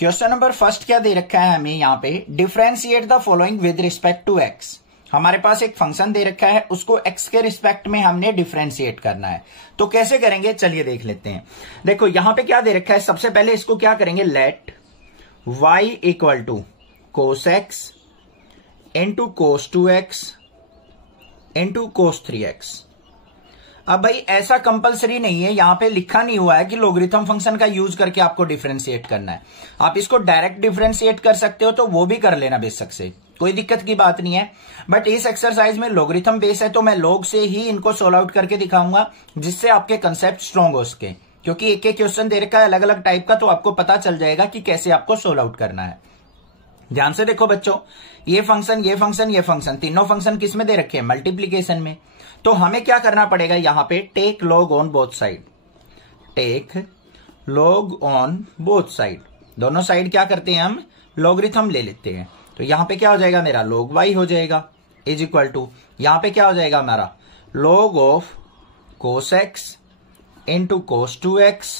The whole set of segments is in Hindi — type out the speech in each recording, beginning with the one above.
क्वेश्चन नंबर फर्स्ट क्या दे रखा है हमें यहाँ पे, differentiate the following with respect to x. हमारे पास एक फंक्शन दे रखा है, उसको एक्स के रिस्पेक्ट में हमने डिफरेंशिएट करना है। तो कैसे करेंगे चलिए देख लेते हैं। देखो यहां पे क्या दे रखा है, सबसे पहले इसको क्या करेंगे, let y equal to cos x into cos 2x into cos 3x। अब भाई ऐसा कंपलसरी नहीं है, यहां पे लिखा नहीं हुआ है कि लोगरिथम फंक्शन का यूज करके आपको डिफरेंशिएट करना है। आप इसको डायरेक्ट डिफरेंशिएट कर सकते हो तो वो भी कर लेना बेशक से, कोई दिक्कत की बात नहीं है। बट इस एक्सरसाइज में लोगरिथम बेस है तो मैं लॉग से ही इनको सोल्व आउट करके दिखाऊंगा, जिससे आपके कंसेप्ट स्ट्रॉन्ग हो सके। क्योंकि एक एक क्वेश्चन दे रखा है अलग अलग टाइप का, तो आपको पता चल जाएगा कि कैसे आपको सोल्व आउट करना है। ध्यान से देखो बच्चों, ये फंक्शन ये फंक्शन ये फंक्शन, तीनों फंक्शन किसमें दे रखे हैं, मल्टीप्लीकेशन में। तो हमें क्या करना पड़ेगा यहां पे, take log on both side, take log on both side. दोनों साइड क्या करते हैं, हम लॉगरिथम ले लेते हैं। तो यहां पे क्या हो जाएगा मेरा, log y हो जाएगा इज इक्वल टू, यहां पे क्या हो जाएगा हमारा, log of cos x into cos 2x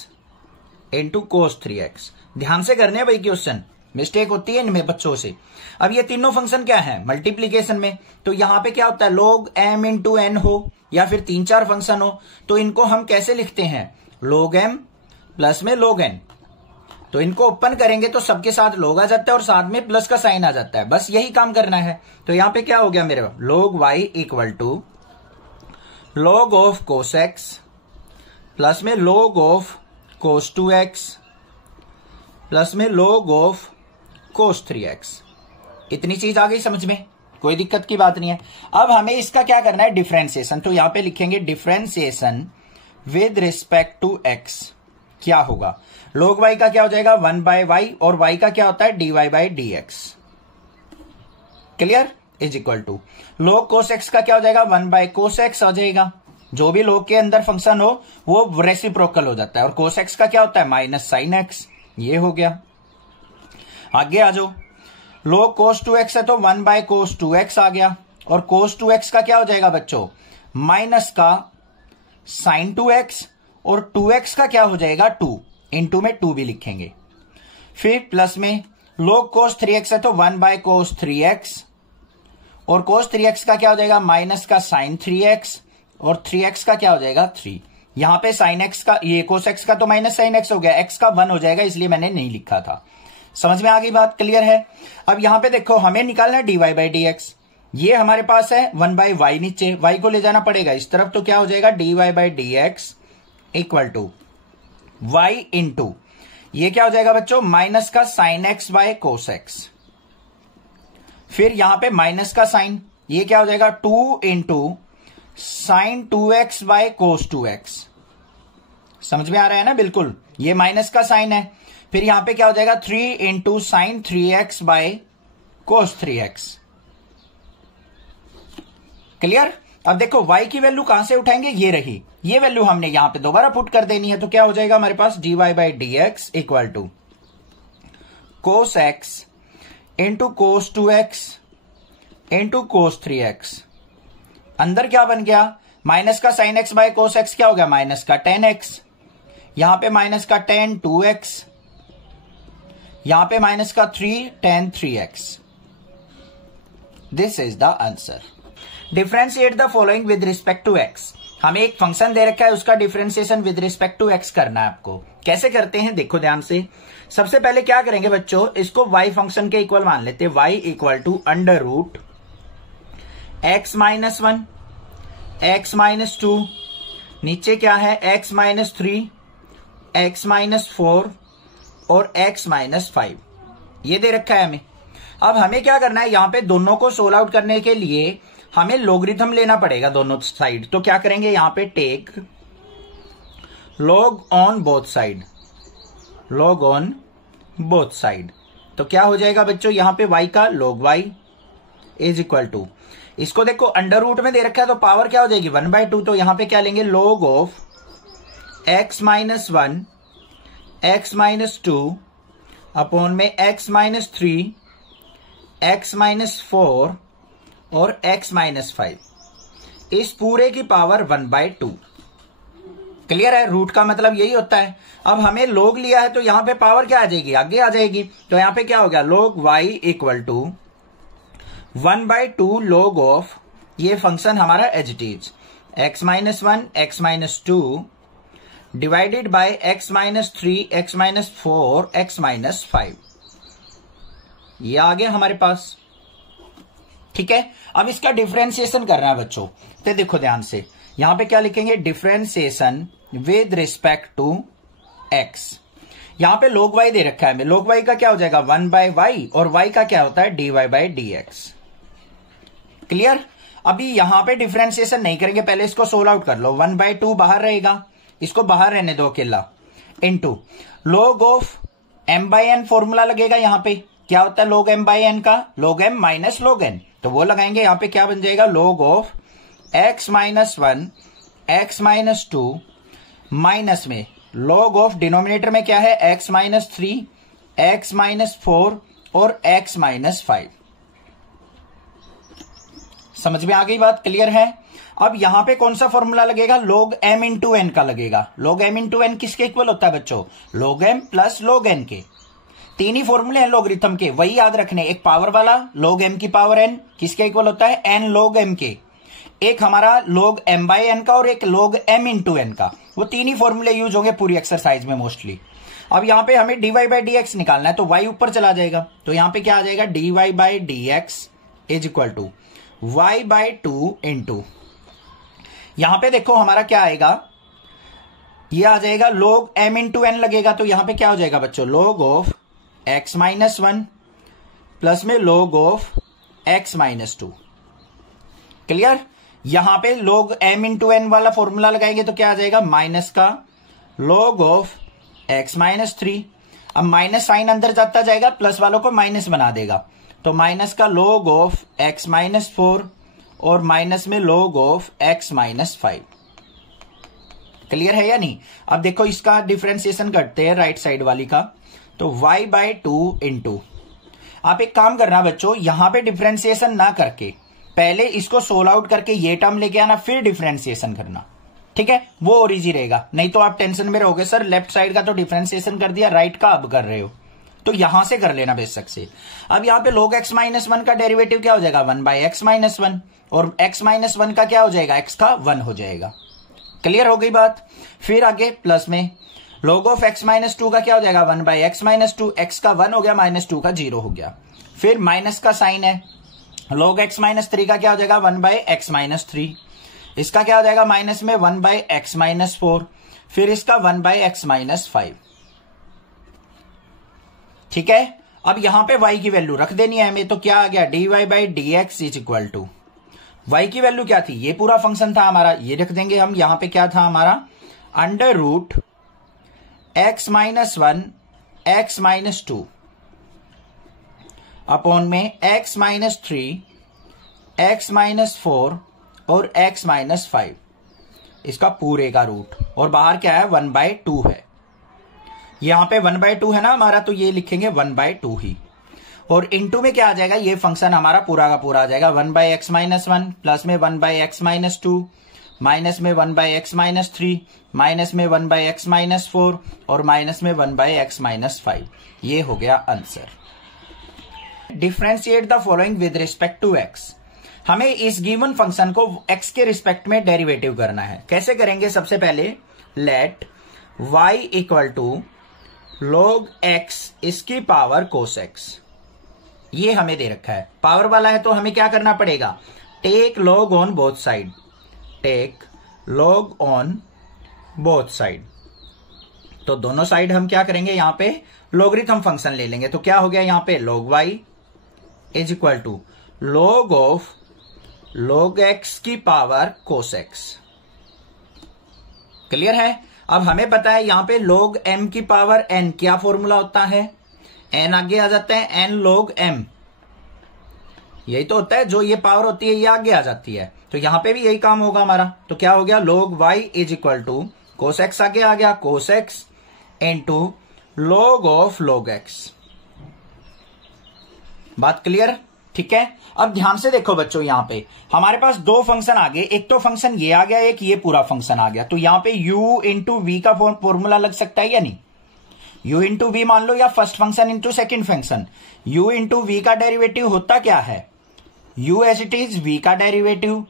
into cos 3x। ध्यान से करने हैं भाई क्वेश्चन, मिस्टेक होती है इनमें बच्चों से। अब ये तीनों फंक्शन क्या है, मल्टीप्लीकेशन में। तो यहां पे क्या होता है, log m इंटू n हो या फिर 3-4 फंक्शन हो, तो इनको हम कैसे लिखते हैं, log m प्लस में log n। तो इनको ओपन करेंगे तो सबके साथ log आ जाता है और साथ में प्लस का साइन आ जाता है, बस यही काम करना है। तो यहां पे क्या हो गया मेरे, log y equal to log of cos x plus में log of cos 2x plus में log ऑफ cos 3x। इतनी चीज आ गई समझ में, कोई दिक्कत की बात नहीं है। अब हमें इसका क्या करना है, डिफरेंशिएशन। तो यहां पे लिखेंगे differentiation with respect to x। क्या होगा, log y का क्या हो जाएगा 1/y और y का क्या होता है dy/dx। Clear, is equal to log cos x का क्या हो जाएगा 1/cos x हो जाएगा। जो भी log के अंदर फंक्शन हो वो रेसिप्रोकल हो जाता है। और cos x का क्या होता है माइनस साइन x। ये हो गया, आगे आ जाओ। log cos 2x है तो 1/cos 2x आ गया। और cos 2x का क्या हो जाएगा बच्चों, माइनस का sin 2x और 2x का क्या हो जाएगा 2, इंटू में 2 भी लिखेंगे। फिर प्लस में log cos 3x है तो 1/cos 3x और cos 3x का क्या हो जाएगा माइनस का sin 3x और 3x का क्या हो जाएगा 3। यहां पे sin x का, ये cos x का तो माइनस sin x हो गया, x का 1 हो जाएगा इसलिए मैंने नहीं लिखा था। समझ में आ गई बात, क्लियर है। अब यहां पे देखो हमें निकालना है dy/dx। ये हमारे पास है 1/y, नीचे y को ले जाना पड़ेगा इस तरफ, तो क्या हो जाएगा dy/dx equal to y into, ये क्या हो जाएगा बच्चों माइनस का sin x by cos x। फिर यहां पे माइनस का साइन, ये क्या हो जाएगा 2 into sin 2x bye cos 2x। समझ में आ रहा है ना, बिल्कुल ये माइनस का साइन है। फिर यहां पे क्या हो जाएगा 3 into sin 3x by cos 3x। Clear. अब देखो y की वैल्यू कहां से उठाएंगे, ये रही, ये वैल्यू हमने यहां पे दोबारा पुट कर देनी है। तो क्या हो जाएगा हमारे पास dy/dx equal to cos x into cos 2x into cos 3x। अंदर क्या बन गया, माइनस का sin x by cos x क्या हो गया माइनस का tan x। यहां पे माइनस का tan 2x, यहां पे माइनस का 3 tan 3x। This is the answer. Differentiate the following with respect to x। हमें एक फंक्शन दे रखा है, उसका differentiation with respect to x करना है आपको। कैसे करते हैं देखो ध्यान से। सबसे पहले क्या करेंगे बच्चों, इसको y फंक्शन के इक्वल मान लेते हैं, y equal to under root x minus 1 x minus 2, नीचे क्या है x माइनस 3 x माइनस 4 और x माइनस 5, ये दे रखा है हमें। अब हमें क्या करना है, यहां पे दोनों को सोल्व आउट करने के लिए हमें लोगरिथम लेना पड़ेगा दोनों साइड। तो क्या करेंगे, यहां पे take log on both side, log on both side. तो क्या हो जाएगा बच्चों, यहां पे y का log y is equal to, इसको देखो अंडर रूट में दे रखा है तो पावर क्या हो जाएगी 1/2। तो यहां पे क्या लेंगे log of x minus 1 x minus 2 upon में x माइनस 3 x माइनस 4 और x माइनस 5, इस पूरे की पावर 1/2। क्लियर है? रूट का मतलब यही होता है। अब हमें log लिया है तो यहां पे पावर क्या आ जाएगी, आगे आ जाएगी। तो यहां पे क्या हो गया, log y equal to 1/2 log of, ये फंक्शन हमारा as it is x-1 x-2 divided by x-3 x-4 x-5, ये आ गया हमारे पास। ठीक है, अब इसका डिफरेंशिएशन करना है बच्चों। तो देखो ध्यान से, यहां पे क्या लिखेंगे, differentiation with respect to x। यहां पे log y दे रखा है हमें, log y का क्या हो जाएगा 1/y, और y का क्या होता है dy/dx। क्लियर? अभी यहां पे डिफरेंशिएशन नहीं करेंगे, पहले इसको सोल्व आउट कर लो। 1/2 बाहर रहेगा, इसको बाहर रहने दो अकेला, into log of m/n formula लगेगा। यहां पे क्या होता है log m/n का, log m minus log n, तो वो लगाएंगे। यहां पे क्या बन जाएगा, log of x-1 x-2 minus में log ऑफ डिनोमिनेटर में क्या है x-3 x-4 और x-5। समझ में आ गई बात? क्लियर है? अब यहां पे कौन सा फॉर्मूला लगेगा, log m इंटू n का लगेगा। log m इंटू n किसके इक्वल होता है बच्चों, log m plus log n के। तीन ही फॉर्मूले हैं लोगरिथम के, वही याद रखने। एक पावर वाला log m की पावर n किसके इक्वल होता है, n log m के। एक हमारा log m/n का और एक log m इंटू n का। वो तीन ही फॉर्मूले यूज होंगे पूरी एक्सरसाइज में मोस्टली। अब यहां पे हमें dy/dx निकालना है, तो y ऊपर चला जाएगा, तो यहां पे क्या आ जाएगा dy/dx is equal to y/2 into, यहां पे देखो हमारा क्या आएगा, ये आ जाएगा log m इंटू n लगेगा। तो यहां पे क्या हो जाएगा बच्चों, log ऑफ x-1 प्लस में log ऑफ x-2। क्लियर? यहां पे log m इंटू n वाला फॉर्मूला लगाएंगे तो क्या आ जाएगा, माइनस का log ऑफ x-3। अब माइनस साइन अंदर जाता जाएगा, प्लस वालों को माइनस बना देगा, तो माइनस का log ऑफ x-4 और माइनस में log ऑफ x-5। क्लियर है या नहीं? अब देखो इसका डिफरेंशिएशन करते हैं राइट साइड वाली का, तो y/2 इंटू, आप एक काम करना बच्चों, यहां पे डिफरेंशिएशन ना करके पहले इसको सोल्व आउट करके ये टर्म लेके आना, फिर डिफरेंशिएशन करना। ठीक है, वो ओरिजी रहेगा। नहीं तो आप टेंशन में रहोगे, सर लेफ्ट साइड का तो डिफरेंशिएशन कर दिया, राइट का अब कर रहे हो, तो यहां से कर लेना बेशक से। अब यहां पे log x-1 का डेरिवेटिव क्या हो जाएगा, 1/x-1, और x-1 का क्या हो जाएगा, x का 1 हो जाएगा। क्लियर हो गई बात? फिर आगे प्लस में log ऑफ x-2 का क्या हो जाएगा, 1/x-2, x का 1 हो गया, -2 का 0 हो गया। फिर माइनस का साइन है, log x-3 का क्या हो जाएगा, 1/x-3, इसका क्या हो जाएगा माइनस में 1/x-4, फिर इसका 1/x-5। ठीक है, अब यहां पे y की वैल्यू रख देनी है हमें, तो क्या आ गया, dy/dx is equal to, y की वैल्यू क्या थी, ये पूरा फंक्शन था हमारा, ये रख देंगे हम। यहां पे क्या था हमारा, under root x-1 x-2 upon में x-3 x-4 और x-5, इसका पूरे का रूट, और बाहर क्या है 1/2 है। यहां पे 1/2 है ना हमारा, तो ये लिखेंगे 1/2 ही, और इनटू में क्या आ जाएगा, ये फंक्शन हमारा पूरा का पूरा आ जाएगा 1/x-1 प्लस में 1/x-2 माइनस में 1/x-3 माइनस में 1/x-4 और माइनस में 1/x-5। ये हो गया answer. Differentiate the following with respect to x। हमें इस गिवन फंक्शन को x के रिस्पेक्ट में डेरिवेटिव करना है। कैसे करेंगे, सबसे पहले let y equal to log x इसकी पावर cos x, ये हमें दे रखा है, पावर वाला है तो हमें क्या करना पड़ेगा, take log on both side, take log on both side. तो दोनों साइड हम क्या करेंगे, यहां पे लोगरिथम फंक्शन ले लेंगे, तो क्या हो गया यहां पे log y is equal to log of log x की पावर cos x। क्लियर है? अब हमें पता है यहां पे log m की पावर n क्या फॉर्मूला होता है, n आगे आ जाता है n log m, यही तो होता है, जो ये पावर होती है ये आगे आ जाती है, तो यहां पे भी यही काम होगा हमारा। तो क्या हो गया, log y is equal to cos x आगे आ गया, cos x into log of log x। बात क्लियर? ठीक है। अब ध्यान से देखो बच्चों, यहां पे हमारे पास दो फंक्शन आ गए, एक तो फंक्शन ये आ गया, एक ये पूरा फंक्शन आ गया। तो यहां पे u इंटू वी का फॉर्मूला लग सकता है या नहीं? u इंटू वी मान लो, या first function into second function. u into v का डेरिवेटिव होता क्या है? u as it is v का डेरिवेटिव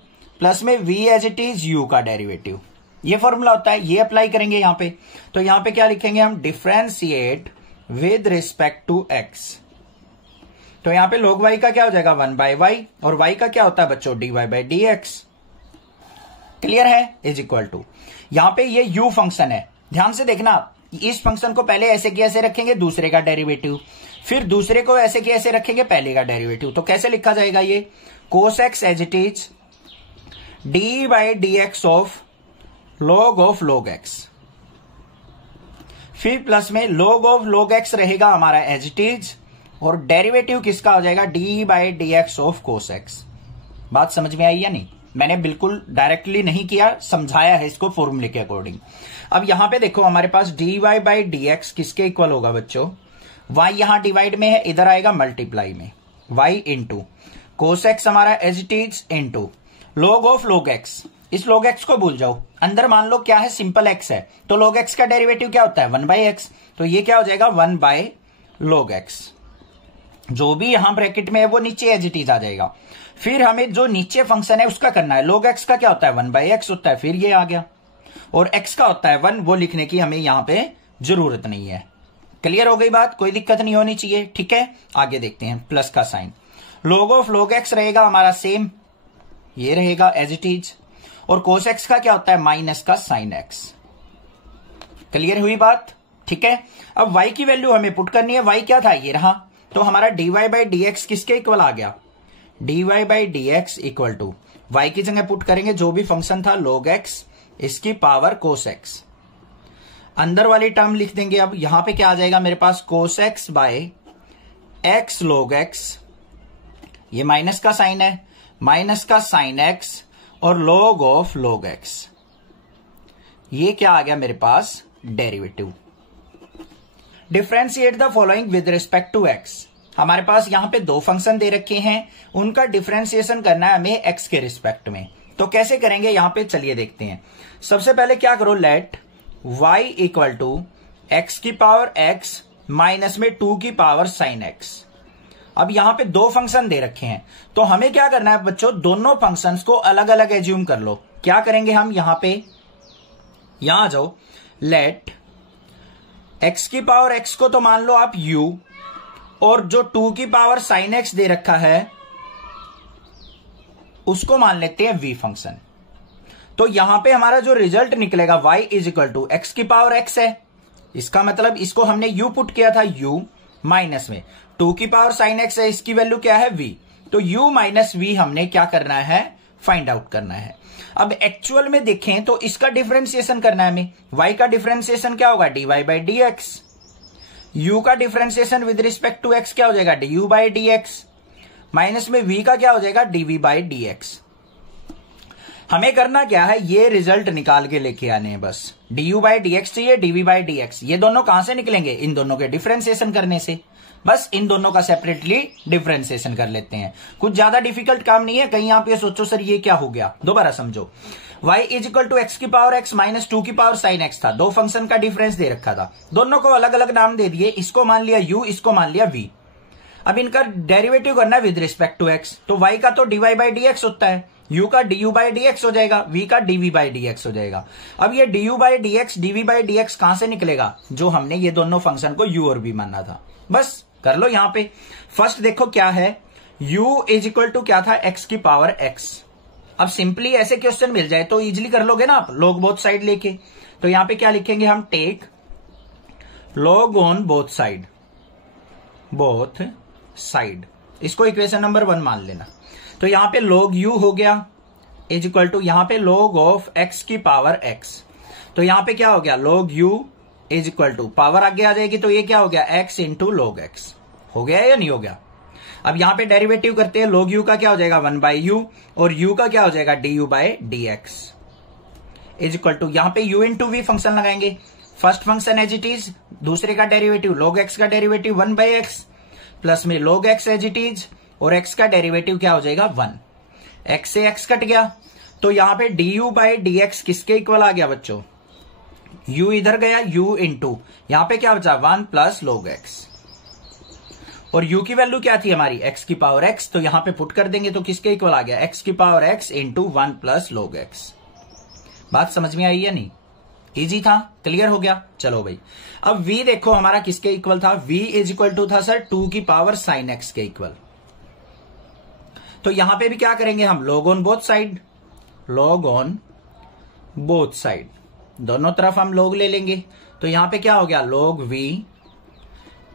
प्लस में v as it is u का डेरिवेटिव, ये फॉर्मूला होता है। ये अप्लाई करेंगे यहां पे, तो यहां पे क्या लिखेंगे हम? Differentiate with respect to x। तो यहां पे log y का क्या हो जाएगा? 1 बाय y, और y का क्या होता है बच्चों? dy by dx। क्लियर है? इज इक्वल टू, यहां पे ये u फंक्शन है, ध्यान से देखना। इस फंक्शन को पहले ऐसे की ऐसे रखेंगे, दूसरे का डेरिवेटिव, फिर दूसरे को ऐसे की ऐसे रखेंगे, पहले का डेरिवेटिव। तो कैसे लिखा जाएगा ये? cos x as it is d by D x of log x, फिर प्लस में log x रहेगा हमारा एज इट इज, और डेरिवेटिव किसका हो जाएगा? D by D x of cos x. बात समझ में आई या नहीं? मैंने बिल्कुल डायरेक्टली नहीं किया, समझाया है इसको फॉर्मूले के अकॉर्डिंग। अब यहां पे देखो हमारे पास d y by D x किसके इक्वल होगा बच्चों? y यहां डिवाइड में है, इधर आएगा मल्टीप्लाई में, y इंटू कोस एक्स हमारा as it is into log x। इस log x को भूल जाओ, अंदर मान लो क्या है? सिंपल x है, तो log x का डेरिवेटिव क्या होता है? 1 बाई एक्स। तो ये क्या हो जाएगा? 1 बाय log x। जो भी यहां ब्रैकेट में है वो नीचे एज इट इज आ जाएगा। फिर हमें जो नीचे फंक्शन है उसका करना है। log x का क्या होता है? 1 बाई एक्स होता है, फिर ये आ गया, और x का होता है 1, वो लिखने की हमें यहां पे जरूरत नहीं है। क्लियर हो गई बात? कोई दिक्कत नहीं होनी चाहिए, ठीक है। आगे देखते हैं, प्लस का साइन, log x रहेगा हमारा सेम, ये रहेगा एज इट इज, और cos x का क्या होता है? माइनस का साइन x। क्लियर हुई बात? ठीक है। अब y की वैल्यू हमें पुट करनी है। y क्या था? ये रहा। तो हमारा dy बाई डी एक्स किसके इक्वल आ गया? dy by D x equal to y की जगह पुट करेंगे जो भी फंक्शन था log x, इसकी पावर cos x, अंदर वाली टर्म लिख देंगे। अब यहां पे क्या आ जाएगा मेरे पास? cos x by x log x, ये माइनस का साइन है, माइनस का साइन x और log x, ये क्या आ गया मेरे पास? Derivative. Differentiate the following with respect to x। हमारे पास यहां पे दो फंक्शन दे रखे हैं, उनका डिफरेंशिएशन करना है हमें x के रिस्पेक्ट में। तो कैसे करेंगे यहां पे? चलिए देखते हैं। सबसे पहले क्या करो? Let y equal to x की पावर x माइनस में 2 की पावर साइन x। अब यहां पे दो फंक्शन दे रखे हैं, तो हमें क्या करना है बच्चों? दोनों फंक्शंस को अलग अलग एज्यूम कर लो। क्या करेंगे हम? यहां पे, यहां आ जाओ, लेट x की पावर x को तो मान लो आप u, और जो 2 की पावर साइन x दे रखा है उसको मान लेते हैं v फंक्शन। तो यहां पे हमारा जो रिजल्ट निकलेगा y is equal to x की पावर x है, इसका मतलब इसको हमने u पुट किया था, u माइनस में 2 की पावर साइन x है, इसकी वैल्यू क्या है? v। तो u माइनस v हमने क्या करना है? फाइंड आउट करना है। अब एक्चुअल में देखें तो इसका डिफरेंशिएशन करना है हमें। y का डिफरेंशिएशन क्या होगा? dy by D x. u का differentiation with respect to x क्या हो जाएगा? du by D x. Minus में v का क्या हो जाएगा? dv by D x. हमें करना क्या है? ये रिजल्ट निकाल के लेके आने हैं बस। du बाई डी एक्स चाहिए, dv बाई डी एक्स। ये दोनों कहां से निकलेंगे? इन दोनों के डिफरेंशिएशन करने से। बस इन दोनों का सेपरेटली डिफरेंशिएशन कर लेते हैं। कुछ ज्यादा डिफिकल्ट काम नहीं है। कहीं आप ये सोचो सर ये क्या हो गया, दोबारा समझो। y is equal to x की पावर x माइनस 2 की पावर साइन x था, दो फंक्शन का डिफरेंस दे रखा था, दोनों को अलग अलग नाम दे दिए, इसको मान लिया u, इसको मान लिया v। अब इनका डेरिवेटिव करना है विद रिस्पेक्ट टू x। तो y का तो dy बाई डी एक्स होता है, u का du बाई डी एक्स हो जाएगा, v का dv बाई डी एक्स हो जाएगा। अब ये du by D x, dv by D x कहां से निकलेगा? जो हमने ये दोनों फंक्शन को u और v मानना था। बस कर लो। यहां पे फर्स्ट देखो क्या है, u इज इक्वल टू क्या था? x की पावर x। अब सिंपली ऐसे क्वेश्चन मिल जाए तो इजिली कर लोगे ना आप, log बोथ साइड लेके। तो यहां पे क्या लिखेंगे हम? Take log on both side, both side, इसको इक्वेशन नंबर 1 मान लेना। तो यहां पे log u हो गया इज इक्वल टू यहां पे log ऑफ x की पावर x। तो यहां पे क्या हो गया? log u is equal to power आगे आ जाएगी, तो ये क्या हो गया? x into log x। हो गया या नहीं हो गया? अब यहां पे डेरिवेटिव करते हैं। log u का क्या हो जाएगा? 1 बाई u, और u का क्या हो जाएगा? du by D x is equal to यहां पे u इंटू v फंक्शन लगाएंगे। First function as it is, दूसरे का डेरिवेटिव log x का डेरिवेटिव 1 बाई एक्स, प्लस में log x as it is, और x का डेरिवेटिव क्या हो जाएगा 1। x से x कट गया तो यहां पे du बाई dx किसके इक्वल आ गया बच्चों, u इधर गया, u इंटू यहां पे क्या बचा 1 प्लस log x, और u की वैल्यू क्या थी हमारी x की पावर x, तो यहां पे पुट कर देंगे तो किसके इक्वल आ गया x की power x into 1 plus log x। बात समझ में आई या नहीं, इजी था, क्लियर हो गया। चलो भाई अब v देखो हमारा किसके इक्वल था, v इज इक्वल टू था सर 2 की पावर साइन x के इक्वल। तो यहां पे भी क्या करेंगे हम, log on both side, log on both side, दोनों तरफ हम log ले लेंगे। तो यहां पे क्या हो गया log v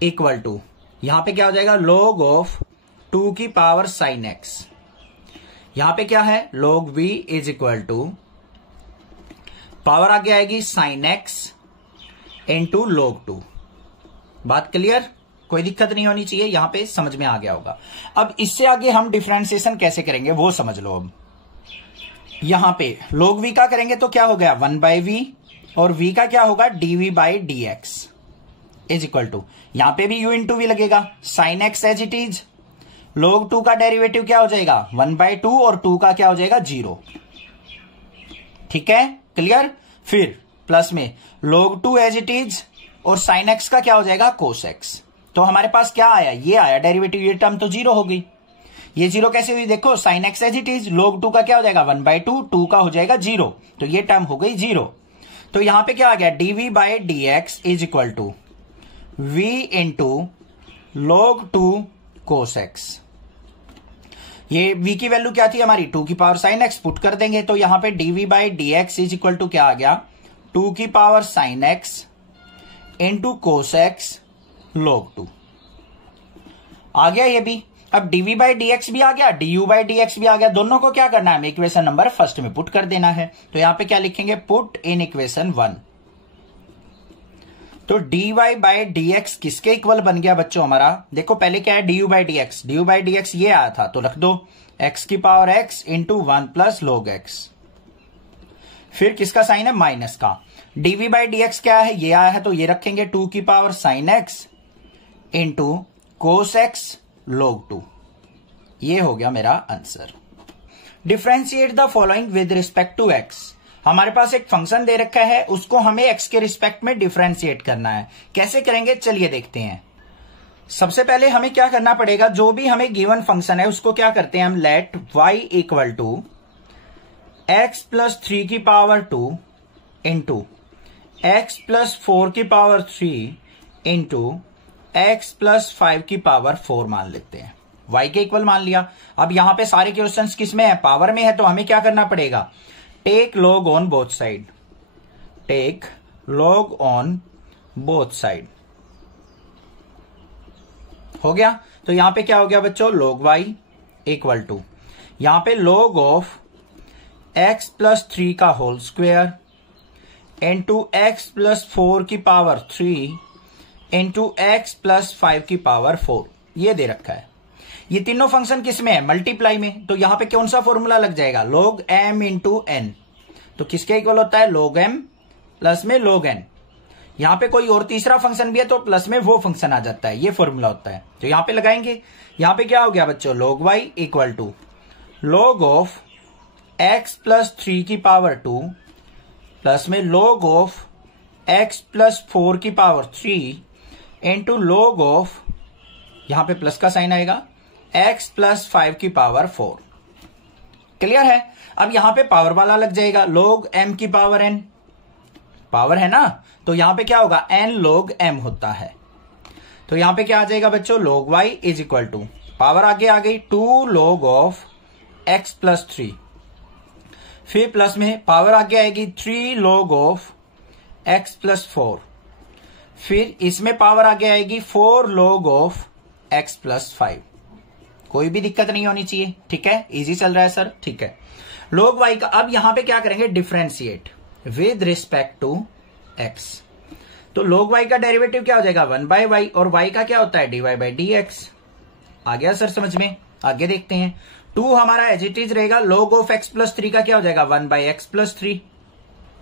इक्वल टू यहां पे क्या हो जाएगा log ऑफ 2 की पावर साइन x। यहां पे क्या है log v is equal to power आगे आएगी साइन x इंटू log 2। बात क्लियर, कोई दिक्कत नहीं होनी चाहिए, यहां पे समझ में आ गया होगा। अब इससे आगे हम डिफरेंशिएशन कैसे करेंगे वो समझ लो। अब यहां पे log v का करेंगे तो क्या हो गया 1 बाई v, और v का क्या होगा dv by dx is equal to यहां पे भी u इंटू वी लगेगा, sine x as it is, log 2 का डेरिवेटिव क्या हो जाएगा 1 बाई 2 और 2 का क्या हो जाएगा 0। ठीक है क्लियर। फिर प्लस में log 2 एज इट इज और साइन x का क्या हो जाएगा cos x। तो हमारे पास क्या आया, ये आया डेरिवेटिव, ये टर्म तो 0 हो गई। ये 0 कैसे हुई देखो, sine x as it is, log 2 का क्या हो जाएगा 1 बाई 2, 2 का हो जाएगा 0, तो ये टर्म हो गई 0। तो यहां पे क्या आ गया dv by dx is equal to v into log 2 cos x। ये v की वैल्यू क्या थी हमारी 2 की पावर साइन x, पुट कर देंगे तो यहां पे dv by dx is equal to क्या आ गया 2 की power sine x into cos x log 2 आ गया ये भी। अब dv बाई dx भी आ गया, du बाई dx भी आ गया, दोनों को क्या करना है हमें इक्वेशन नंबर फर्स्ट में पुट कर देना है। तो यहां पे क्या लिखेंगे पुट इन इक्वेशन 1। तो dy बाई dx किसके इक्वल बन गया बच्चों हमारा, देखो पहले क्या है du बाई dx ये आया था तो रख दो x की power x into 1 plus log x। फिर किसका साइन है माइनस का, dv बाई dx क्या है ये आया है तो ये रखेंगे 2 की power sine x into cos x log 2। ये हो गया मेरा answer. Differentiate the following with respect to x। हमारे पास एक फंक्शन दे रखा है, उसको हमें x के रिस्पेक्ट में डिफरेंशिएट करना है। कैसे करेंगे चलिए देखते हैं। सबसे पहले हमें क्या करना पड़ेगा, जो भी हमें गिवन फंक्शन है उसको क्या करते हैं हम, let y equal to x plus 3 की पावर 2 इंटू x प्लस 4 की पावर 3 इंटू x प्लस 5 की पावर 4 मान लेते हैं, y के इक्वल मान लिया। अब यहां पे सारे क्वेश्चंस किस में है, पावर में है, तो हमें क्या करना पड़ेगा take log on both side, take log on both side. हो गया, तो यहां पे क्या हो गया बच्चों log y इक्वल टू यहां पे log ऑफ x प्लस 3 का whole square into x plus 4 की पावर 3 इंटू x प्लस 5 की पावर 4 ये दे रखा है। ये तीनों फंक्शन किस में है मल्टीप्लाई में, तो यहां पे कौन सा फॉर्मूला लग जाएगा log m इंटू n। तो किसके इक्वल होता है log m प्लस में log n। यहां पे कोई और तीसरा फंक्शन भी है तो प्लस में वो फंक्शन आ जाता है, ये फॉर्मूला होता है। तो यहां पे लगाएंगे, यहां पे क्या हो गया बच्चों log y equal to log of x plus 3 की पावर 2 प्लस में log ऑफ x प्लस 4 की पावर 3 इंटू log ऑफ यहां पे प्लस का साइन आएगा x प्लस 5 की पावर 4। क्लियर है। अब यहां पे पावर वाला लग जाएगा log m की पावर n, पावर है ना, तो यहां पे क्या होगा n log m होता है। तो यहां पे क्या आ जाएगा बच्चों log y is equal to power आगे आ गई 2 log ऑफ x प्लस 3, फिर प्लस में पावर आगे आएगी 3 log ऑफ x प्लस 4, फिर इसमें पावर आगे आएगी 4 log ऑफ x प्लस 5। कोई भी दिक्कत नहीं होनी चाहिए, ठीक है, इजी चल रहा है सर, ठीक है। log y का अब यहां पे क्या करेंगे differentiate with respect to x। तो log y का डेरिवेटिव क्या हो जाएगा 1 बाय y, और y का क्या होता है dy बाई dx। आ गया सर समझ में, आगे देखते हैं। 2 हमारा एज इट इज रहेगा, log ऑफ x प्लस 3 का क्या हो जाएगा 1 बाई x प्लस 3,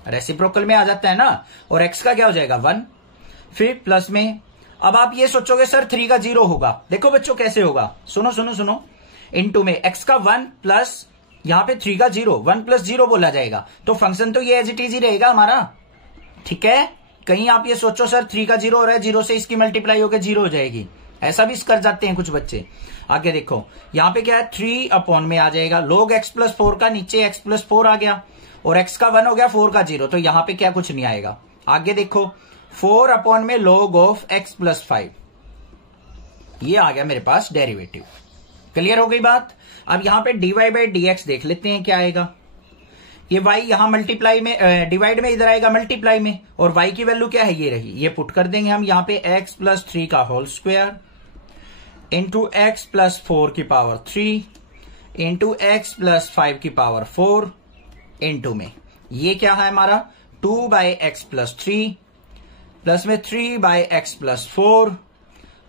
रेसिप्रोकल में आ जाता है ना, और x का क्या हो जाएगा 1। फिर प्लस में अब आप ये सोचोगे सर 3 का 0 होगा, देखो बच्चों कैसे होगा, सुनो सुनो सुनो, इनटू में x का 1 प्लस यहां पे 3 का 0, 1 प्लस 0 बोला जाएगा, तो फंक्शन तो ये एज इट इज ही रहेगा हमारा। ठीक है, कहीं आप ये सोचो सर 3 का 0 हो रहा है, 0 से इसकी मल्टीप्लाई होकर 0 हो जाएगी, ऐसा भी कर जाते हैं कुछ बच्चे। आगे देखो यहां पे क्या है, 3 अपॉन में आ जाएगा log x प्लस 4 का, नीचे x प्लस 4 आ गया, और x का 1 हो गया, 4 का 0, तो यहां पे क्या कुछ नहीं आएगा। आगे देखो 4 अपॉन में log ऑफ x प्लस 5, ये आ गया मेरे पास डेरिवेटिव। क्लियर हो गई बात। अब यहां पे dy बाई dx देख लेते हैं क्या आएगा। ये y यहां मल्टीप्लाई में डिवाइड में इधर आएगा मल्टीप्लाई में, और y की वैल्यू क्या है, ये रही, ये पुट कर देंगे हम यहां पे x प्लस 3 का whole square into x plus 4 की पावर 3 इंटू एक्स प्लस 5 की पावर 4 इंटू में ये क्या है हमारा 2 बाई एक्स प्लस 3 प्लस में 3 बाई एक्स प्लस 4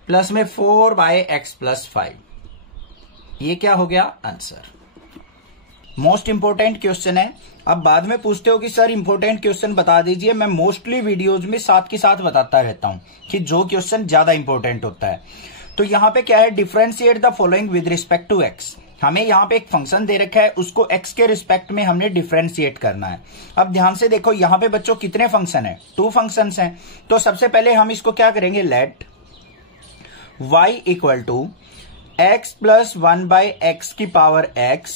प्लस में 4 बाई एक्स प्लस 5, ये क्या हो गया आंसर। मोस्ट इंपोर्टेंट क्वेश्चन है। अब बाद में पूछते हो कि सर इंपोर्टेंट क्वेश्चन बता दीजिए, मैं मोस्टली वीडियोज में साथ के साथ बताता रहता हूं कि जो क्वेश्चन ज्यादा इंपोर्टेंट होता है। तो यहां पे क्या है, differentiate the following with respect to x. हमें यहां पे एक फंक्शन दे रखा है, उसको एक्स के रिस्पेक्ट में हमने डिफरेंशिएट करना है। अब ध्यान से देखो यहां पे बच्चों कितने फंक्शन है, 2 फंक्शंस हैं। तो सबसे पहले हम इसको क्या करेंगे, let y equal to x plus 1 by x की पावर x,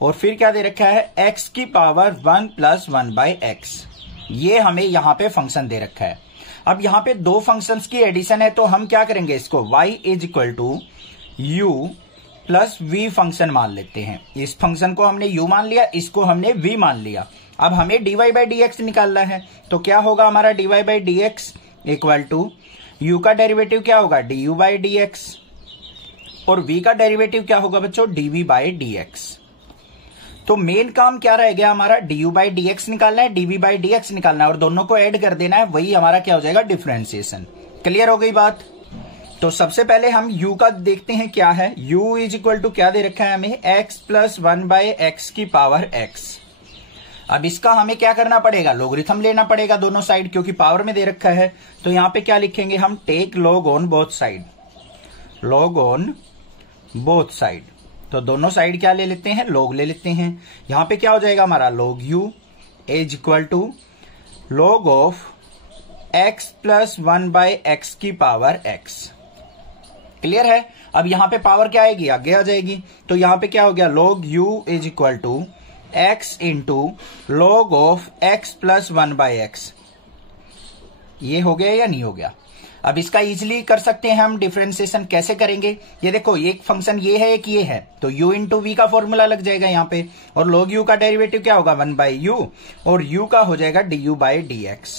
और फिर क्या दे रखा है x की पावर 1 प्लस 1 बाई एक्स, ये हमें यहां पे फंक्शन दे रखा है। अब यहां पे 2 फंक्शंस की एडिशन है, तो हम क्या करेंगे, इसको y is equal to u plus v function मान लेते हैं। इस फंक्शन को हमने u मान लिया, इसको हमने v मान लिया। अब हमें dy बाई dx निकालना है, तो क्या होगा हमारा dy by dx equal to u का डेरिवेटिव क्या होगा du बाई dx, और v का डेरिवेटिव क्या होगा बच्चों dv बाई dx। तो मेन काम क्या रह गया हमारा, du बाई dx निकालना है, dv बाई dx निकालना है, और दोनों को ऐड कर देना है, वही हमारा क्या हो जाएगा डिफरेंशिएशन। क्लियर हो गई बात। तो सबसे पहले हम u का देखते हैं क्या है, u इज इक्वल टू क्या दे रखा है हमें x प्लस 1 बाई एक्स की पावर x। अब इसका हमें क्या करना पड़ेगा, लोगरिथम लेना पड़ेगा दोनों साइड, क्योंकि पावर में दे रखा है। तो यहां पे क्या लिखेंगे हम, take log on both side, log on both side. तो दोनों साइड क्या ले लेते हैं, लॉग ले लेते हैं। यहां पे क्या हो जाएगा हमारा log u is equal to log of x plus 1 by x की पावर x। क्लियर है। अब यहां पे पावर क्या आएगी, आगे आ जाएगी। तो यहां पे क्या हो गया, log u is equal to x into log of x plus 1 by x. ये हो गया या नहीं हो गया। अब इसका इजिली कर सकते हैं हम डिफरेंशिएशन, कैसे करेंगे, ये देखो एक फंक्शन ये है एक ये है, तो u इंटू वी का फॉर्मूला लग जाएगा यहाँ पे, और log u का डेरिवेटिव क्या होगा 1 बाई यू, और u का हो जाएगा du बाई dx।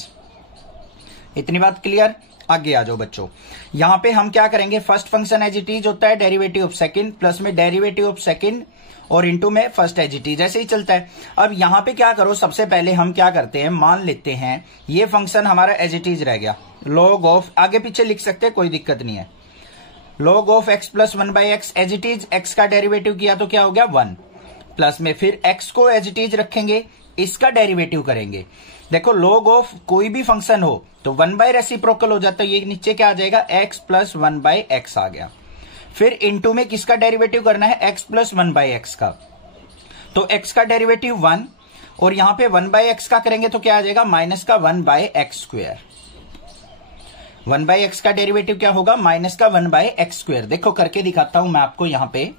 इतनी बात क्लियर। आगे आ जाओ बच्चों, यहां पे हम क्या करेंगे, first function as it is होता है डेरिवेटिव ऑफ सेकंड, प्लस में डेरिवेटिव ऑफ सेकंड, और इनटू में फर्स्ट एज इट इज, ऐसे ही चलता है। अब यहां पे क्या करो, सबसे पहले हम क्या करते हैं, मान लेते हैं ये फंक्शन हमारा एज इट इज रह गया, लॉग ऑफ, आगे पीछे लिख सकते हैं कोई दिक्कत नहीं है, log of x plus 1 by x as it is, x का डेरिवेटिव किया तो क्या हो गया 1, प्लस में फिर एक्स को एज इट इज रखेंगे, इसका डेरिवेटिव करेंगे। देखो log ऑफ कोई भी फंक्शन हो तो 1 बाई रेसिप्रोकल हो जाता है, ये नीचे क्या आ जाएगा x प्लस 1 बाई एक्स आ गया। फिर इनटू में किसका डेरिवेटिव करना है, x प्लस 1 बाई एक्स का, तो x का डेरिवेटिव 1, और यहां पे 1 बाई एक्स का करेंगे तो क्या आ जाएगा माइनस का 1 by x square. 1 by x का डेरिवेटिव क्या होगा, माइनस का 1 बाई एक्स स्क्वायर। देखो करके दिखाता हूं मैं आपको, यहां पे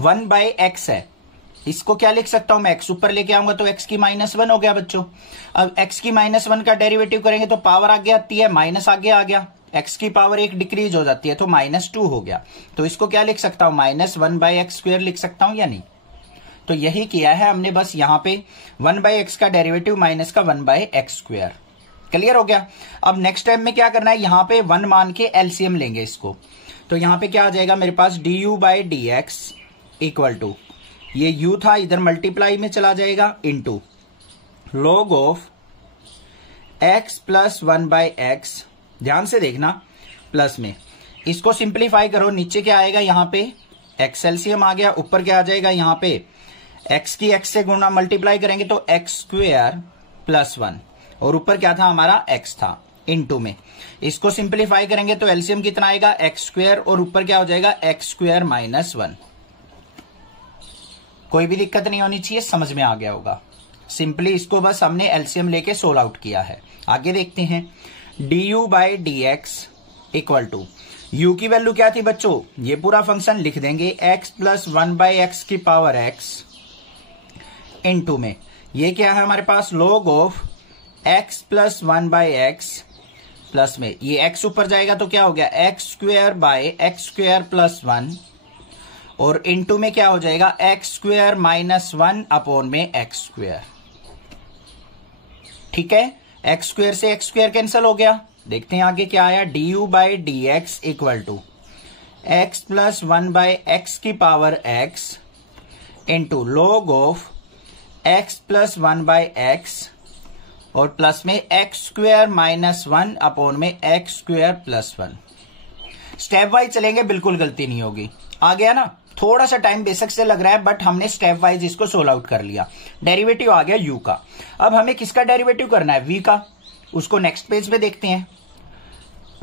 1 बाई एक्स है, इसको क्या लिख सकता हूं मैं, x ऊपर लेके आऊंगा तो x की -1 हो गया बच्चों। अब x की -1 का डेरिवेटिव करेंगे तो पावर आगे आती है, माइनस आगे आ गया, x की पावर 1 डिक्रीज हो जाती है तो -2 हो गया। तो इसको क्या लिख सकता हूं, -1 बाई एक्स स्क्वायर लिख सकता हूं या नहीं। तो यही किया है हमने, बस यहां पे 1 बाई एक्स का डेरिवेटिव माइनस का 1 बाई एक्स स्क्वायर। क्लियर हो गया। अब नेक्स्ट स्टेप में क्या करना है, यहां पे 1 मान के एलसीएम लेंगे इसको, तो यहां पे क्या आ जाएगा मेरे पास du by dx equal to, ये u था इधर मल्टीप्लाई में चला जाएगा, into log of x plus 1 by x, ध्यान से देखना, प्लस में इसको सिंप्लीफाई करो, नीचे क्या आएगा यहाँ पे x एलसीएम आ गया, ऊपर क्या आ जाएगा यहाँ पे x की x से गुणा मल्टीप्लाई करेंगे तो x स्क्वायर प्लस 1, और ऊपर क्या था हमारा x था, इनटू में इसको सिंप्लीफाई करेंगे तो एलसीएम कितना आएगा x स्क्वायर, और ऊपर क्या हो जाएगा x स्क्वायर माइनस 1। कोई भी दिक्कत नहीं होनी चाहिए, समझ में आ गया होगा। सिंपली इसको बस हमने एलसीएम लेके सोल्व आउट किया है। आगे देखते हैं, du by D x equal to, u की वैल्यू क्या थी बच्चों, ये पूरा फंक्शन लिख देंगे x प्लस 1 बाई एक्स की पावर x इनटू में ये क्या है हमारे पास, log of x plus 1 by x plus में ये x ऊपर जाएगा तो क्या हो गया x square by x square plus 1 और इनटू में क्या हो जाएगा एक्स स्क्वेयर माइनस 1 अपॉन में एक्स स्क्वेयर। ठीक है, एक्स स्क्वेयर से एक्स स्क्वेयर कैंसिल हो गया। देखते हैं आगे क्या आया, du by D x equal to x plus 1 by x की power x into log of x plus 1 by x और प्लस में एक्स स्क्वेयर माइनस 1 अपॉन में x square plus 1। Step wise चलेंगे, बिल्कुल गलती नहीं होगी। आ गया ना, थोड़ा सा टाइम बेशक से लग रहा है बट हमने स्टेप वाइज इसको सोल्व आउट कर लिया। डेरिवेटिव आ गया u का। अब हमें किसका डेरिवेटिव करना है, v का। उसको नेक्स्ट पेज पे देखते हैं।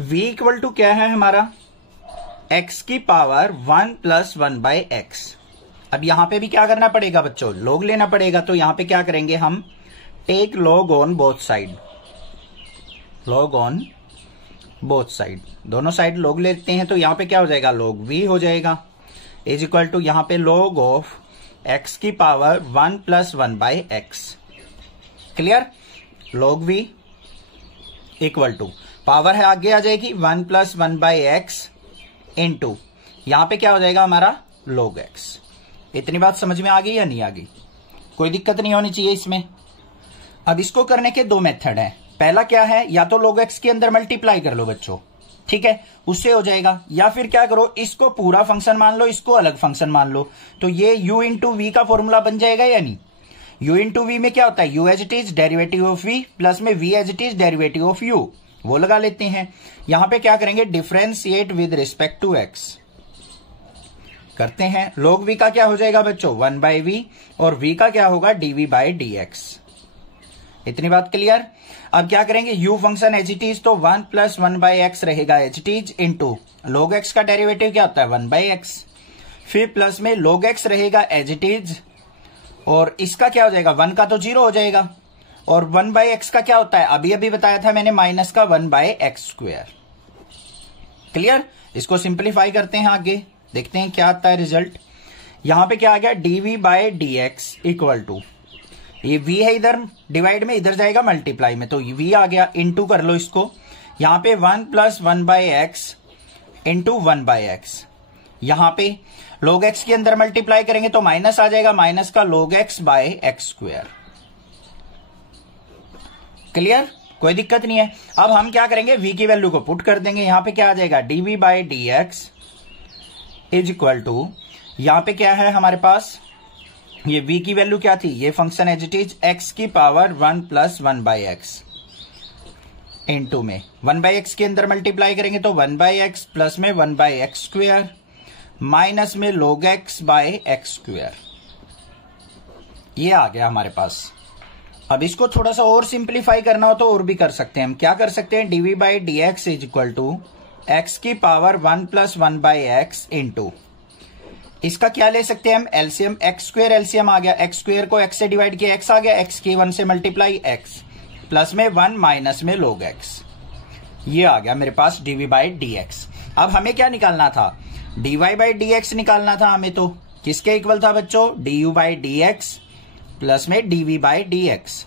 v इक्वल टू क्या है हमारा, x की पावर 1 प्लस 1 बाई एक्स। अब यहां पे भी क्या करना पड़ेगा बच्चों, log लेना पड़ेगा। तो यहां पे क्या करेंगे हम, take log on both side, log on both side, दोनों साइड log लेते हैं तो यहां पे क्या हो जाएगा, log v हो जाएगा इज इक्वल टू यहां पे log ऑफ x की power 1 plus 1 by x. Clear, log v equal to power है आगे आ जाएगी 1 प्लस 1 बाई एक्स इंटू यहां पे क्या हो जाएगा हमारा log x। इतनी बात समझ में आ गई या नहीं आ गई, कोई दिक्कत नहीं होनी चाहिए इसमें। अब इसको करने के दो मेथड हैं। पहला क्या है, या तो log x के अंदर मल्टीप्लाई कर लो बच्चों, ठीक है, उससे हो जाएगा। या फिर क्या करो, इसको पूरा फंक्शन मान लो, इसको अलग फंक्शन मान लो, तो ये u इंटू वी का फॉर्मूला बन जाएगा या नहीं। u इंटू वी में क्या होता है, u as it is derivative of v plus में v as it is derivative of u, वो लगा लेते हैं। यहां पे क्या करेंगे, differentiate with respect to x करते हैं। log v का क्या हो जाएगा बच्चों, 1 बाई वी और v का क्या होगा, dv बाई डी एक्स। इतनी बात क्लियर। अब क्या करेंगे, u function as it is तो 1 प्लस 1 बाई एक्स रहेगा as it is into log x का डेरिवेटिव क्या होता है 1 बाई एक्स, फिर प्लस में log x रहेगा एज इट इज और इसका क्या हो जाएगा, 1 का तो 0 हो जाएगा और 1 बाई एक्स का क्या होता है, अभी अभी बताया था मैंने, माइनस का 1 बाई एक्स स्क्वेयर। क्लियर, इसको सिंप्लीफाई करते हैं, आगे देखते हैं क्या आता है रिजल्ट। यहां पे क्या आ गया, dv by D x equal to, ये v है इधर डिवाइड में, इधर जाएगा मल्टीप्लाई में, तो v आ गया, इंटू कर लो इसको। यहां पे 1 plus 1 by x into 1 by x. यहां पे log x के अंदर मल्टीप्लाई करेंगे तो माइनस आ जाएगा, माइनस का log x by x square. Clear, कोई दिक्कत नहीं है। अब हम क्या करेंगे, v की वैल्यू को पुट कर देंगे। यहां पे क्या आ जाएगा, dv by D x is equal to, यहां पे क्या है हमारे पास, ये v की वैल्यू क्या थी, ये function as it is x की power 1 plus 1 by x into में 1 बाई एक्स के अंदर मल्टीप्लाई करेंगे तो 1 बाई एक्स प्लस में 1 बाई एक्स स्क्वेयर माइनस में log x by x square. ये आ गया हमारे पास। अब इसको थोड़ा सा और सिंप्लीफाई करना हो तो और भी कर सकते हैं। हम क्या कर सकते हैं, dv by D x is equal to x की power 1 plus 1 by x into, इसका क्या ले सकते हैं हम, एलसीएम, एक्स स्क्वेयर एलसीएम आ गया, एक्स स्क्वेयर को एक्स से डिवाइड किया, एक्स आ गया, एक्स के 1 से मल्टीप्लाई एक्स प्लस में 1 माइनस में log x। ये आ गया मेरे पास dv बाई डी एक्स। अब हमें क्या निकालना था, dy बाई डी एक्स निकालना था हमें। तो किसके इक्वल था बच्चों, du by D x plus में dv बाई डी एक्स।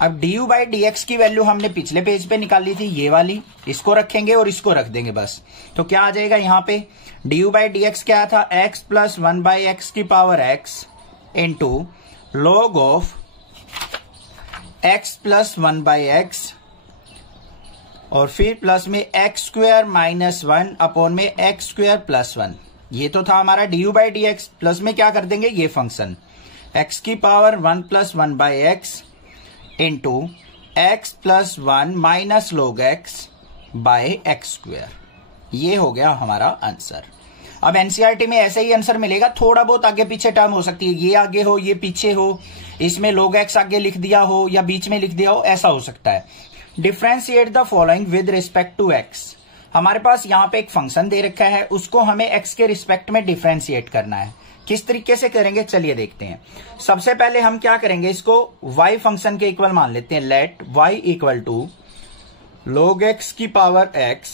अब du बाई डी एक्स की वैल्यू हमने पिछले पेज पे निकाली थी, ये वाली, इसको रखेंगे और इसको रख देंगे बस। तो क्या आ जाएगा यहाँ पे, du बाई डी एक्स क्या था, x प्लस 1 बाई एक्स की power x into log of x plus 1 by x और फिर प्लस में एक्स स्क्वेयर माइनस 1 अपॉन में एक्स स्क्वेयर प्लस 1। ये तो था हमारा du by D x, plus में क्या कर देंगे, ये फंक्शन x की power 1 plus 1 by x into x plus 1 minus log x by x square. ये हो गया हमारा आंसर। अब एनसीईआरटी में ऐसे ही आंसर मिलेगा, थोड़ा बहुत आगे पीछे टर्म हो सकती है, ये आगे हो ये पीछे हो, इसमें log x आगे लिख दिया हो या बीच में लिख दिया हो, ऐसा हो सकता है। Differentiate the following with respect to x। हमारे पास यहाँ पे एक फंक्शन दे रखा है, उसको हमें एक्स के रिस्पेक्ट में डिफरेंशिएट करना है। किस तरीके से करेंगे चलिए देखते हैं। सबसे पहले हम क्या करेंगे, इसको y फंक्शन के इक्वल मान लेते हैं। Let y equal to log x की पावर x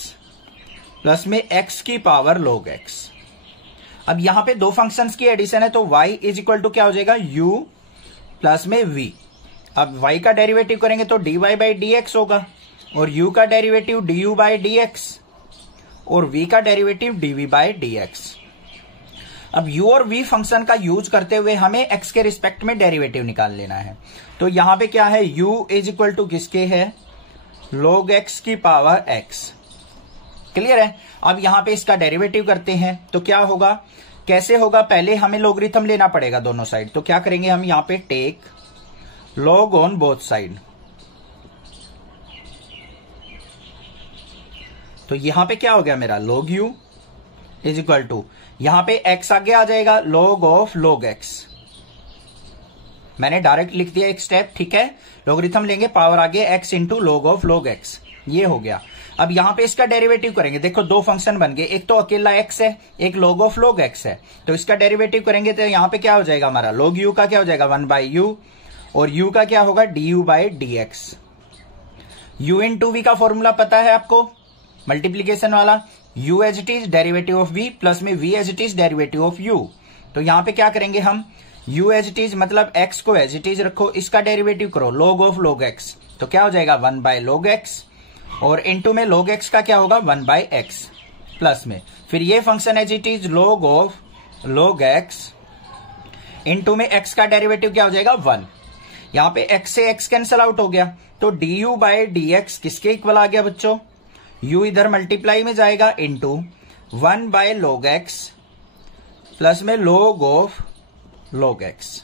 प्लस में x की पावर log x। अब यहां पे दो फंक्शंस की एडिशन है, तो y इज इक्वल टू क्या हो जाएगा, u प्लस में v। अब y का डेरिवेटिव करेंगे तो dy बाई dx होगा, और u का डेरिवेटिव du बाई dx, और v का डेरिवेटिव dv बाई dx। अब u और v फंक्शन का यूज करते हुए हमें x के रिस्पेक्ट में डेरिवेटिव निकाल लेना है। तो यहां पे क्या है, u इज इक्वल टू किसके है, log x की पावर x। क्लियर है। अब यहां पे इसका डेरिवेटिव करते हैं तो क्या होगा, कैसे होगा, पहले हमें लोगरिथम लेना पड़ेगा दोनों साइड। तो क्या करेंगे हम, यहां पे take log on both side. तो यहां पे क्या हो गया मेरा, log u is equal to, यहां पे x आगे आ जाएगा, log ऑफ log x। मैंने डायरेक्ट लिख दिया एक स्टेप, ठीक है। लोगरिथम लेंगे, पावर आगे x into log of log x, ये हो गया। अब यहां पे इसका डेरिवेटिव करेंगे, देखो दो फंक्शन बन गए, एक तो अकेला x है, एक log ऑफ log x है। तो इसका डेरिवेटिव करेंगे तो यहां पे क्या हो जाएगा हमारा, log u का क्या हो जाएगा 1 बाई u, और u का क्या होगा du by dx। u into v का फॉर्मूला पता है आपको, मल्टीप्लीकेशन वाला, u as it is derivative of v plus में v as it is derivative of u। तो यहां पे क्या करेंगे हम, u एज इट इज मतलब x को एज इट इज रखो, इसका डेरिवेटिव करो log ऑफ log x, तो क्या हो जाएगा 1 बाय log x, और इनटू में log x का क्या होगा 1 बाय x, प्लस में फिर ये function as it is log of log x, into में x का डेरिवेटिव क्या हो जाएगा 1। यहां पे x से x कैंसल आउट हो गया, तो du बाय dx किसके इक्वल आ गया बच्चों, u इधर मल्टीप्लाई में जाएगा, into 1 by log x plus में log ऑफ log x।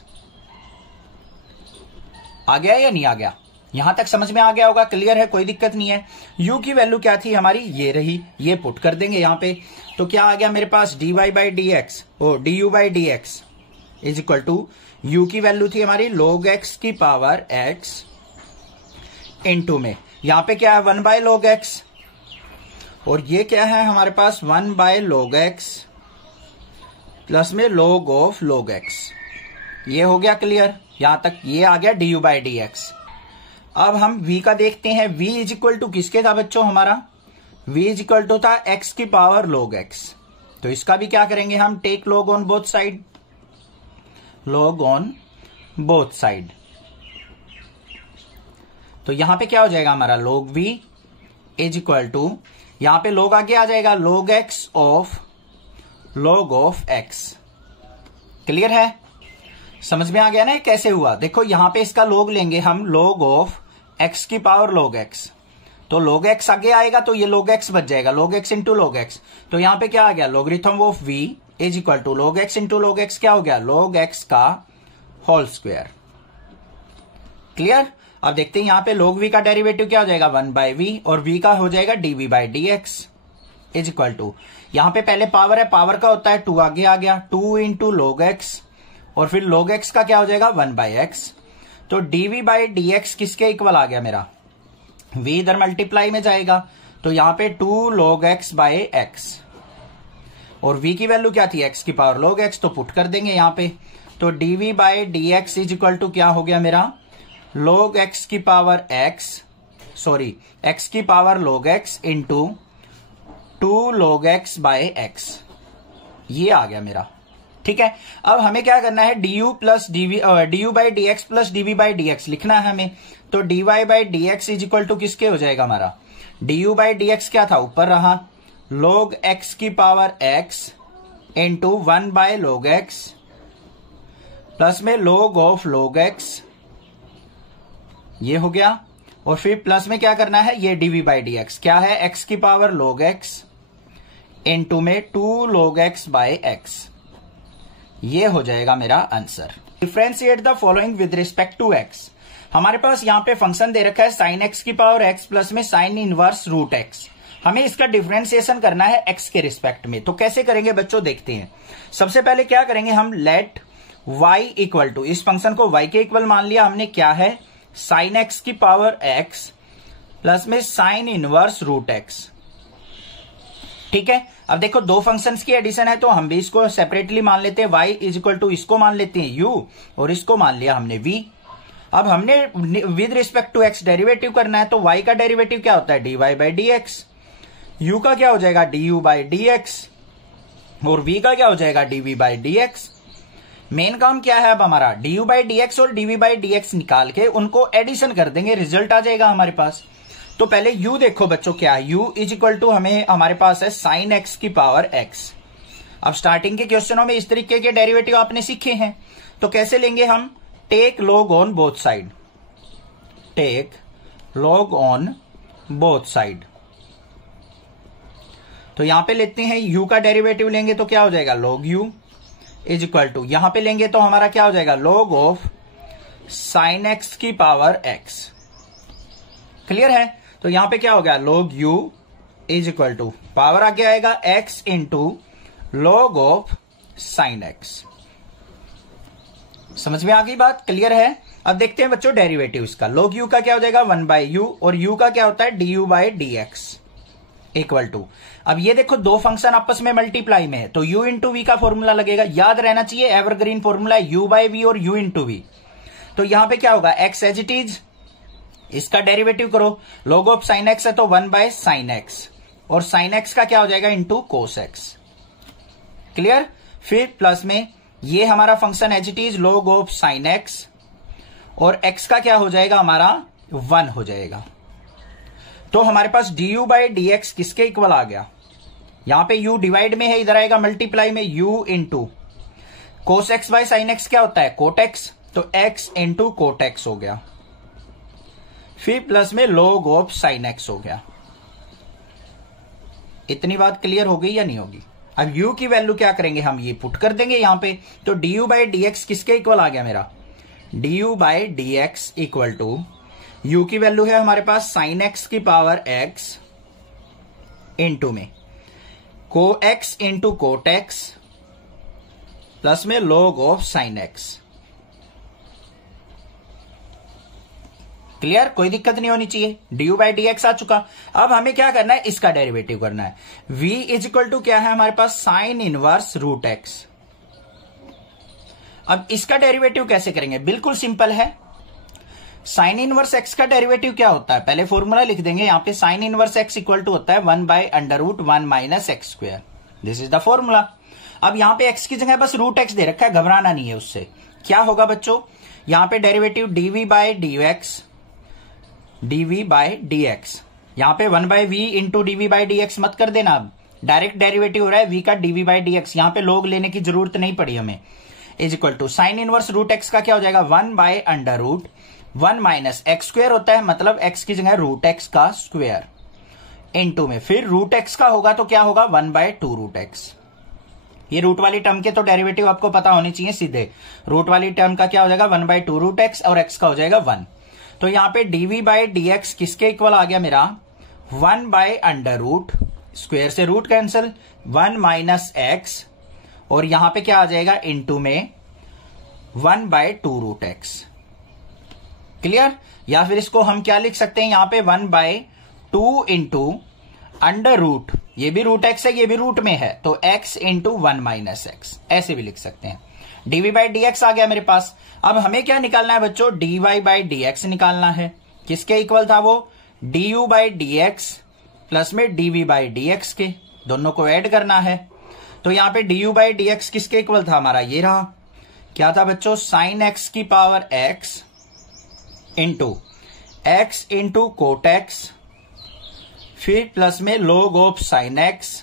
आ गया या नहीं आ गया, यहां तक समझ में आ गया होगा, क्लियर है, कोई दिक्कत नहीं है। u की वैल्यू क्या थी हमारी, ये रही, ये पुट कर देंगे यहां पे। तो क्या आ गया मेरे पास, dy बाई dx और du by dx is equal to, u की वैल्यू थी हमारी log x की पावर x, इंटू में यहां पे क्या है 1 बाय log x, और ये क्या है हमारे पास 1 बाय log x प्लस में log ऑफ log x। ये हो गया क्लियर, यहां तक ये आ गया du बाई dx। अब हम v का देखते हैं, v इज इक्वल टू किसके था बच्चों हमारा, v इज इक्वल टू था x की पावर log x। तो इसका भी क्या करेंगे हम, take log on both side, log on both side. तो यहां पे क्या हो जाएगा हमारा, log v is equal to, यहां पे log आगे आ जाएगा log x of log of x। Clear है, समझ में आ गया ना कैसे हुआ। देखो यहां पे इसका log लेंगे हम, log ऑफ x की पावर log x, तो log x आगे आएगा तो ये log x बच जाएगा, log x into log x। तो यहां पे क्या आ गया, logarithm of v is equal to log x into log x, क्या हो गया log x का होल स्क्वायर। क्लियर। अब देखते हैं यहां पे log v का डेरिवेटिव क्या हो जाएगा 1 बाय v, और v का हो जाएगा dv by dx is equal to, यहां पे पहले पावर है, पावर का होता है 2 आगे आ गया, 2 इंटू log x, और फिर log x का क्या हो जाएगा 1 बाई x। तो dv बाई dx किसके इक्वल आ गया मेरा, v इधर मल्टीप्लाई में जाएगा, तो यहां पे 2 log x बाई x, और v की वैल्यू क्या थी x की पावर log x, तो पुट कर देंगे यहां पे। तो dv by dx is equal to क्या हो गया मेरा, log x की पावर x, सॉरी x की power log x into 2 log x by x, ये आ गया मेरा। ठीक है, अब हमें क्या करना है, du plus du by dx plus dv by dx लिखना है हमें। तो dy by dx is equal to किसके हो जाएगा हमारा, du बाई dx क्या था ऊपर रहा, log x की power x into 1 by log x plus में log ऑफ log x, ये हो गया। और फिर प्लस में क्या करना है, ये dv बाई dx क्या है, x की पावर log x इंटू में 2 log x बाय x, ये हो जाएगा मेरा answer. Differentiate the following with respect to x। हमारे पास यहाँ पे फंक्शन दे रखा है sin x की पावर x प्लस में sin इनवर्स रूट x। हमें इसका डिफरेंशिएशन करना है x के रिस्पेक्ट में। तो कैसे करेंगे बच्चों, देखते हैं। सबसे पहले क्या करेंगे हम, लेट y इक्वल टू, इस फंक्शन को y के इक्वल मान लिया हमने, क्या है sin x की पावर x प्लस में sin इनवर्स रूट x। ठीक है। अब देखो दो फंक्शंस की एडिशन है तो हम भी इसको सेपरेटली मान लेते हैं, y इज इक्वल टू इसको मान लेते हैं u और इसको मान लिया हमने v। अब हमने with respect to x derivative करना है तो y का डेरिवेटिव क्या होता है dy by D x, u का क्या हो जाएगा du बाई डी एक्स और v का क्या हो जाएगा dv by D x. Main काम क्या है अब हमारा du बाई डी एक्स और dv बाई डी एक्स निकाल के उनको एडिशन कर देंगे, रिजल्ट आ जाएगा हमारे पास। तो पहले u देखो बच्चों क्या है, u इज इक्वल टू हमारे पास है साइन x की पावर x। अब स्टार्टिंग के क्वेश्चनों में इस तरीके के डेरिवेटिव आपने सीखे हैं, तो कैसे लेंगे हम, take log on both side, take log on both side. तो यहां पे लेते हैं u का डेरिवेटिव लेंगे तो क्या हो जाएगा log u is equal to, यहां पे लेंगे तो हमारा क्या हो जाएगा log ऑफ साइन x की पावर x। क्लियर है। तो यहां पे क्या हो गया log u is equal to power आगे आएगा x into log of sine x। समझ में आ गई बात, क्लियर है। अब देखते हैं बच्चों डेरिवेटिव इसका, log u का क्या हो जाएगा 1 बाई यू और u का क्या होता है du by D x equal to. अब ये देखो दो फंक्शन आपस में मल्टीप्लाई में है तो u इंटू वी का फॉर्मूला लगेगा, याद रहना चाहिए evergreen formula u by v और u इंटू वी। तो यहां पे क्या होगा x एज इट इज, इसका डेरिवेटिव करो, log ऑफ साइन x है तो 1 बाय साइन x और साइन x का क्या हो जाएगा इंटू कोस x। क्लियर। फिर प्लस में ये हमारा function as it is log of sine x और x का क्या हो जाएगा हमारा 1 हो जाएगा। तो हमारे पास du बाई डी एक्स किसके इक्वल आ गया, यहां पे u डिवाइड में है, इधर आएगा मल्टीप्लाई में, u into cos x by sine x क्या होता है कोट एक्स, तो x इंटू कोट एक्स हो गया। फिर प्लस में log ऑफ साइन एक्स हो गया। इतनी बात क्लियर हो गई या नहीं होगी। अब u की वैल्यू क्या करेंगे हम, ये पुट कर देंगे यहां पे, तो du बाई डी एक्स किसके इक्वल आ गया मेरा, du by D x equal to u की वैल्यू है हमारे पास साइन x की पावर x इंटू में को x into cot x plus में log of sine x। Clear, कोई दिक्कत नहीं होनी चाहिए, du बाई डी एक्स आ चुका। अब हमें क्या करना है, इसका डेरिवेटिव करना है। v इज इक्वल टू क्या है हमारे पास साइन इनवर्स रूट x। अब इसका डेरिवेटिव कैसे करेंगे, बिल्कुल सिंपल है। साइन इनवर्स x का डेरिवेटिव क्या होता है, पहले फॉर्मूला लिख देंगे, यहां पे sine inverse x equal to होता है 1 by under root 1 minus x square, this is the formula. अब यहां पे x की जगह बस रूट x दे रखा है, घबराना नहीं है उससे। क्या होगा बच्चों, यहां पे derivative dv by d x, यहां पे 1 by v into d v by D x मत कर देना, अब डायरेक्ट डेरिवेटिव हो रहा है v का dv बाई डी एक्स, यहां पे लोग लेने की जरूरत नहीं पड़ी हमें, is equal to sine inverse root x का क्या हो जाएगा 1 by under root 1 minus x square होता है, मतलब x की जगह रूट x का स्क्वायर इनटू में, फिर रूट x का होगा तो क्या होगा 1 बाय 2 रूट x। ये रूट वाली टर्म के तो डेरिवेटिव आपको पता होनी चाहिए सीधे, रूट वाली टर्म का क्या हो जाएगा 1 बाय 2 रूट x और x का हो जाएगा 1। तो यहां पे dv बाय dx किसके इक्वल आ गया मेरा 1 बाय अंडर रूट, स्क्वायर से रूट कैंसिल, 1 माइनस एक्स और यहां पे क्या आ जाएगा इनटू में 1 बाय 2 रूट x। क्लियर। या फिर इसको हम क्या लिख सकते हैं, यहां पे 1 बाय 2 इंटू अंडर रूट, ये भी रूट x है ये भी रूट में है तो x इंटू 1 माइनस एक्स, ऐसे भी लिख सकते हैं। dv बाई डी एक्स आ गया मेरे पास। अब हमें क्या निकालना है बच्चों, dy बाई डी एक्स निकालना है। किसके इक्वल था वो, du by D x plus में dv बाई डी एक्स के, दोनों को ऐड करना है। तो यहां पे du बाई डी एक्स किसके इक्वल था हमारा, ये रहा, क्या था बच्चों साइन x की power x into x into cot x, फिर प्लस में log ऑफ साइन x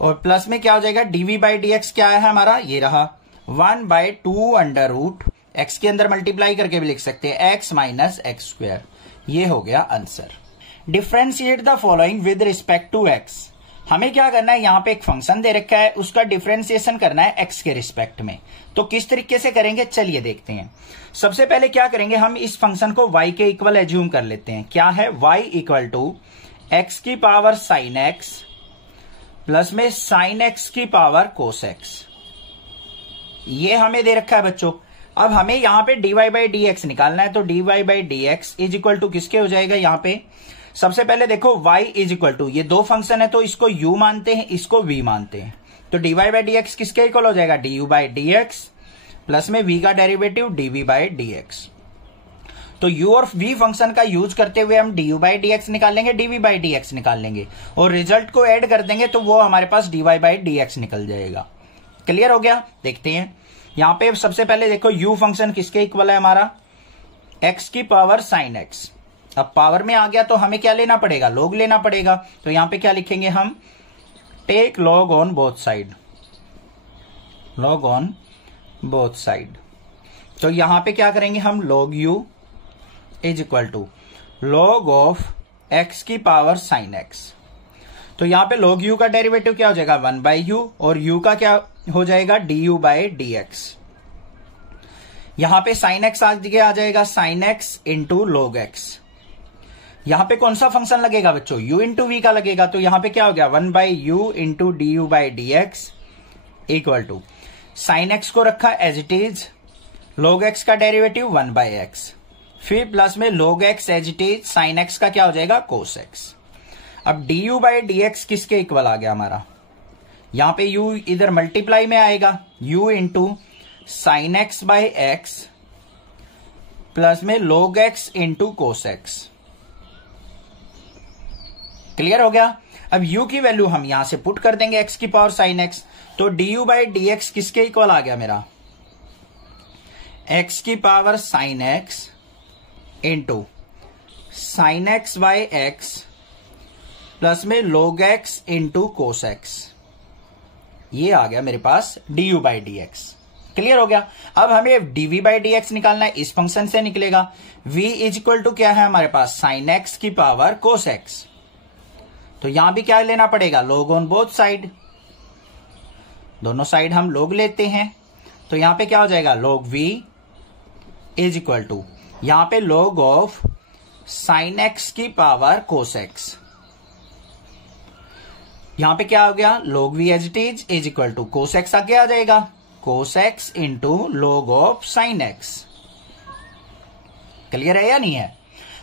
और प्लस में क्या हो जाएगा dv बाई डी एक्स क्या है हमारा, ये रहा 1 बाय 2 अंडर रूट, x के अंदर मल्टीप्लाई करके भी लिख सकते हैं x माइनस एक्स स्क्वायर। ये हो गया answer. Differentiate the following with respect to x। हमें क्या करना है, यहां पे एक फंक्शन दे रखा है, उसका डिफरेंशिएशन करना है x के रिस्पेक्ट में। तो किस तरीके से करेंगे चलिए देखते हैं। सबसे पहले क्या करेंगे, हम इस फंक्शन को y के इक्वल एज्यूम कर लेते हैं। क्या है, y इक्वल टू एक्स की पावर साइन x प्लस में साइन x की पावर कोस x, ये हमें दे रखा है बच्चों। अब हमें यहां पे dy बाई डी एक्स निकालना है, तो dy by D x is equal to किसके हो जाएगा, यहां पे सबसे पहले देखो y इज इक्वल टू, ये दो फंक्शन है तो इसको u मानते हैं, इसको v मानते हैं, तो dy बाई डी एक्स किसके इक्वल हो जाएगा, du by D x plus में v का derivative dv by D x. तो u और v फंक्शन का यूज करते हुए हम du बाई डी एक्स निकाल लेंगे, dv बाई डी एक्स निकाल लेंगे और रिजल्ट को ऐड कर देंगे तो वो हमारे पास dy बाई डी एक्स निकल जाएगा। क्लियर हो गया। देखते हैं यहां पे सबसे पहले देखो u फंक्शन किसके इक्वल है हमारा, x की पावर साइन x। अब पावर में आ गया तो हमें क्या लेना पड़ेगा, log लेना पड़ेगा। तो यहां पे क्या लिखेंगे हम, take log on both side, log on both side. तो यहां पे क्या करेंगे हम, log u is equal to log of x की पावर साइन x। तो यहां पे log u का डेरिवेटिव क्या हो जाएगा, 1 बाई u और u का क्या हो जाएगा, du बाई डी एक्स। यहां पे साइन एक्स आगे आ जाएगा, sign x into log x. यहां पे कौन सा फंक्शन लगेगा बच्चों, u इंटू वी का लगेगा। तो यहां पे क्या हो गया, 1 by u into d u by D x equal to sine x को रखा as it is, log x का डेरिवेटिव 1 बाई एक्स, फिर प्लस में log x as it is, sine x का क्या हो जाएगा, कोस एक्स। अब d u by D x किसके इक्वल आ गया हमारा, यहां पे u इधर मल्टीप्लाई में आएगा, u into sine x by x plus में log x into cos x. Clear हो गया। अब u की वैल्यू हम यहां से पुट कर देंगे x की पावर साइन x, तो du बाई डी एक्स किसके इक्वल आ गया मेरा, x की power sine x into sine x by x plus में log x into cos x. ये आ गया मेरे पास du by D x. Clear हो गया। अब हमें dv बाई डी एक्स निकालना है, इस फंक्शन से निकलेगा। v इज इक्वल टू क्या है हमारे पास, साइन एक्स की पावर कोस एक्स। तो यहां भी क्या लेना पड़ेगा, log ऑन बोथ साइड, दोनों साइड हम log लेते हैं। तो यहां पे क्या हो जाएगा, log v is equal to, यहां पे log ऑफ साइन एक्स की पावर कोस एक्स। यहां पे क्या हो गया, log v as it is equal to cos x आगे आ जाएगा, cos x into log of sine x. Clear है या नहीं है।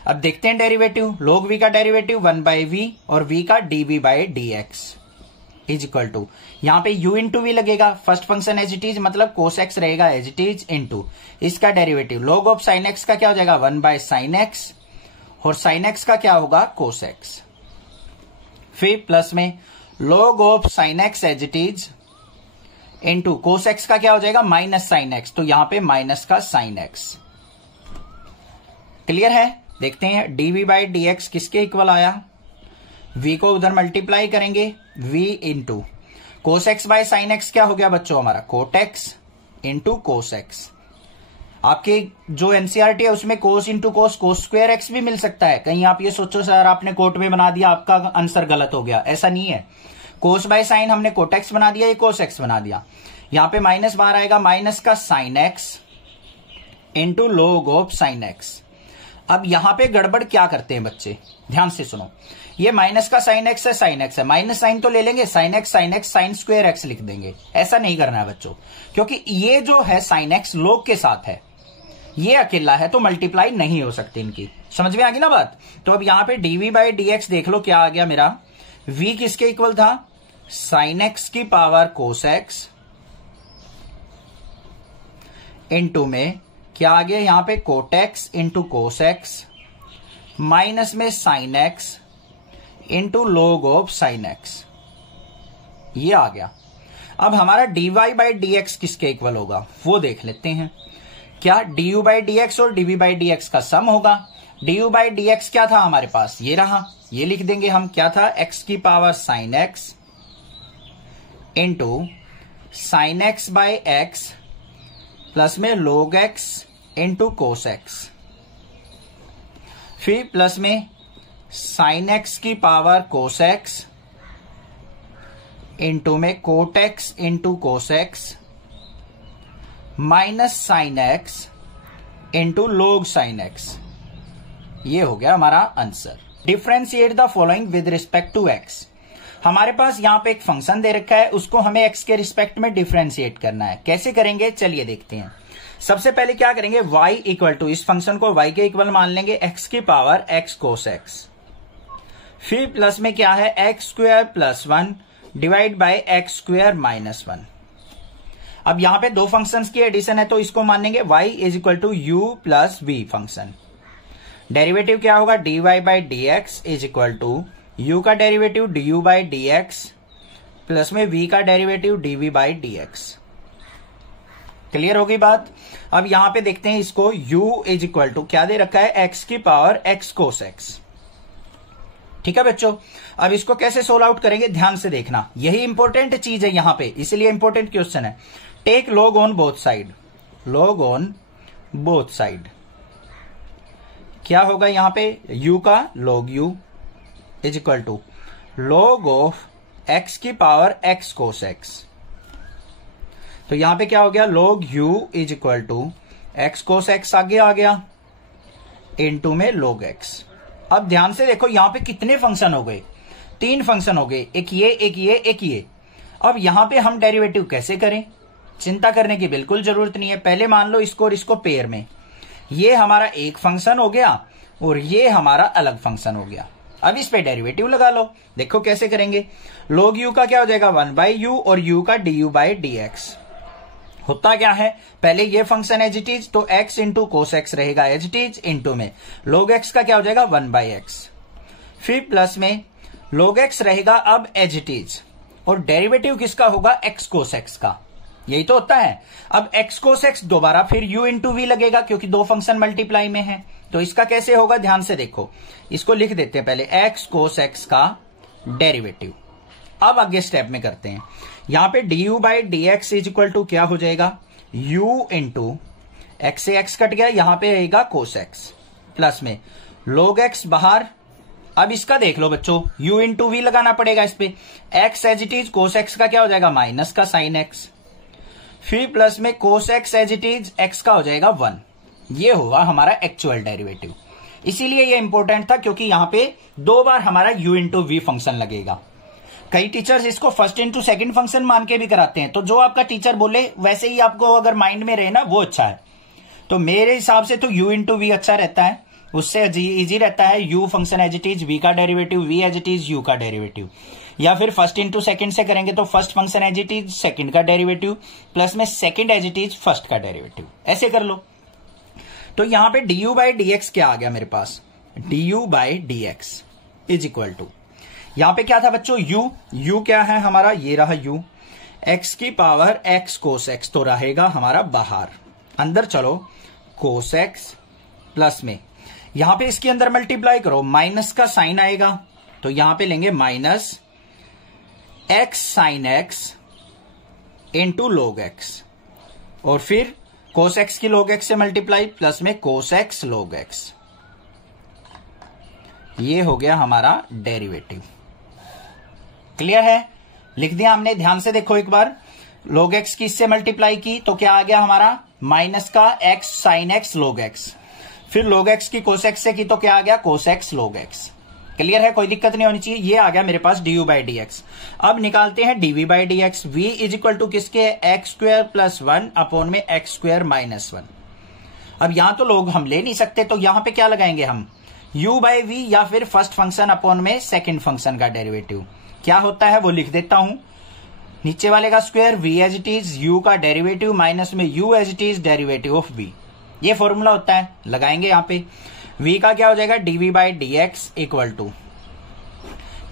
अब देखते हैं डेरिवेटिव, log v का डेरिवेटिव 1 बाई वी और v का dv by D x is equal to, यहां पे u इंटू वी लगेगा, first function as it is मतलब कोस एक्स रहेगा एज इट इज इंटू इसका derivative log of sine x का क्या हो जाएगा, 1 बाई साइन एक्स और साइन एक्स का क्या होगा, कोस एक्स। फिर प्लस में log of sine x as it is into cos x का क्या हो जाएगा, माइनस साइन एक्स, तो यहां पे माइनस का साइन एक्स। क्लियर है। देखते हैं dv बाई डी एक्स किसके इक्वल आया, v को उधर मल्टीप्लाई करेंगे, v into cos x by sine x क्या हो गया बच्चों हमारा, cot x into cos x. आपके जो एनसीईआरटी है उसमें cos into cos, cos square x भी मिल सकता है। कहीं आप ये सोचो सर आपने कोट में बना दिया, आपका आंसर गलत हो गया, ऐसा नहीं है। कोस बाय साइन हमने कोट एक्स बना दिया, ये कोस एक्स बना दिया। यहां पे माइनस बाहर आएगा, माइनस का sign x into log of sine x. अब यहां पे गड़बड़ क्या करते हैं बच्चे, ध्यान से सुनो, ये माइनस का साइन एक्स है, साइन एक्स है, माइनस साइन तो ले लेंगे, sine x sine square x लिख देंगे। ऐसा नहीं करना है बच्चों, क्योंकि ये जो है साइन एक्स log के साथ है, ये अकेला है तो मल्टीप्लाई नहीं हो सकती इनकी। समझ में आ गई ना बात। तो अब यहां पे dv बाई डी एक्स देख लो क्या आ गया मेरा, v किसके इक्वल था, साइन एक्स की पावर कोस एक्स इंटू में क्या आ गया यहां पे, cot x into cos x minus में sine x into log of sine x. ये आ गया। अब हमारा dy बाई डी एक्स किसके इक्वल होगा वो देख लेते हैं। क्या du बाई डी एक्स और dv बाई डी एक्स का सम होगा। du बाई डी एक्स क्या था हमारे पास, ये रहा, ये लिख देंगे हम, क्या था, x की power sine x into sine x by x plus में log x into cos x, फिर प्लस में साइन एक्स की पावर कोस एक्स इंटू में cot x into cos x minus sine x into log sine x. ये हो गया हमारा answer. Differentiate the following with respect to x. हमारे पास यहां पे एक फंक्शन दे रखा है, उसको हमें एक्स के रिस्पेक्ट में डिफरेंशिएट करना है। कैसे करेंगे चलिए देखते हैं। सबसे पहले क्या करेंगे, y इक्वल टू, इस फंक्शन को y के इक्वल मान लेंगे, x की पावर x कोस x फिर प्लस में क्या है, x square plus 1 divide by x square minus 1। अब यहां पे दो फंक्शंस की एडिशन है तो इसको मानेंगे y is equal to u plus v function. Derivative क्या होगा, dy by D x is equal to u का derivative du by D x plus में v का derivative dv by D x. Clear हो गई बात। अब यहां पे देखते हैं इसको, u इज इक्वल टू क्या दे रखा है, x की पावर x कोस x। ठीक है बच्चों, अब इसको कैसे सोल्व आउट करेंगे ध्यान से देखना, यही इंपॉर्टेंट चीज है यहां पे, इसलिए इंपॉर्टेंट क्वेश्चन है। Take log on both side, log on both side क्या होगा यहां पे, u का log u is equal to log of x की पावर x कोस x। तो यहां पे क्या हो गया, log u is equal to x cos x आगे आ गया इनटू में log x। अब ध्यान से देखो यहां पे कितने फंक्शन हो गए, 3 फंक्शन हो गए, एक ये एक ये एक ये। अब यहां पे हम डेरिवेटिव कैसे करें, चिंता करने की बिल्कुल जरूरत नहीं है। पहले मान लो इसको और इसको पेयर में, ये हमारा एक फंक्शन हो गया और ये हमारा अलग फंक्शन हो गया। अब इस पे डेरिवेटिव लगा लो, देखो कैसे करेंगे। log u का क्या हो जाएगा 1 बाई यू और u का du बाई डी एक्स। होता क्या है, पहले ये फंक्शन एज इट इज तो x इंटू कोस एक्स रहेगा एज इट इज, इंटू में log x का क्या हो जाएगा 1 बाई एक्स, फिर प्लस में log x रहेगा अब एज इट इज, और डेरिवेटिव किसका होगा, x कोस x का, यही तो होता है। अब x कोस x दोबारा फिर u इंटू वी लगेगा क्योंकि दो फंक्शन मल्टीप्लाई में है। तो इसका कैसे होगा ध्यान से देखो, इसको लिख देते हैं पहले x कोस x का डेरिवेटिव। अब आगे स्टेप में करते हैं, यहां पे du by D x is equal to क्या हो जाएगा, u इंटू एक्स से x कट गया, यहां पे रहेगा कोस x प्लस में log x बाहर। अब इसका देख लो बच्चों, u इंटू वी लगाना पड़ेगा इस पे, x as it is cos x का क्या हो जाएगा माइनस का साइन x, फिर प्लस में cos x as it is x का हो जाएगा 1। ये होगा हमारा एक्चुअल डेरिवेटिव। इसीलिए ये इंपॉर्टेंट था क्योंकि यहां पे 2 बार हमारा u इंटू वी फंक्शन लगेगा। कई टीचर्स इसको फर्स्ट इंटू सेकंड फंक्शन मान के भी कराते हैं, तो जो आपका टीचर बोले वैसे ही आपको अगर माइंड में रहे ना वो अच्छा है। तो मेरे हिसाब से तो u इंटू वी अच्छा रहता है, उससे इजी रहता है। u function as it is, v का derivative v as it is, u का डेरिवेटिव, या फिर फर्स्ट इंटू सेकंड से करेंगे तो first function as it is second का डेरिवेटिव प्लस में second as it is first का डेरिवेटिव, ऐसे कर लो। तो यहां पे du बाई डी एक्स क्या आ गया मेरे पास, du by D x is equal to, यहां पे क्या था बच्चों u क्या है हमारा, ये रहा u, x की पावर x कोस x तो रहेगा हमारा बाहर, अंदर चलो कोस x प्लस में यहां पे इसके अंदर मल्टीप्लाई करो, माइनस का साइन आएगा तो यहां पे लेंगे minus x sine x into log x, और फिर कोस x की log x से मल्टीप्लाई प्लस में कोस x log x। ये हो गया हमारा डेरिवेटिव। क्लियर है, लिख दिया हमने, ध्यान से देखो एक बार, log x की इससे मल्टीप्लाई की तो क्या आ गया हमारा माइनस का x sine x log x, फिर log x की कोस x से की तो क्या आ गया कोस x log x। क्लियर है, कोई दिक्कत नहीं होनी चाहिए। ये आ गया मेरे पास du बाई डी एक्स। अब निकालते हैं dv by D x. v is equal to किसके, एक्स स्क्वायर प्लस 1 अपॉन में एक्स स्क्वायर माइनस 1। अब यहां तो लोग हम ले नहीं सकते तो यहां पे क्या लगाएंगे हम, u बाई वी या फिर फर्स्ट फंक्शन अपॉन में सेकंड फंक्शन का डेरिवेटिव। क्या होता है वो लिख देता हूं, नीचे वाले का square v as it is, u का डेरिवेटिव माइनस में u as it is derivative of v। ये फॉर्मूला होता है, लगाएंगे यहां पे। v का क्या हो जाएगा dv by D x equal to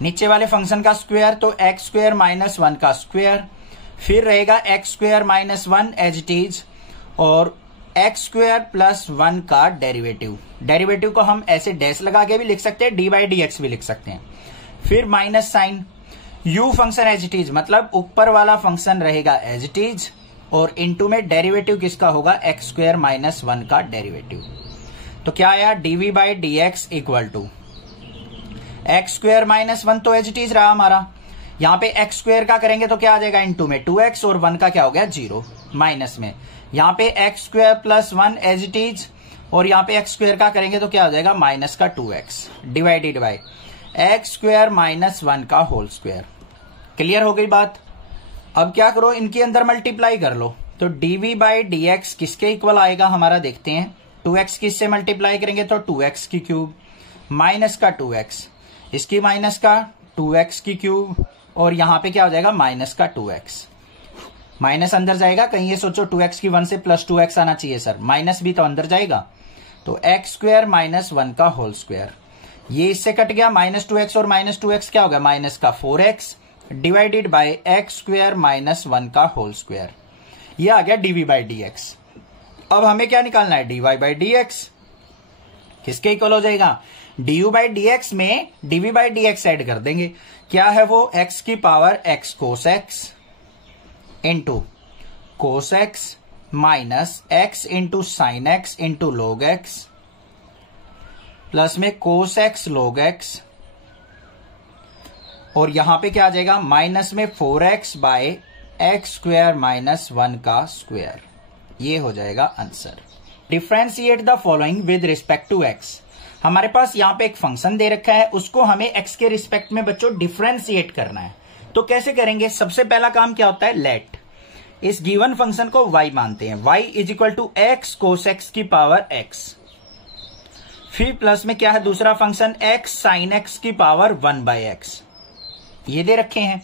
नीचे वाले फंक्शन का स्क्वायर तो एक्स स्क्वायर माइनस 1 का स्क्वायर, फिर रहेगा x square minus 1 as it is, और एक्स स्क्वायर प्लस 1 का डेरिवेटिव। डेरिवेटिव को हम ऐसे डैश लगा के भी लिख सकते हैं, डी बाई डी एक्स भी लिख सकते हैं, फिर minus sine, u function as it is मतलब ऊपर वाला फंक्शन रहेगा एज इट इज, और इनटू में डेरिवेटिव किसका होगा एक्स स्क्वायर माइनस 1 का डेरिवेटिव। तो क्या आया dv by D x equal to x square minus 1 तो एज इट इज रहा हमारा, यहां पे एक्स स्क्वायर का करेंगे तो क्या आ जाएगा इनटू में 2x, और 1 का क्या हो गया 0 माइनस में, यहां पे x square plus 1 as it is, और यहां पे एक्स स्क्वायर का करेंगे तो क्या हो जाएगा माइनस का 2x divided by x square minus 1 का होल स्क्वायर। क्लियर हो गई बात। अब क्या करो, इनके अंदर मल्टीप्लाई कर लो, तो dv बाई डी एक्स किसके इक्वल आएगा हमारा, देखते हैं। 2x किससे मल्टीप्लाई करेंगे तो 2x की क्यूब माइनस का 2x इसकी माइनस का 2x की क्यूब, और यहां पे क्या हो जाएगा माइनस का 2x। माइनस अंदर जाएगा, कहीं ये सोचो 2x की 1 से प्लस 2x आना चाहिए सर, माइनस भी तो अंदर जाएगा, तो x स्क्वायर माइनस 1 का होल स्क्वायर। ये इससे कट गया, माइनस 2x और माइनस 2x क्या हो गया माइनस का 4x divided by x square minus 1 का होल स्क्वायर। ये आ गया dv बाई dx। अब हमें क्या निकालना है, dy बाई dx। किसके इक्वल हो जाएगा, du बाई dx में dv बाई dx ऐड कर देंगे। क्या है वो, x की power x cos x into cos x minus x into sine x into log x plus में कोस x लॉग x, और यहां पे क्या आ जाएगा माइनस में 4x bye x square minus 1 का स्क्वायर। ये हो जाएगा answer. Differentiate the following with respect to x। हमारे पास यहां पे एक फंक्शन दे रखा है, उसको हमें x के रिस्पेक्ट में बच्चों डिफ्रेंशिएट करना है। तो कैसे करेंगे, सबसे पहला काम क्या होता है, लेट इस गिवन फंक्शन को y मानते हैं, y is equal to x cos x की पावर x। फिर प्लस में क्या है दूसरा फंक्शन, x साइन x की पावर 1 बाय x। ये दे रखे हैं।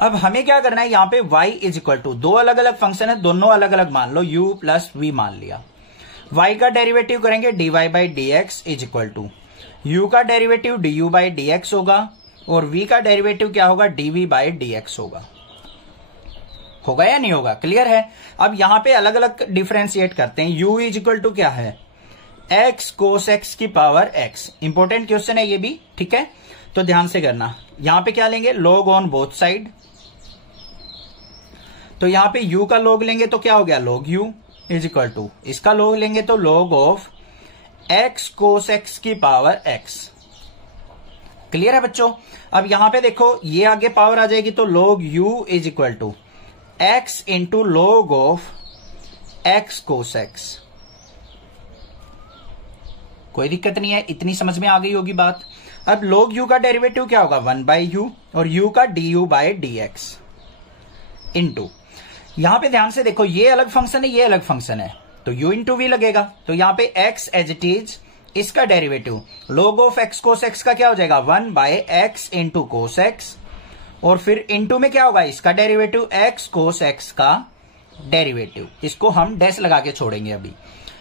अब हमें क्या करना है, यहां पे y इज इक्वल टू, दो अलग अलग फंक्शन है, दोनों अलग अलग मान लो, u प्लस v मान लिया। y का डेरिवेटिव करेंगे dy by D x is equal to, u का derivative du by D x होगा, और v का डेरिवेटिव क्या होगा, dv बाई डी एक्स होगा। होगा या नहीं होगा, क्लियर है। अब यहां पे अलग अलग डिफरेंशिएट करते हैं। u इज इक्वल टू क्या है, x कोस x की पावर x। इंपॉर्टेंट क्वेश्चन है ये भी, ठीक है, तो ध्यान से करना। यहां पे क्या लेंगे, log ऑन बोथ साइड, तो यहां पे u का log लेंगे तो क्या हो गया log u is equal to, इसका log लेंगे तो log of x cos x की पावर x। क्लियर है बच्चों। अब यहां पे देखो ये आगे पावर आ जाएगी तो log u is equal to x into log of x cos x। कोई दिक्कत नहीं है, इतनी समझ में आ गई होगी बात। अब log u का डेरिवेटिव क्या होगा 1 बाई u, और u का du by D x into, यहां पे ध्यान से देखो ये अलग फंक्शन है ये अलग फंक्शन है, तो u इंटू वी लगेगा, तो यहां पे x एज इट इज, इसका derivative log of x cos x का क्या हो जाएगा 1 by x into cos x, और फिर इंटू में क्या होगा इसका डेरिवेटिव x कोस x का डेरिवेटिव, इसको हम डैश लगा के छोड़ेंगे अभी।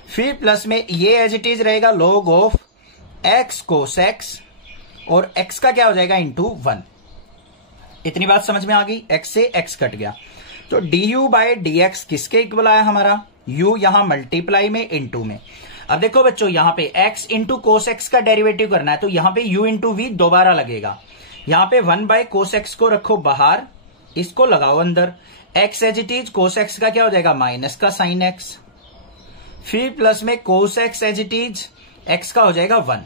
फिर प्लस में ये एज इट इज रहेगा log of x cos x, और x का क्या हो जाएगा इंटू 1। इतनी बात समझ में आ गई, x से x कट गया, तो du बाय dx किसके इक्वल आया हमारा, u यहां मल्टीप्लाई में इंटू में। अब देखो बच्चों यहां पे x इंटू कोस x का डेरिवेटिव करना है, तो यहां पे u इंटू वी दोबारा लगेगा। यहां पे 1 बाय कोस x को रखो बाहर, इसको लगाओ अंदर, x as it is cos x का क्या हो जाएगा माइनस का साइन x, फिर प्लस में cos x as it is, x का हो जाएगा 1,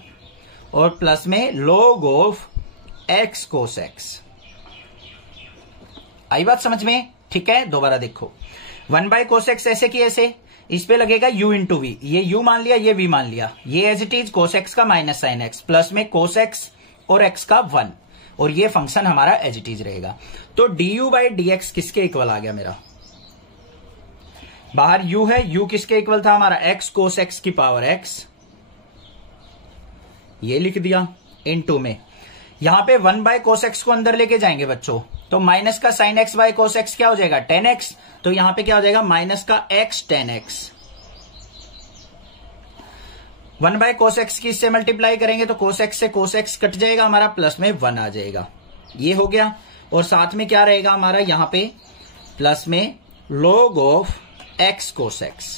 और प्लस में log of x cos x। आई बात समझ में, ठीक है। दोबारा देखो 1 बाय कोस x ऐसे की ऐसे, इस पे लगेगा u इंटू वी, ये u मान लिया ये v मान लिया, ये as it is cos x का माइनस साइन x, प्लस में कोस x और x का 1, और ये फंक्शन हमारा एज इट इज रहेगा। तो du बाई डी एक्स किसके इक्वल आ गया मेरा, बाहर u है, u किसके इक्वल था हमारा x कोस x की पावर x, ये लिख दिया इनटू में। यहां पे 1 बाय कोस x को अंदर लेके जाएंगे बच्चों, तो माइनस का sign x by cos x क्या हो जाएगा 10x, तो यहां पे क्या हो जाएगा माइनस का x 10x। 1 bye cos x की इससे मल्टीप्लाई करेंगे तो कोस x से कोस x कट जाएगा हमारा, प्लस में 1 आ जाएगा, ये हो गया। और साथ में क्या रहेगा हमारा यहां पे प्लस में log of x cos x,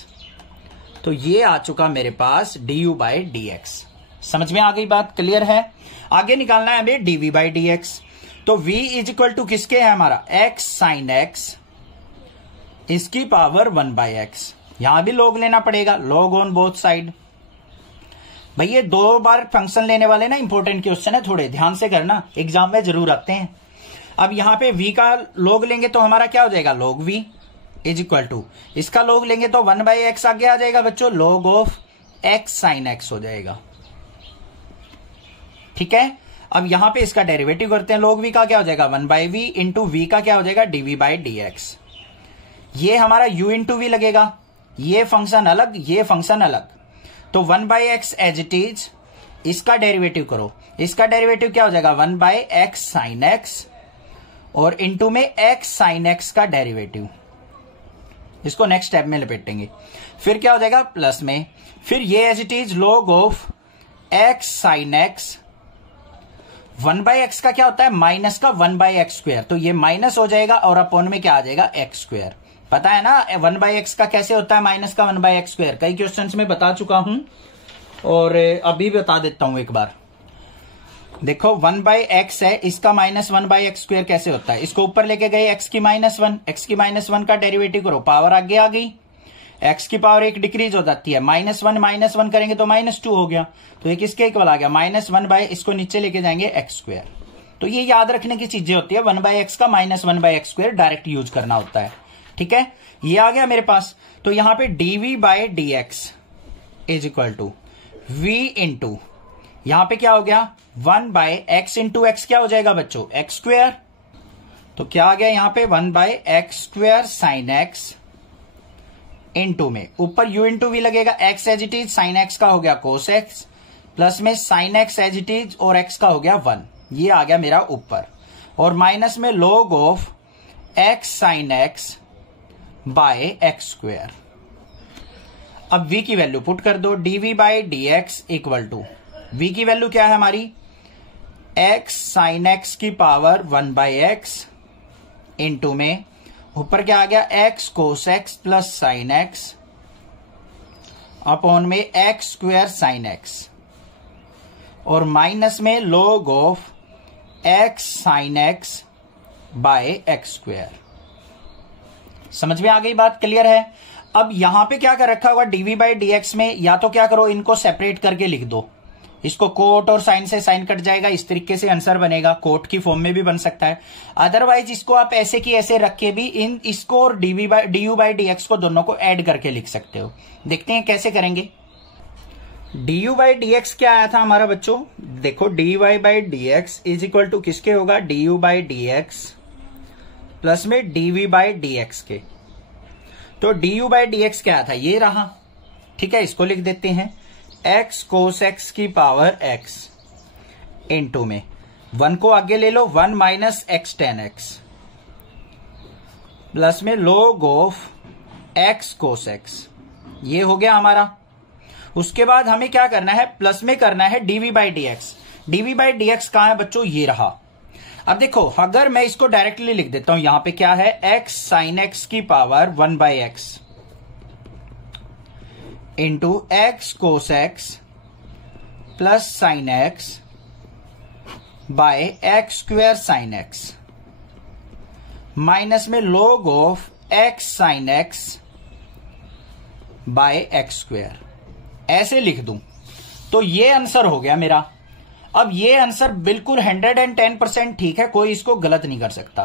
तो ये आ चुका मेरे पास du बाई डी एक्स। समझ में आ गई बात, क्लियर है। आगे निकालना है हमें dv बाई डी एक्स, तो v इज इक्वल टू किसके है हमारा x साइन x, इसकी पावर 1 बाई एक्स। यहां भी log लेना पड़ेगा, log ऑन बोथ साइड। भाई ये 2 बार फंक्शन लेने वाले ना इंपॉर्टेंट क्वेश्चन है, थोड़े ध्यान से करना, एग्जाम में जरूर आते हैं। अब यहां पे v का log लेंगे तो हमारा क्या हो जाएगा log v is equal to, इसका log लेंगे तो 1 बाई एक्स आगे आ जाएगा बच्चों, log of x sine x हो जाएगा, ठीक है। अब यहां पे इसका डेरिवेटिव करते हैं, log v का क्या हो जाएगा 1 बाई वी इंटू वी का क्या हो जाएगा dv बाई डी एक्स। ये हमारा u इंटू वी लगेगा, ये फंक्शन अलग ये फंक्शन अलग, तो 1 by x as it is, इसका डेरिवेटिव करो। इसका डेरिवेटिव क्या हो जाएगा, 1/x साइन एक्स और इनटू में x साइन एक्स का डेरिवेटिव। इसको नेक्स्ट स्टेप में लपेटेंगे। फिर क्या हो जाएगा प्लस में, फिर ये as it is log of x sine x. 1/x का क्या होता है, माइनस का 1/x स्क्वायर, तो ये माइनस हो जाएगा और अपॉन में क्या आ जाएगा x स्क्वायर। पता है ना 1/x का कैसे होता है, माइनस का 1/x स्क्वायर, कई क्वेश्चंस में बता चुका हूं और अभी बता देता हूं एक बार। देखो 1/x है, इसका माइनस 1/x स्क्वायर कैसे होता है, इसको ऊपर लेके गए x की -1, x की -1 का डेरिवेटिव करो, पावर आगे आ गई, x की पावर 1 डिक्रीज हो जाती है, -1 करेंगे तो -2 हो गया, तो ये किसके इक्वल आ गया, -1 इसको नीचे लेके जाएंगे x स्क्वायर। तो ये याद रखने की चीजें होती है, 1/x का -1/x स्क्वायर डायरेक्ट यूज करना होता है। ठीक है, ये आ गया मेरे पास। तो यहां पे dv/dx is equal to v into, यहां पे क्या हो गया 1/x इंटू एक्स क्या हो जाएगा बच्चों, x स्क्वायर। तो क्या आ गया यहां पे 1/x square sine x into में ऊपर u इंटू वी लगेगा, x as it is, sine x का हो गया कोस एक्स, प्लस में sine x as it is और x का हो गया 1, ये आ गया मेरा ऊपर, और माइनस में log of x sine x by x square. अब v की वैल्यू पुट कर दो, dv/dx इक्वल टू, v की वैल्यू क्या है हमारी, x साइन एक्स की पावर 1/x इंटू में ऊपर क्या आ गया x cos x plus sine x upon में x स्क्वायर साइन एक्स, और माइनस में log of x sine x by x square. समझ में आ गई बात, क्लियर है। अब यहां पे क्या कर रखा होगा dv/dx में, या तो क्या करो इनको सेपरेट करके लिख दो, इसको कोट और साइन से साइन कट जाएगा, इस तरीके से आंसर बनेगा, कोट की फॉर्म में भी बन सकता है। अदरवाइज इसको आप ऐसे की ऐसे रख के भी इन इसको और du/dx को दोनों को ऐड करके लिख सकते हो। देखते हैं कैसे करेंगे। du/dx क्या आया था हमारा बच्चों, देखो dy/dx इज इक्वल टू किसके होगा, du/dx प्लस में dv/dx के। तो du/dx क्या था, ये रहा, ठीक है, इसको लिख देते हैं x कोस x की पावर x इंटू में 1 को आगे ले लो, 1 minus x tan x plus में log of x cos x, ये हो गया हमारा। उसके बाद हमें क्या करना है, प्लस में करना है dv/dx। dv/dx कहां है बच्चों, ये रहा। अब देखो अगर मैं इसको डायरेक्टली लिख देता हूं, यहां पे क्या है x साइन x की power 1/x into x cos x plus sine x by x square sine x minus में log of x sine x by x square, ऐसे लिख दूं तो ये आंसर हो गया मेरा। अब ये आंसर बिल्कुल 110% ठीक है, कोई इसको गलत नहीं कर सकता।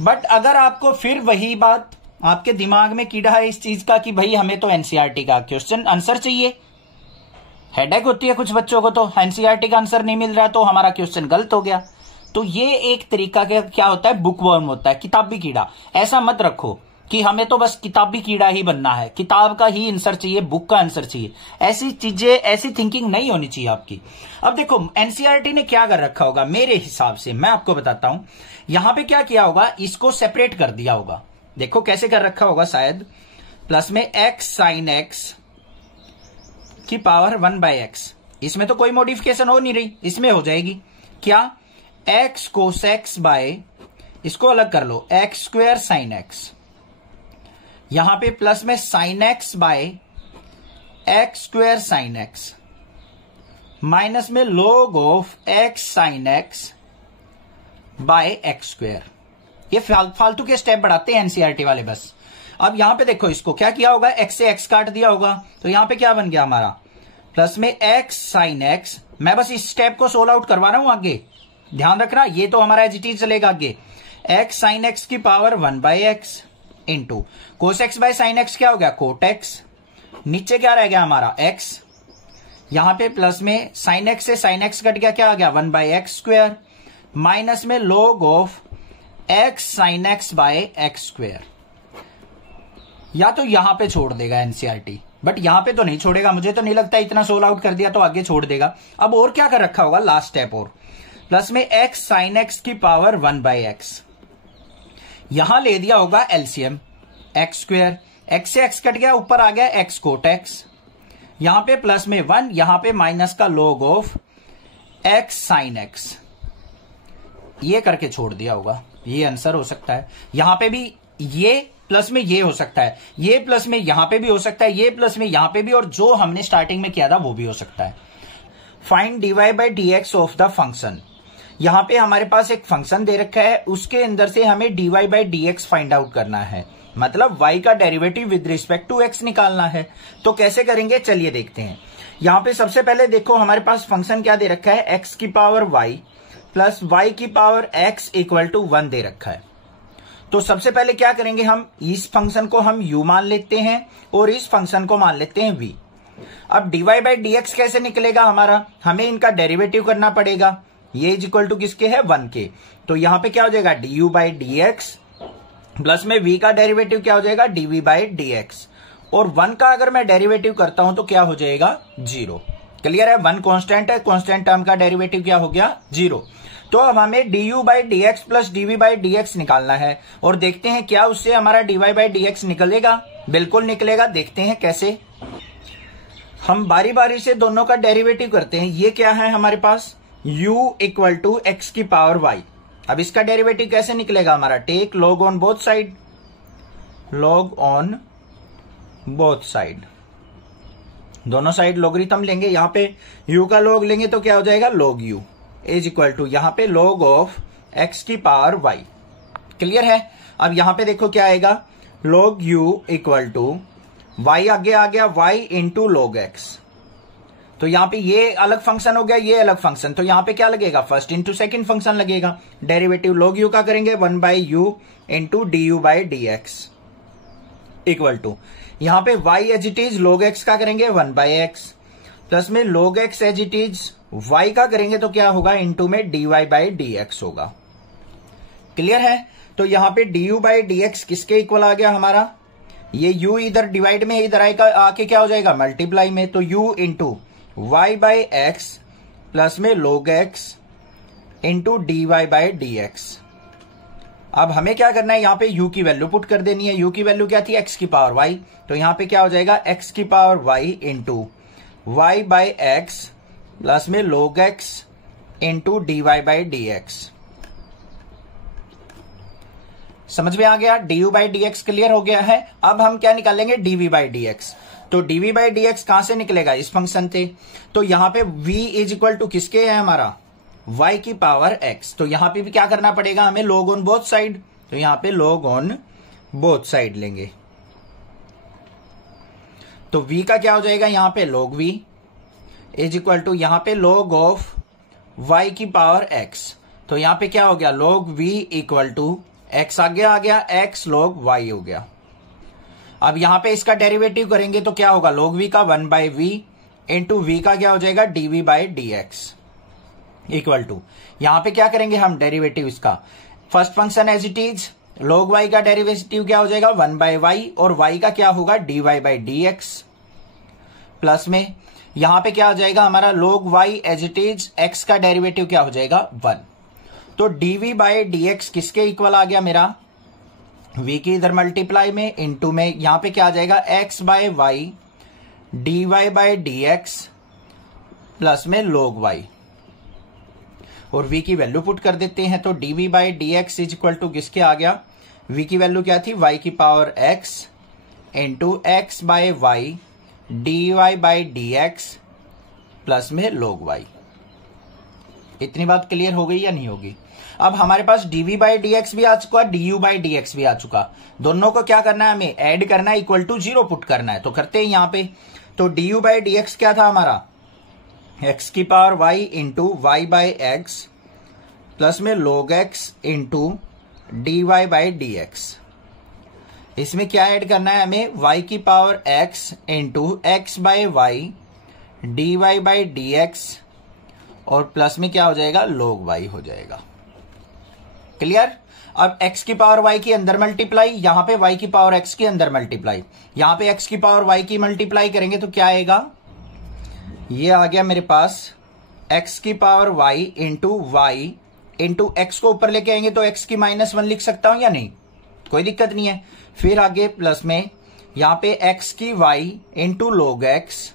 बट अगर आपको फिर वही बात आपके दिमाग में कीड़ा है इस चीज का कि भाई हमें तो एनसीईआरटी का क्वेश्चन आंसर चाहिए, हेडेक होती है कुछ बच्चों को, तो एनसीईआरटी का आंसर नहीं मिल रहा तो हमारा क्वेश्चन गलत हो गया। तो ये एक तरीका क्या होता है, बुकवर्म होता है, किताबी कीड़ा। ऐसा मत रखो कि हमें तो बस किताबी कीड़ा ही बनना है, किताब का ही आंसर चाहिए, बुक का आंसर चाहिए, ऐसी चीजें, ऐसी थिंकिंग नहीं होनी चाहिए आपकी। अब देखो एनसीईआरटी ने क्या कर रखा होगा, मेरे हिसाब से मैं आपको बताता हूं, यहां पे क्या किया होगा, इसको सेपरेट कर दिया होगा। देखो कैसे कर रखा होगा, शायद प्लस में x साइन x की पावर 1/x, इसमें तो कोई मॉडिफिकेशन हो नहीं रही, इसमें हो जाएगी क्या, x कोस x बाय, इसको अलग कर लो, x स्क्वायर साइन x, यहां पे प्लस में sine x by x square sine x minus में log of x sine x by x square. ये फालतू के स्टेप बढ़ाते हैं एनसीईआरटी वाले बस। अब यहां पे देखो इसको क्या किया होगा, x से x काट दिया होगा, तो यहां पे क्या बन गया हमारा, प्लस में x साइन x। मैं बस इस स्टेप को सोल्व आउट करवा रहा हूं, आगे ध्यान रखना, ये तो हमारा एज इट इज चलेगा आगे, x साइन x की power 1/x into cos x by sine x क्या हो गया, कोट एक्स, नीचे क्या रह गया हमारा x, यहां पे प्लस में साइन एक्स से साइन एक्स कट गया, क्या आ गया 1/x स्क्वायर, माइनस में log of x sine x by x square. या तो यहां पे छोड़ देगा एनसीईआरटी, बट यहां पे तो नहीं छोड़ेगा, मुझे तो नहीं लगता इतना सोल्व आउट कर दिया तो आगे छोड़ देगा। अब और क्या कर रखा होगा, लास्ट स्टेप और प्लस में x sin x की पावर 1/x, यहां ले दिया होगा एलसीएम एक्स स्क्वायर, x से x कट गया, ऊपर आ गया x कोट x, यहां पे प्लस में 1, यहां पे माइनस का log of x sin x, ये करके छोड़ दिया होगा। ये आंसर हो सकता है। यहां पे भी ये प्लस में ये हो सकता है, ये प्लस में यहां पे भी हो सकता है, ये प्लस में यहां पे भी, और जो हमने स्टार्टिंग में किया था वो भी हो सकता है। Find dy/dx of the function. यहां पे हमारे पास एक फंक्शन दे रखा है, उसके अंदर से हमें dy/dx फाइंड आउट करना है, मतलब y का डेरिवेटिव विद रिस्पेक्ट टू x निकालना है। तो कैसे करेंगे, चलिए देखते हैं। यहां पे सबसे पहले देखो हमारे पास फंक्शन क्या दे रखा है, x की पावर y प्लस y की पावर x इक्वल टू 1 दे रखा है। तो सबसे पहले क्या करेंगे, हम इस फंक्शन को हम u मान लेते हैं और इस फंक्शन को मान लेते हैं v। अब dy/dx कैसे निकलेगा हमारा, हमें इनका डेरिवेटिव करना पड़ेगा। ये इज इक्वल टू किसके है, 1 के। तो यहां पे क्या हो जाएगा, du/dx प्लस में v का डेरिवेटिव क्या हो जाएगा, dv/dx, और 1 का अगर मैं डेरिवेटिव करता हूं तो क्या हो जाएगा, 0। क्लियर है, 1 कांस्टेंट है, कांस्टेंट टर्म का डेरिवेटिव क्या हो गया, 0। तो अब हमें du/dx प्लस dv/dx निकालना है, और देखते हैं क्या उससे हमारा dy/dx निकलेगा। बिल्कुल निकलेगा, देखते हैं कैसे। हम बारी बारी से दोनों का डेरिवेटिव करते हैं। ये क्या है हमारे पास, u इक्वल टू एक्स की पावर y। अब इसका डेरिवेटिव कैसे निकलेगा हमारा, take log on both side, log on both side, दोनों साइड लॉगरिथम लेंगे। यहां पे u का log लेंगे तो क्या हो जाएगा, log u is equal to यहां पे log ऑफ x की पावर y। क्लियर है। अब यहां पे देखो क्या आएगा, log u equal to y आगे आ गया y इंटू log x। तो यहां पे ये अलग फंक्शन हो गया, ये अलग फंक्शन, तो यहां पे क्या लगेगा, फर्स्ट इंटू सेकंड फंक्शन लगेगा। डेरिवेटिव log u का करेंगे 1/u into du/dx equal to यहां पे y as it is log x का करेंगे 1/x प्लस में log x as it is y का करेंगे तो क्या होगा, इंटू में dy/dx होगा। क्लियर है। तो यहां पे du/dx किसके इक्वल आ गया हमारा, ये u इधर डिवाइड में इधर आएगा, आके क्या हो जाएगा, मल्टीप्लाई में, तो u इंटू y/x प्लस में log x इंटू dy/dx। अब हमें क्या करना है, यहां पे u की वैल्यू पुट कर देनी है। u की वैल्यू क्या थी, x की पावर y, तो यहां पे क्या हो जाएगा, x की power y into y/x plus में log x इंटू dy/dx। समझ में आ गया, du/dx क्लियर हो गया है। अब हम क्या निकालेंगे, dv/dx। तो dv/dx कहां से निकलेगा, इस फंक्शन से। तो यहां पे v इज इक्वल टू किसके है हमारा, y की पावर x। तो यहां पे भी क्या करना पड़ेगा हमें, log ऑन बोथ साइड, तो यहां पे log ऑन बोथ साइड लेंगे। तो v का क्या हो जाएगा, यहां पे log v is equal to यहां पे log ऑफ y की पावर x। तो यहां पे क्या हो गया, log v equal to x आगे आ गया, x log y हो गया। अब यहां पे इसका डेरिवेटिव करेंगे तो क्या होगा, log v का 1/v इंटू v का क्या हो जाएगा, dv/dx इक्वल टू यहां पे क्या करेंगे हम, डेरिवेटिव इसका first function as it is, log y का डेरिवेटिव क्या हो जाएगा, 1/y, और y का क्या होगा, dy/dx प्लस में यहां पे क्या हो जाएगा हमारा, log y as it is, x का डेरिवेटिव क्या हो जाएगा, 1। तो dv/dx किसके इक्वल आ गया मेरा, v की इधर मल्टीप्लाई में इंटू में यहां पे क्या आ जाएगा, x/y dy/dx प्लस में log y, और v की वैल्यू पुट कर देते हैं। तो dv/dx इज इक्वल टू किसके आ गया, v की वैल्यू क्या थी, y की power x into x/y dy/dx plus में log y। इतनी बात क्लियर हो गई या नहीं होगी। अब हमारे पास dv/dx भी आ चुका, du/dx भी आ चुका। दोनों को क्या करना है, हमें ऐड करना है, इक्वल टू 0 पुट करना है। तो करते हैं यहां पे। तो du/dx क्या था हमारा, x की power y into y/x plus में log x इंटू dy/dx। इसमें क्या ऐड करना है हमें, y की power x into x/y dy/dx, और प्लस में क्या हो जाएगा, log y हो जाएगा। क्लियर। अब x की पावर y की अंदर मल्टीप्लाई, यहां पे y की पावर x की अंदर मल्टीप्लाई, यहां पे x की पावर y की मल्टीप्लाई करेंगे तो क्या आएगा, ये आ गया मेरे पास x की पावर y इंटू x को ऊपर लेके आएंगे तो x की -1 लिख सकता हूं या नहीं, कोई दिक्कत नहीं है। फिर आगे प्लस में यहां पे x की y इंटू log x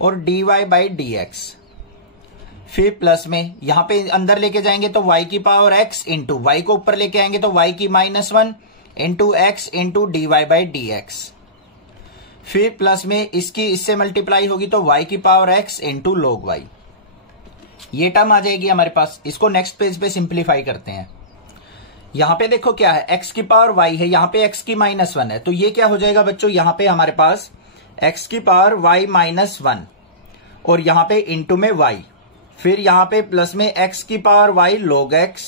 और dy बाई dx। फिर प्लस में यहां पे अंदर लेके जाएंगे तो y की पावर x इंटू y को ऊपर लेके आएंगे तो y की -1 into x into dy by dx। फिर प्लस में इसकी इससे मल्टीप्लाई होगी तो y की power x into log y, ये टर्म आ जाएगी हमारे पास। इसको नेक्स्ट पेज पे सिंप्लीफाई करते हैं। यहां पे देखो क्या है, x की पावर y है, यहां पे x की -1 है, तो ये क्या हो जाएगा बच्चों, यहां पे हमारे पास x की पावर y -1 और यहां पे इंटू में y, फिर यहां पे प्लस में x की power y log x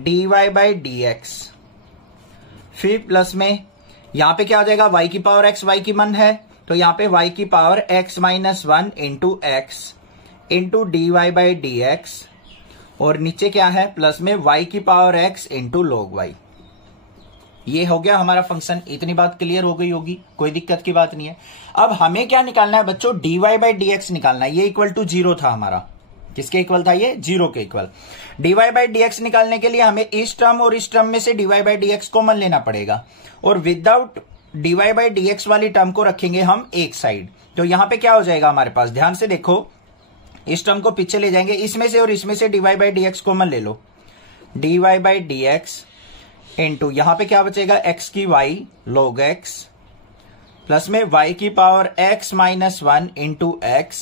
dy by dx। फिर प्लस में यहां पे क्या हो जाएगा, y की पावर x y की मन है तो यहां पे y की power x -1 into x into d y by D x, और नीचे क्या है प्लस में y की power x into log y। ये हो गया हमारा फंक्शन। इतनी बात क्लियर हो गई होगी, कोई दिक्कत की बात नहीं है। अब हमें क्या निकालना है बच्चों, dy बाई डी एक्स निकालना है। ये इक्वल टू 0 था हमारा, किसके इक्वल था, ये 0 के equal. dy by D x निकालने के लिए हमें इस टर्म और इस टर्म में से dy by D x common लेना पड़ेगा, और without dy by D x वाली टर्म को रखेंगे हम एक साइड। तो यहां पे क्या हो जाएगा हमारे पास, ध्यान से देखो, इस टर्म को पीछे ले जाएंगे, इसमें से और इसमें से dy by D x common ले लो, dy by D x into यहां पे क्या बचेगा, x की y log x प्लस में y की पावर x -1 इंटू x,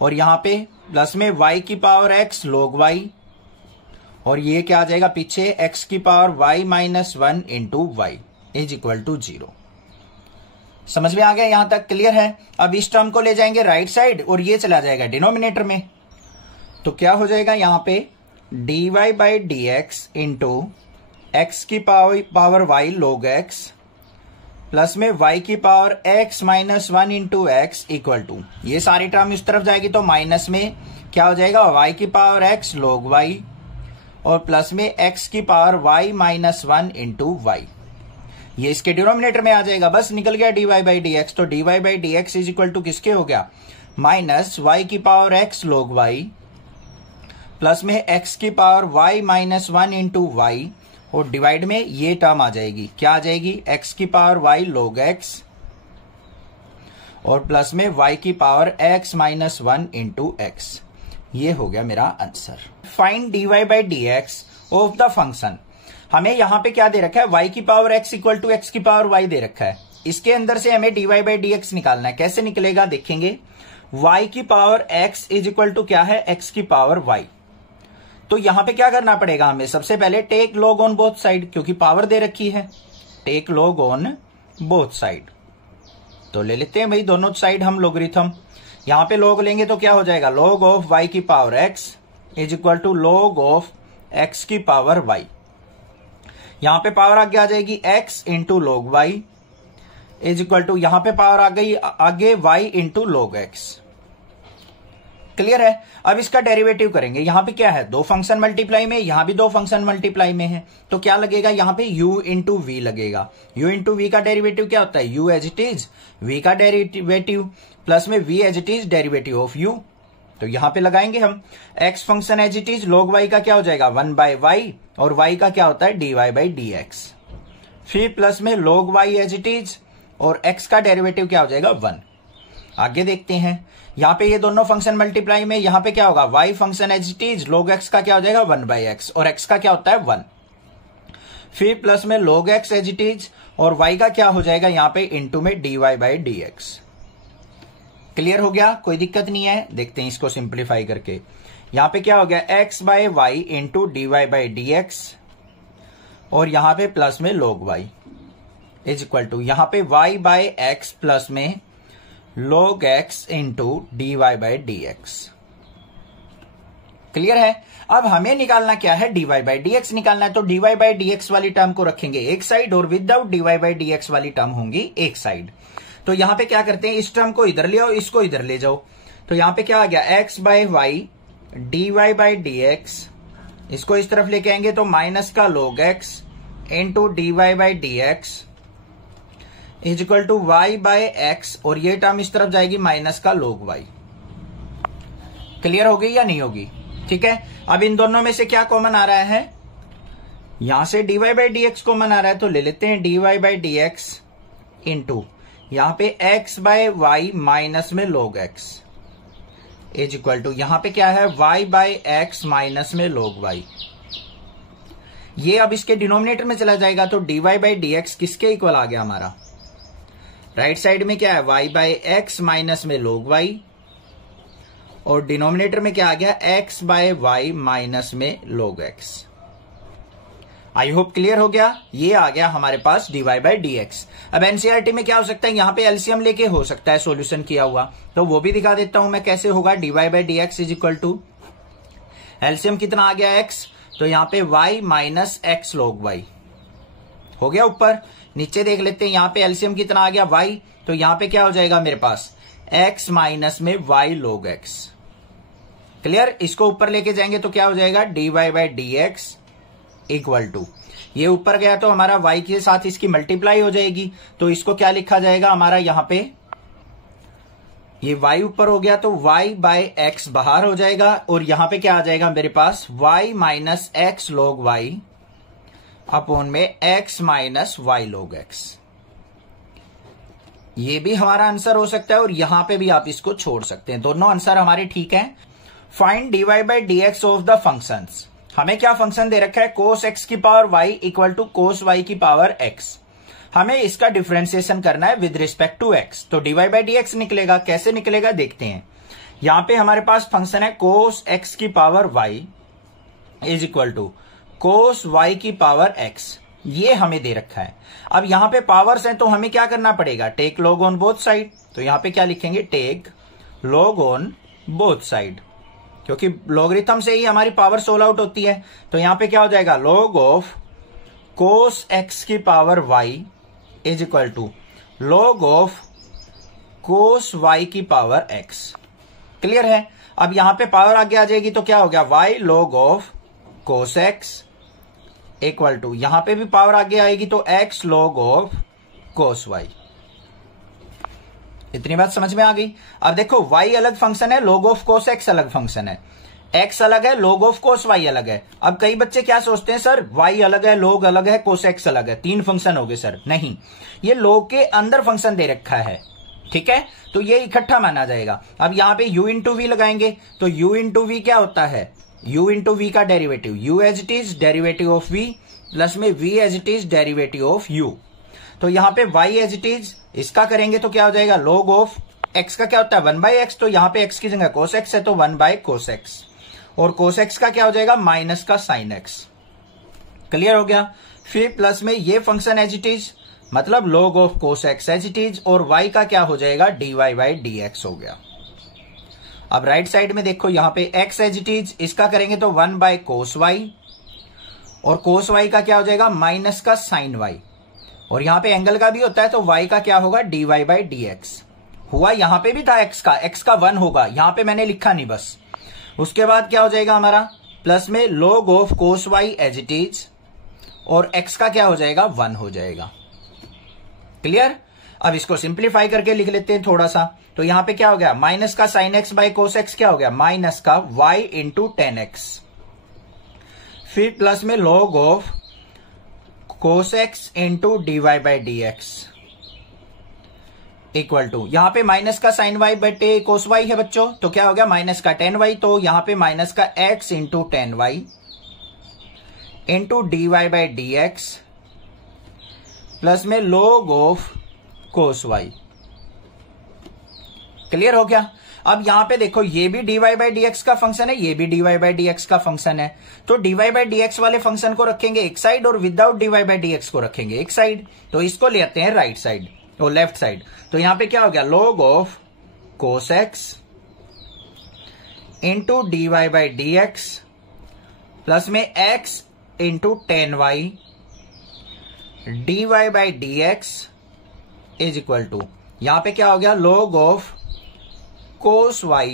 और यहां पे प्लस में y की पावर x log y, और ये क्या आ जाएगा पीछे, x की power y -1 into y is equal to 0। समझ में आ गया, यहां तक क्लियर है। अब इस टर्म को ले जाएंगे राइट साइड और ये चला जाएगा डिनोमिनेटर में, तो क्या हो जाएगा यहां पे dy by D x into x की power y log x plus में y की power x -1 into x equal to, ये सारी टर्म इस तरफ जाएगी तो माइनस में क्या हो जाएगा, y की पावर x log y और प्लस में x की पावर y -1 इंटू y, ये इसके डिनोमिनेटर में आ जाएगा। बस निकल गया dy बाई डी एक्स, तो dy by D x is equal to किसके हो गया, माइनस y की power x log y plus में x की पावर y -1 इंटू y, और डिवाइड में ये टर्म आ जाएगी, क्या आ जाएगी, x की पावर y log x और प्लस में y की पावर x -1 इंटू x। ये हो गया मेरा answer. Find dy by D x of the function. हमें यहां पे क्या दे रखा है, y की power x equal to x की पावर y दे रखा है। इसके अंदर से हमें dy बाई डी एक्स निकालना है। कैसे निकलेगा देखेंगे, y की power x is equal to क्या है, x की पावर y। तो यहां पे क्या करना पड़ेगा हमें, सबसे पहले take log on both side, क्योंकि पावर दे रखी है, take log on both side. तो ले लेते हैं भाई दोनों साइड हम लोगरिथम। यहां पे लॉग लेंगे तो क्या हो जाएगा, लॉग ऑफ y की power x is equal to log of x की पावर y। यहां पे पावर आगे आ जाएगी x into log y is equal to, यहां पे पावर आ गई आगे y into log x। Clear है। अब इसका डेरिवेटिव करेंगे, यहां पे क्या है, दो फंक्शन मल्टीप्लाई में, यहां भी दो फंक्शन मल्टीप्लाई में है, तो क्या लगेगा यहां पे u इंटू वी लगेगा। u इंटू वी का डेरिवेटिव क्या होता है, u as it is, v का डेरिवेटिव प्लस में v as it is derivative of u। तो यहां पे लगाएंगे हम x function as it is, log y का क्या हो जाएगा 1 बाय y, और y का क्या होता है dy बाई डी एक्स। फिर प्लस में log y as it is, और x का डेरिवेटिव क्या हो जाएगा 1। आगे देखते हैं, यहां पे ये दोनों फंक्शन मल्टीप्लाई में, यहां पे क्या होगा, y function as it is, log x का क्या हो जाएगा 1 बाई एक्स, और x का क्या होता है 1। फिर प्लस में log x as it is, और y का क्या हो जाएगा यहां पे इंटू में dy by D x. Clear हो गया, कोई दिक्कत नहीं है। देखते हैं इसको सिंप्लीफाई करके, यहां पे क्या हो गया x by y into d y by D x, और यहां पे प्लस में log y is equal to, यहां पे y बाय एक्स प्लस में log x into d y by D x. Clear है। अब हमें निकालना क्या है, dy बाई डी एक्स निकालना है। तो dy बाई डी एक्स वाली टर्म को रखेंगे एक साइड, और without dy by D x वाली टर्म होंगी एक साइड। तो यहां पे क्या करते हैं, इस टर्म को इधर ले आओ, इसको इधर ले जाओ। तो यहां पे क्या आ गया, x by y dy by D x इसको इस तरफ लेके आएंगे तो माइनस का log x into d y by D x is equal to y by x, और ये टर्म इस तरफ जाएगी माइनस का log y। क्लियर हो गई या नहीं होगी? ठीक है, अब इन दोनों में से क्या कॉमन आ रहा है? यहां से dy by D x common आ रहा है, तो ले लेते हैं dy by D x into यहां पे x बाय वाई माइनस में log x is equal to यहां पे क्या है? y बाय एक्स माइनस में log y। ये अब इसके डिनोमिनेटर में चला जाएगा तो dy बाई डी एक्स किसके इक्वल आ गया हमारा? राइट साइड में क्या है? y बाय एक्स माइनस में log y, और डिनोमिनेटर में क्या आ गया? x बाय वाई माइनस में log x। I hope clear हो गया। ये आ गया हमारे पास dy बाई डी एक्स। अब एनसीईआरटी में क्या हो सकता है? यहां पे एलसीएम लेके हो सकता है सॉल्यूशन किया हुआ, तो वो भी दिखा देता हूं मैं कैसे होगा। dy by D x is equal to LCM कितना आ गया? x, तो यहां पे y minus x log y हो गया। ऊपर नीचे देख लेते हैं, यहां पे एलसीएम कितना आ गया? y, तो यहां पे क्या हो जाएगा मेरे पास? x माइनस में y log x। क्लियर? इसको ऊपर लेके जाएंगे तो क्या हो जाएगा? dy by D x equal to, ये ऊपर गया तो हमारा y के साथ इसकी मल्टीप्लाई हो जाएगी, तो इसको क्या लिखा जाएगा हमारा? यहां पे ये y ऊपर हो गया तो y बाय एक्स बाहर हो जाएगा, और यहां पे क्या आ जाएगा मेरे पास? y minus x log y upon में x minus y log x। ये भी हमारा आंसर हो सकता है, और यहां पे भी आप इसको छोड़ सकते हैं। दोनों आंसर हमारे ठीक हैं। Find dy by D x of the functions. हमें क्या फंक्शन दे रखा है? cos x की power y equal to cos y की पावर x। हमें इसका डिफरेंशिएशन करना है विद रिस्पेक्ट टू x, तो dy बाई डी एक्स निकलेगा। कैसे निकलेगा देखते हैं। यहां पे हमारे पास फंक्शन है cos x की power y is equal to cos y की पावर x, ये हमें दे रखा है। अब यहां पे पावर्स हैं तो हमें क्या करना पड़ेगा? Take log on both side. तो यहां पे क्या लिखेंगे? Take log on both side, क्योंकि लॉगरिथम से ही हमारी पावर सोल आउट होती है। तो यहां पे क्या हो जाएगा? log ऑफ cos x की power y is equal to log of cos y की पावर x। क्लियर है? अब यहां पे पावर आगे आ जाएगी तो क्या हो गया? y log of cos x equal to, यहां पे भी पावर आगे आएगी तो x log of cos y। इतनी बात समझ में आ गई। अब देखो y अलग फंक्शन है, log ऑफ cos x अलग फंक्शन है, x अलग है, log ऑफ cos y अलग है। अब कई बच्चे क्या सोचते हैं, सर y अलग है, log अलग है, cos x अलग है, तीन फंक्शन हो गए सर। नहीं, ये log के अंदर फंक्शन दे रखा है, ठीक है, तो ये इकट्ठा माना जाएगा। अब यहां पे u इंटू वी लगाएंगे तो u इंटू वी क्या होता है? u इंटू वी का derivative u as it is derivative of v plus में v as it is derivative of u। तो यहां पे y एज इट इज इसका करेंगे तो क्या हो जाएगा? log ऑफ x का क्या होता है? 1 बाई एक्स, तो यहां पे x की जगह cos x है तो 1 बाई cos x, और cos x का क्या हो जाएगा? माइनस का sin x। क्लियर हो गया? फिर प्लस में ये फंक्शन एज इट इज, मतलब log of cos x as it is, और y का क्या हो जाएगा? dy बाई डी एक्स हो गया। अब राइट साइड में देखो, यहां पे x एज इट इज, इसका करेंगे तो 1 बाई cos y, और cos y का क्या हो जाएगा? माइनस का sin y, और यहां पे एंगल का भी होता है तो y का क्या होगा? dy by D x. हुआ यहां पे भी था x का 1 होगा, यहां पे मैंने लिखा नहीं बस। उसके बाद क्या हो जाएगा हमारा? प्लस में log of cos y as it is, और x का क्या हो जाएगा? 1 हो जाएगा। क्लियर? अब इसको सिंप्लीफाई करके लिख लेते हैं थोड़ा सा। तो यहां पे क्या हो गया? माइनस का sin x by cos x क्या हो गया? माइनस का y इंटू टेन एक्स। फिर प्लस में log of cos x into d y by D x equal to, यहां पे माइनस का sin y बटे cos y है बच्चों, तो क्या हो गया? माइनस का टेन y, तो यहां पे माइनस का x into tan y into d y by D x plus में log of cos y। Clear हो गया? अब यहां पे देखो, ये भी dy बाई डी एक्स का फंक्शन है, ये भी dy बाई डी एक्स का फंक्शन है, तो dy बाई डी एक्स वाले फंक्शन को रखेंगे एक साइड और without dy by D x को रखेंगे एक साइड। तो इसको लेते हैं राइट साइड और लेफ्ट साइड। तो यहां पे क्या हो गया? log of cos x into dy by D x plus में x into tan y dy by D x is equal to, यहां पे क्या हो गया? log ऑफ cos y,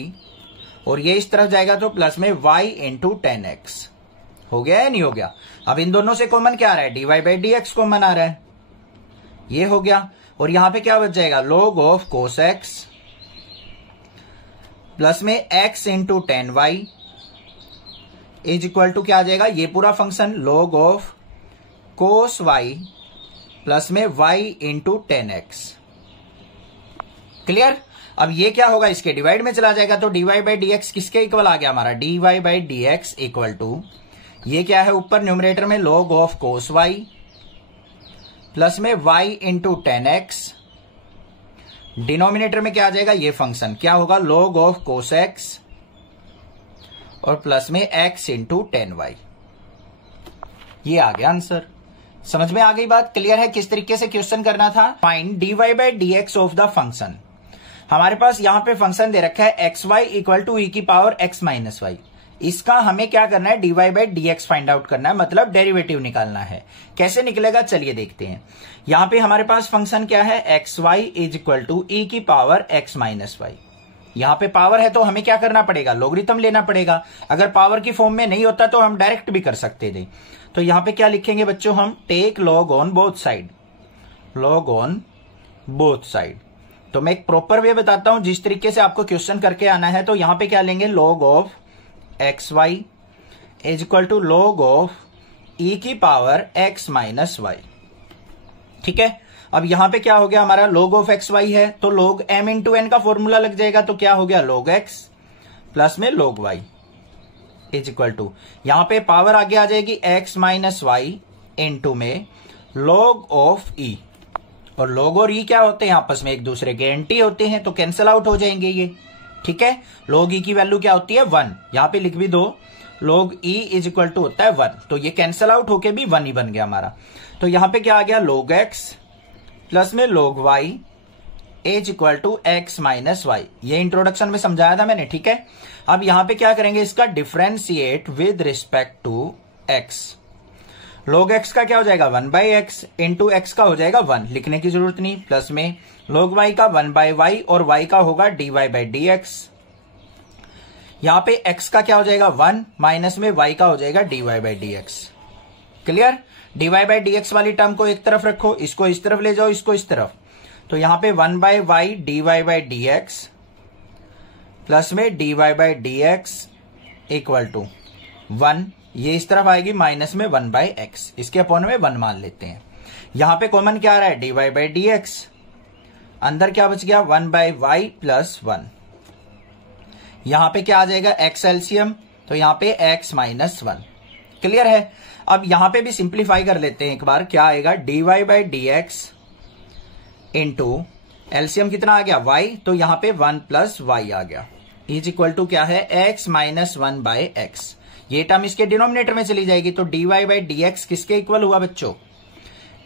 और ये इस तरफ जाएगा तो प्लस में y इंटू टेन एक्स हो गया या नहीं हो गया? अब इन दोनों से कॉमन क्या आ रहा है? dy by D x common आ रहा है, ये हो गया। और यहां पे क्या बच जाएगा? log of cos x plus में x into tan y is equal to क्या आ जाएगा? ये पूरा function log of cos y plus में y into tan x. Clear? अब ये क्या होगा? इसके डिवाइड में चला जाएगा, तो dy बाई डी एक्स किसके इक्वल आ गया हमारा? dy by D x equal to ये क्या है ऊपर न्यूमरेटर में? log of cos y plus में y into tan x. Denominator में क्या आ जाएगा? ये फंक्शन क्या होगा? log ऑफ cos x और प्लस में x इंटू टेन वाई। ये आ गया आंसर। समझ में आ गई बात? क्लियर है किस तरीके से क्वेश्चन करना था? Find dy by D x of the function. हमारे पास यहां पे फंक्शन दे रखा है x Y equal to e की पावर एक्स माइनस वाई। इसका हमें क्या करना है? dy by D x find out करना है, मतलब डेरिवेटिव निकालना है। कैसे निकलेगा चलिए देखते हैं। यहां पे हमारे पास फंक्शन क्या है? X y is equal to e की पावर एक्स माइनस वाई। यहां पे पावर है तो हमें क्या करना पड़ेगा? लोगरिथम लेना पड़ेगा। अगर पावर की फॉर्म में नहीं होता तो हम डायरेक्ट भी कर सकते थे। तो यहां पे क्या लिखेंगे बच्चों? हम take log on both side, log on both side. तो मैं एक प्रॉपर वे बताता हूं जिस तरीके से आपको क्वेश्चन करके आना है। तो यहां पे क्या लेंगे? log of x y is equal to log of e की पावर एक्स माइनस वाई। ठीक है, अब यहां पे क्या हो गया हमारा? log ऑफ एक्स वाई है तो log m इंटू एन का फॉर्मूला लग जाएगा, तो क्या हो गया? log x प्लस में log y is equal to यहां पे पावर आगे आ जाएगी x माइनस वाई इंटू में log ऑफ e। और log और e क्या होते हैं? आपस में एक दूसरे के एंटी होते हैं, तो कैंसिल आउट हो जाएंगे ये। ठीक है, log e की वैल्यू क्या होती है? 1। यहां पे लिख भी दो, log e is equal to होता है 1, तो ये कैंसिल आउट होके भी 1 ही बन गया हमारा। तो यहां पे क्या आ गया? log x प्लस में log y is equal to x minus y. ये इंट्रोडक्शन में समझाया था मैंने। ठीक है, अब यहां पे क्या करेंगे? इसका differentiate with respect to x। log x का क्या हो जाएगा? 1 बाई एक्स इंटू एक्स का हो जाएगा 1, लिखने की जरूरत नहीं। प्लस में log y का 1 बाई वाई और y का होगा dy बाई डी एक्स। यहां पे x का क्या हो जाएगा? 1 माइनस में y का हो जाएगा dy by D x. Clear? dy by D x वाली टर्म को एक तरफ रखो, इसको इस तरफ ले जाओ, इसको इस तरफ। तो यहां पे 1 by y dy by D x plus में dy by D x equal to 1। ये इस तरफ आएगी माइनस में 1 बाई एक्स, इसके अपॉन में 1 मान लेते हैं। यहां पे कॉमन क्या आ रहा है? dy by D x. अंदर क्या बच गया? 1 बाई वाई प्लस 1। यहां पे क्या आ जाएगा? x एलसीएम, तो यहां पे x माइनस 1। क्लियर है? अब यहां पे भी सिंप्लीफाई कर लेते हैं एक बार। क्या आएगा? dy by D x into LCM कितना आ गया? y, तो यहां पे 1 प्लस वाई आ गया इज इक्वल टू क्या है? x minus 1 by x. ये टर्म इसके डिनोमिनेटर में चली जाएगी, तो dy बाई डी एक्स किसके इक्वल हुआ बच्चों?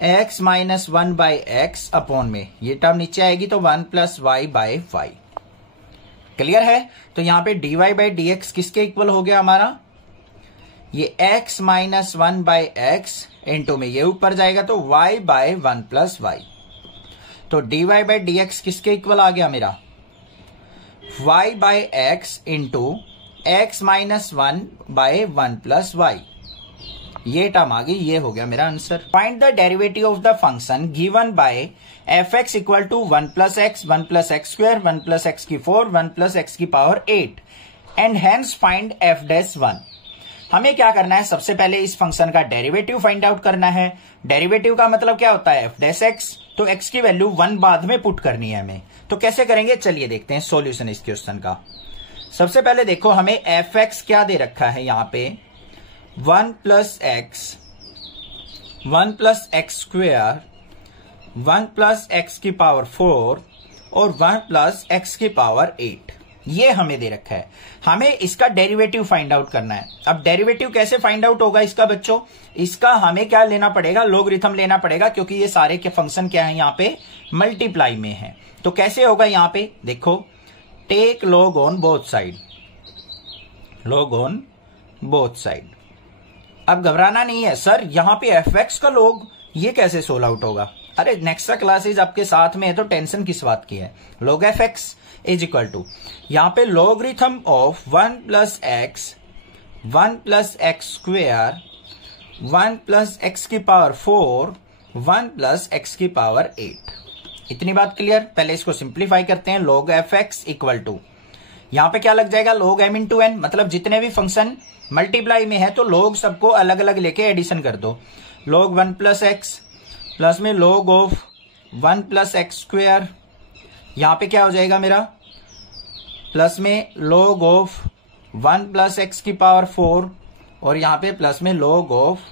x minus 1 by x upon में ये टर्म नीचे आएगी तो 1 plus y by y. Clear है? तो यहां पे dy बाई डी एक्स किसके इक्वल हो गया हमारा? ये x minus 1 by x into में ये ऊपर जाएगा तो y बाय 1 प्लस वाई। तो dy बाई डी एक्स किसके इक्वल आ गया मेरा? y by x into x minus 1 by 1 plus y. ये टर्म आ गई, ये हो गया मेरा answer. Find the derivative of the function given by f x equal to 1 plus x, 1 plus x square, 1 plus x की 4, 1 प्लस एक्स की power 8 and hence find f dash 1। हमें क्या करना है? सबसे पहले इस फंक्शन का डेरिवेटिव फाइंड आउट करना है। डेरिवेटिव का मतलब क्या होता है? F dash x. तो एक्स की वैल्यू 1 बाद में पुट करनी है हमें। तो कैसे करेंगे चलिए देखते हैं सॉल्यूशन इस क्वेश्चन का। सबसे पहले देखो हमें एफ एक्स क्या दे रखा है यहां पे? 1 plus x, 1 plus x square, 1 plus x की पावर 4 और 1 प्लस एक्स की पावर 8, ये हमें दे रखा है। हमें इसका डेरिवेटिव फाइंड आउट करना है। अब डेरिवेटिव कैसे फाइंड आउट होगा इसका बच्चों? इसका हमें क्या लेना पड़ेगा? लॉगरिथम लेना पड़ेगा, क्योंकि ये सारे के फंक्शन क्या है यहाँ पे? मल्टीप्लाई में है। तो कैसे होगा यहाँ पे? देखो, take log on both side, log on both side. अब घबराना नहीं है, सर यहाँ पे एफ एक्स का लॉग ये कैसे सोल्व आउट होगा? अरे नेक्स्ट क्लासेज आपके साथ में है तो टेंशन किस बात की है? log f(x) is equal to यहाँ पे logarithm of 1 plus x 1 plus x square 1 plus x की पावर 4 1 प्लस एक्स की पावर 8। इतनी बात क्लियर। पहले इसको सिंप्लीफाई करते हैं। log f x equal to, यहां पे क्या लग जाएगा, log m इंटू एन, मतलब जितने भी फंक्शन मल्टीप्लाई में है तो log सबको अलग अलग लेके एडिशन कर दो। log 1 प्लस एक्स प्लस में log of 1 plus x square, यहां पे क्या हो जाएगा मेरा, प्लस में log ऑफ 1 प्लस एक्स की पावर 4 और यहां पे प्लस में log ऑफ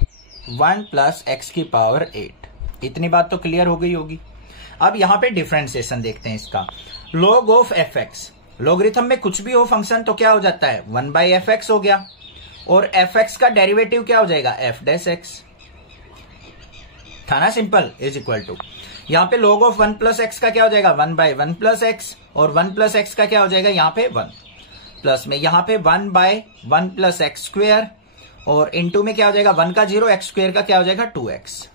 1 प्लस एक्स की पावर 8। इतनी बात तो क्लियर हो गई होगी। अब यहां पे डिफरेंशिएशन देखते हैं इसका। log of F x, logarithm में कुछ भी हो फंक्शन तो क्या हो जाता है, 1 बाई एफ एक्स हो गया, और एफ एक्स का डेरिवेटिव क्या हो जाएगा, एफ डैश एक्स, था ना सिंपल, इज इक्वल टू, यहां पे log ऑफ 1 प्लस एक्स का क्या हो जाएगा, 1 बाई 1 प्लस एक्स, और 1 प्लस एक्स का क्या हो जाएगा यहां पे 1, प्लस में यहां पे 1 बाय 1 प्लस एक्स स्क्वेयर, और इनटू में क्या हो जाएगा 1 का 0, एक्स स्क्वेयर का क्या हो जाएगा 2x,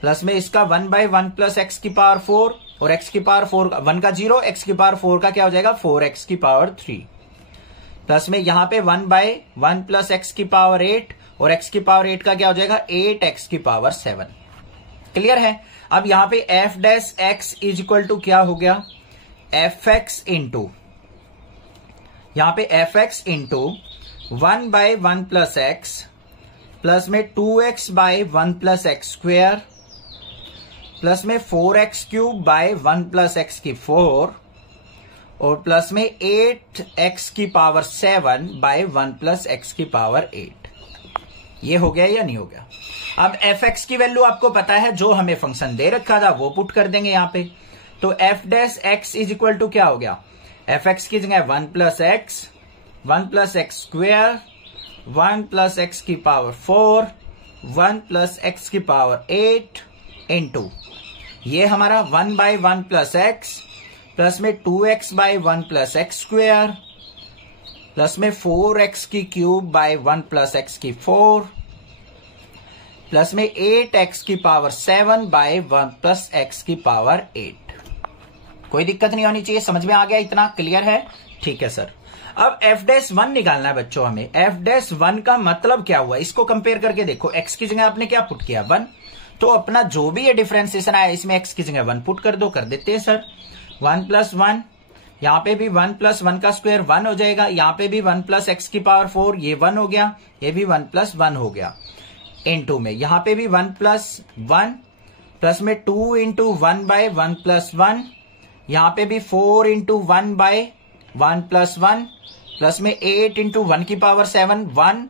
प्लस में इसका 1 बाय 1 प्लस एक्स की पावर 4 और एक्स की पावर 4, 1 का 0, एक्स की पावर 4 का क्या हो जाएगा 4x की पावर 3, प्लस में यहां पे 1 बाय 1 प्लस एक्स की पावर 8 और एक्स की पावर 8 का क्या हो जाएगा 8x की पावर 7। क्लियर है। अब यहां पे f dash x is equal to क्या हो गया, एफ एक्स इंटू, यहां पे f x into 1 by 1 plus x plus में 2x by 1 plus x square plus में 4x cube by 1 plus x की 4 और प्लस में 8x की पावर 7 बाय 1 प्लस एक्स की पावर 8। ये हो गया या नहीं हो गया। अब एफ एक्स की वैल्यू आपको पता है, जो हमें फंक्शन दे रखा था वो पुट कर देंगे यहां पे। तो f dash x is equal to क्या हो गया, एफ एक्स की जगह 1 plus x square 1 plus x की पावर 4 1 प्लस एक्स की पावर 8 इंटू ये हमारा 1 बाय 1 प्लस एक्स प्लस में 2x by 1 plus x square plus में 4x की क्यूब बाय 1 प्लस एक्स की 4 प्लस में 8x की पावर 7 बाय 1 प्लस एक्स की पावर 8। कोई दिक्कत नहीं होनी चाहिए, समझ में आ गया, इतना क्लियर है, ठीक है सर। अब एफ डैश 1 निकालना है बच्चों हमें। एफ डैश 1 का मतलब क्या हुआ, इसको कंपेयर करके देखो। x की जगह आपने क्या पुट किया 1, तो अपना जो भी ये डिफरेंशिएशन आया इसमें x की जगह 1 पुट कर दो, कर देते हैं सर। 1 प्लस 1, यहां पे भी 1 प्लस 1 का स्क्वायर 1 हो जाएगा, यहां पे भी 1 प्लस एक्स की पावर 4, ये 1 हो गया, ये भी 1 प्लस 1 हो गया, इनटू में यहां पे भी 1 प्लस 1 प्लस में 2 इंटू 1 बाय 1 प्लस 1, यहां पे भी 4 इंटू 1 बाय 1 प्लस 1 प्लस में 8 इंटू 1 की पावर 7 1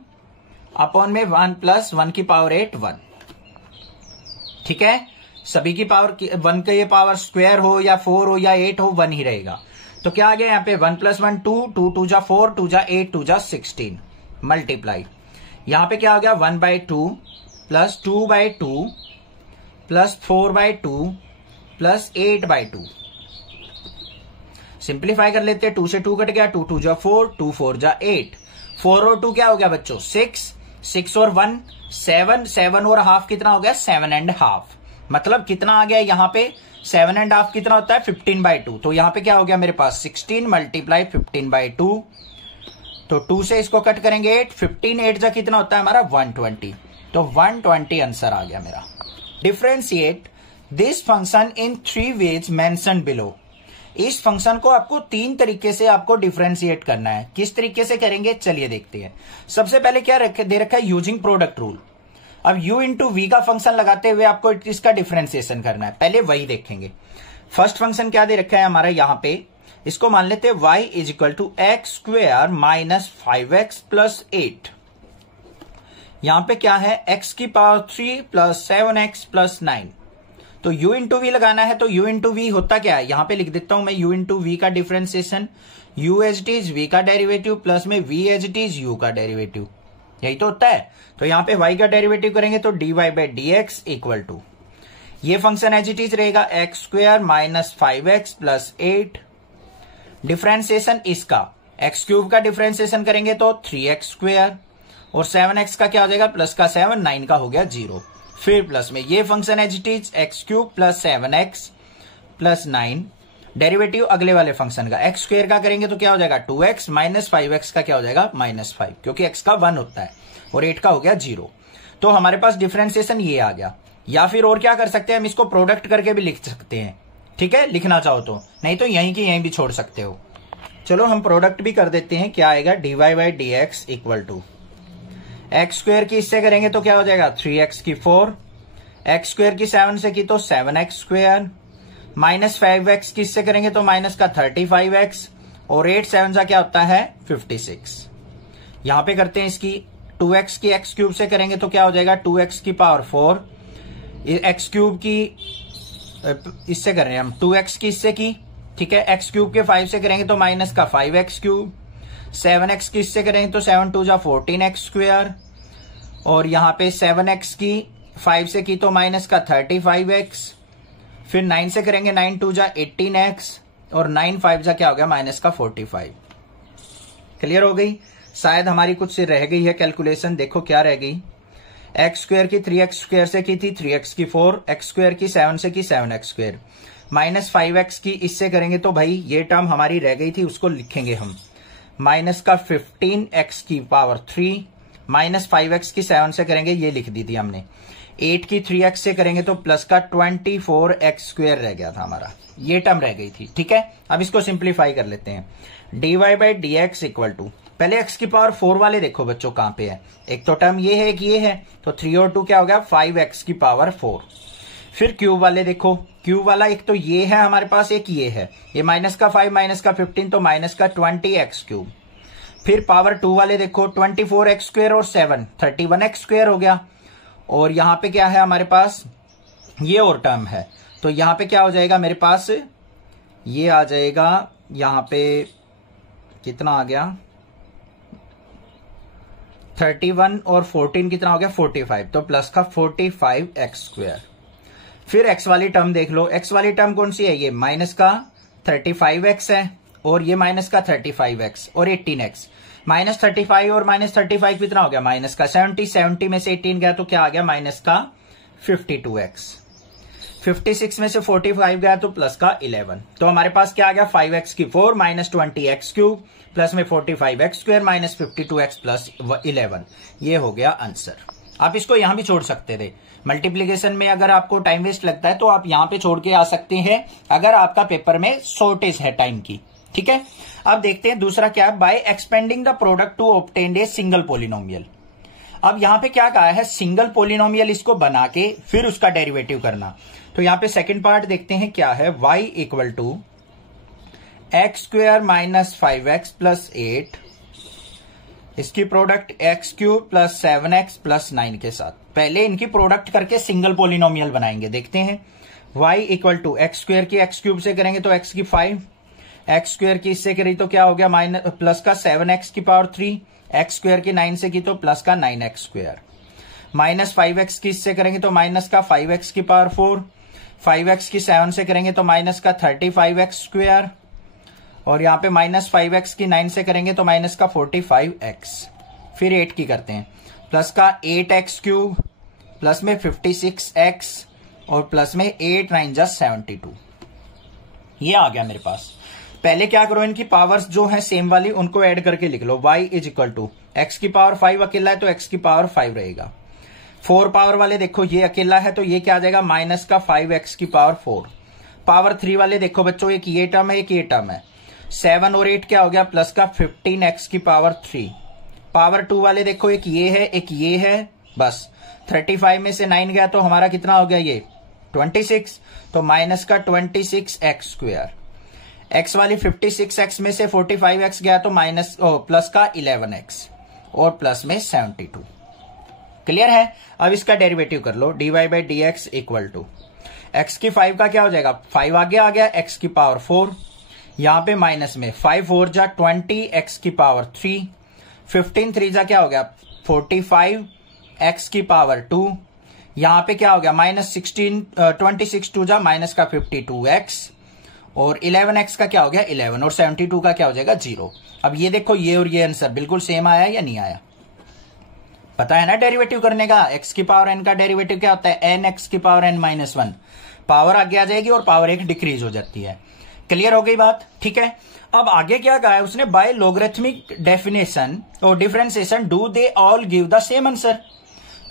अपॉन में 1 प्लस 1 की पावर 8 1। ठीक है, सभी की पावर 1 का ये पावर स्क्वायर हो या 4 हो या 8 हो 1 ही रहेगा। तो क्या आ गया यहाँ पे 1 प्लस 1 2 2 2 जा 4 2 जा 8 2 जा 16 मल्टीप्लाई, यहां पे क्या हो गया 1 by 2 plus 2 by 2 plus 4 by 2 plus 8 by 2। Simplify कर लेते हैं, 2 से 2 कट गया, 2 2 जा 4 2 4 जा 8, 4 और 2 क्या हो गया बच्चों 6, 6 और 1 7, 7 और हाफ कितना हो गया 7 एंड हाफ, मतलब कितना आ गया यहाँ पे 7 एंड हाफ कितना होता है 15 बाई 2। तो यहाँ पे क्या हो गया मेरे पास 16 मल्टीप्लाई 15 बाई 2, तो 2 से इसको कट करेंगे 8, 15 8 जा कितना होता है हमारा 120, तो 120 आंसर आ गया मेरा। Differentiate this function in 3 ways mentioned below. इस फंक्शन को आपको 3 तरीके से आपको डिफरेंशिएट करना है। किस तरीके से करेंगे चलिए देखते हैं। सबसे पहले क्या दे रखा है यूजिंग प्रोडक्ट रूल। अब u इंटू वी का फंक्शन लगाते हुए आपको इसका डिफरेंशिएशन करना है, पहले वही देखेंगे। फर्स्ट फंक्शन क्या दे रखा है हमारा यहां पे, इसको मान लेते हैं y is equal to x square minus 5x plus 8। यहां पे क्या है x की पावर 3 प्लस 7x प्लस 9। तो u इंटू वी लगाना है, तो u इंटू वी होता क्या है, यहां पे लिख देता हूं मैं u इंटू वी का differentiation, u as it is v का डेरिवेटिव प्लस में v as it is u का डेरिवेटिव, यही तो होता है। तो यहां पे y का डेरिवेटिव करेंगे तो dy by D x equal to ये फंक्शन एज इट इज रहेगा x square minus 5x plus 8। Differentiation इसका एक्स क्यूब का डिफरेंशिएशन करेंगे तो 3x स्क्वेयर और 7x का क्या हो जाएगा प्लस का 7 9 का हो गया 0, फिर प्लस में ये function as it is x cube plus 7x plus 9 derivative अगले वाले फंक्शन का एक्स स्क्वायर का करेंगे तो क्या हो जाएगा 2x माइनस 5x का क्या हो जाएगा -5, क्योंकि x का 1 होता है और 8 का हो गया 0। तो हमारे पास डिफरेंशिएशन ये आ गया। या फिर और क्या कर सकते हैं, हम इसको प्रोडक्ट करके भी लिख सकते हैं, ठीक है, लिखना चाहो तो, नहीं तो यहीं की यहीं भी छोड़ सकते हो। चलो हम प्रोडक्ट भी कर देते हैं। क्या आएगा, dy/dx equal to x square की इससे करेंगे तो क्या हो जाएगा 3x की 4, एक्स स्क्वायर की 7 से की तो 7x स्क्वायर, माइनस 5x की इससे करेंगे तो माइनस का 35x, और 8 7 सा क्या होता है 56। यहां पे करते हैं इसकी 2x की x क्यूब से करेंगे तो क्या हो जाएगा 2x की पावर 4, x क्यूब की इससे कर रहे हैं हम 2x की इससे की, ठीक है, x क्यूब के 5 से करेंगे तो माइनस का 5x क्यूब, 7x की इससे करेंगे तो 7 2 जा 14x स्क्वायर, और यहां पे 7x की 5 से की तो माइनस का 35x, फिर 9 से करेंगे 9 2 जा 18x, और 9 5 जा क्या हो गया माइनस का 45। क्लियर हो गई। शायद हमारी कुछ से रह गई है कैलकुलेशन, देखो क्या रह गई। एक्स स्क्वायर की 3x स्क्वायर से की थी 3x की 4, एक्स स्क्वायर की 7 से की 7x स्क्वायर, माइनस 5x की इससे करेंगे तो भाई ये टर्म हमारी रह गई थी, उसको लिखेंगे हम माइनस का 15x की पावर 3, माइनस 5x की 7 से करेंगे, ये लिख दी थी हमने। 8 की 3x से करेंगे तो प्लस का 24x स्क्वायर रह गया था हमारा, ये टर्म रह गई थी, ठीक है। अब इसको सिंप्लीफाई कर लेते हैं। dy/dx इक्वल टू, पहले x की पावर 4 वाले देखो बच्चों कहां पे है, एक तो टर्म ये है एक ये है, तो 3 और 2 क्या हो गया 5x की पावर 4। फिर क्यूब वाले देखो, क्यूब वाला एक तो ये है हमारे पास, एक ये है, ये माइनस का 5 माइनस का 15 तो माइनस का 20x क्यूब। फिर पावर 2 वाले देखो 24x स्क्वायर और 7 31x स्क्वायर हो गया, और यहां पे क्या है हमारे पास ये और टर्म है, तो यहां पे क्या हो जाएगा मेरे पास, ये आ जाएगा यहां पे कितना आ गया 31 और 14 कितना हो गया 45, तो प्लस का 45x स्क्वायर। फिर x वाली टर्म देख लो, x वाली टर्म कौन सी है, ये माइनस का 35x है, और ये माइनस का 35x और 18x, माइनस 35 और माइनस 35 कितना हो गया माइनस का 70 में से 18 गया तो क्या आ गया माइनस का 52x, 56 में से 45 गया तो प्लस का 11, तो हमारे पास क्या आ गया 5x की 4 माइनस 20x क्यूब प्लस में 45x square minus 52x plus 11, ये हो गया आंसर। आप इसको यहां भी छोड़ सकते थे, मल्टीप्लीकेशन में अगर आपको टाइम वेस्ट लगता है तो आप यहां पे छोड़ के आ सकते हैं, अगर आपका पेपर में शॉर्टेज है टाइम की, ठीक है। अब देखते हैं दूसरा क्या है, by expanding the product to obtain a single polynomial. अब यहां पे क्या कहा है, सिंगल पोलिनोमियल इसको बना के फिर उसका डेरिवेटिव करना। तो यहां पे सेकंड पार्ट देखते हैं क्या है, y equal to x square minus 5x plus 8, इसकी product x cube plus 7x plus 9 के साथ। पहले इनकी प्रोडक्ट करके सिंगल पोलिनोमियल बनाएंगे, देखते हैं। y equal to x square की x क्यूब से करेंगे तो x की 5, एक्स स्क्वायर की इससे करी तो क्या हो गया माइनस प्लस का 7x की पावर 3, एक्स स्क्वायर की 9 से की तो प्लस का 9x स्क्वायर, माइनस 5x की इससे करेंगे तो माइनस का 5x की पावर 4, 5x की 7 से करेंगे तो माइनस का 35x स्क्वायर, और यहाँ पे माइनस 5x की 9 से करेंगे तो माइनस का 45x। फिर 8 की करते हैं, प्लस का 8x क्यूब प्लस में 56x और प्लस में 8 9 जा 72, ये आ गया मेरे पास। पहले क्या करो, इनकी पावर्स जो है सेम वाली उनको ऐड करके लिख लो। y is equal to x की पावर 5 अकेला है तो x की पावर 5 रहेगा, 4 पावर वाले देखो ये अकेला है तो ये क्या आ जाएगा माइनस का 5x की पावर 4, पावर 3 वाले देखो बच्चों एक ये टर्म है एक ये टर्म है, 7 और 8 क्या हो गया प्लस का 15x की पावर 3, पावर 2 वाले देखो एक ये है एक ये है, बस 35 में से 9 गया तो हमारा कितना हो गया ये 26, तो माइनस का 26x स्क्वायर। x वाली 56x में से 45x गया तो माइनस प्लस का 11x और प्लस में 72। क्लियर है। अब इसका डेरिवेटिव कर लो, dy/dx इक्वल टू एक्स की 5 का क्या हो जाएगा 5 आगे आ गया, x की पावर 4, यहां पे माइनस में 5 4 जा 20 x की पावर 3, 15 3 जा क्या हो गया 45 x की पावर 2, यहां पे क्या हो गया माइनस 26 2 जा माइनस का 52x और 11x का क्या हो गया 11 और 72 का क्या हो जाएगा 0। अब ये देखो ये और ये आंसर बिल्कुल सेम आया या नहीं आया, पता है ना डेरिवेटिव करने का। x की पावर n का डेरिवेटिव क्या होता है n x की पावर n -1, पावर आगे आ जाएगी और पावर एक डिक्रीज हो जाती है। क्लियर हो गई बात? ठीक है। अब आगे क्या कहा है उसने, बाय लोगरिथमिक डेफिनेशन और differentiation do they all give the same answer.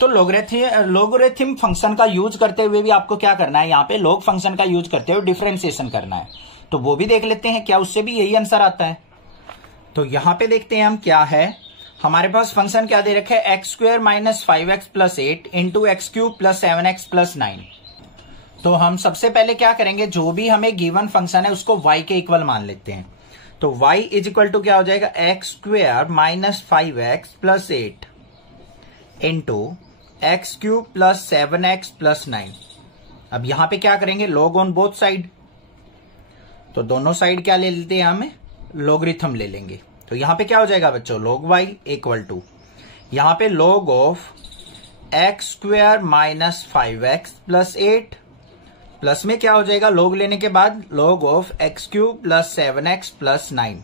तो लोगरिथम फंक्शन का यूज करते हुए भी आपको क्या करना है, यहाँ पे लॉग फंक्शन का यूज करते हुए डिफरेंशिएशन करना है। तो वो भी देख लेते हैं, क्या उससे भी यही आंसर आता है। तो यहां पे देखते हैं हम क्या है। हमारे पास फंक्शन क्या दे रखा है, x square minus 5x plus 8 into x cube plus 7x plus 9। तो हम सबसे पहले क्या करेंगे, जो भी हमें गिवन फंक्शन है उसको y के इक्वल मान लेते हैं। तो y इज इक्वल टू क्या हो जाएगा, x square minus 5x plus 8 into x cube plus 7x plus 9। अब यहां पे क्या करेंगे, लॉग ऑन बोथ साइड। तो दोनों साइड क्या ले लेते हैं, हम लॉगरिथम ले लेंगे। तो यहां पे क्या हो जाएगा बच्चों, log y इक्वल टू यहां पे log of x square minus 5x plus 8 plus में क्या हो जाएगा, log लेने के बाद log of x cube plus 7x plus 9।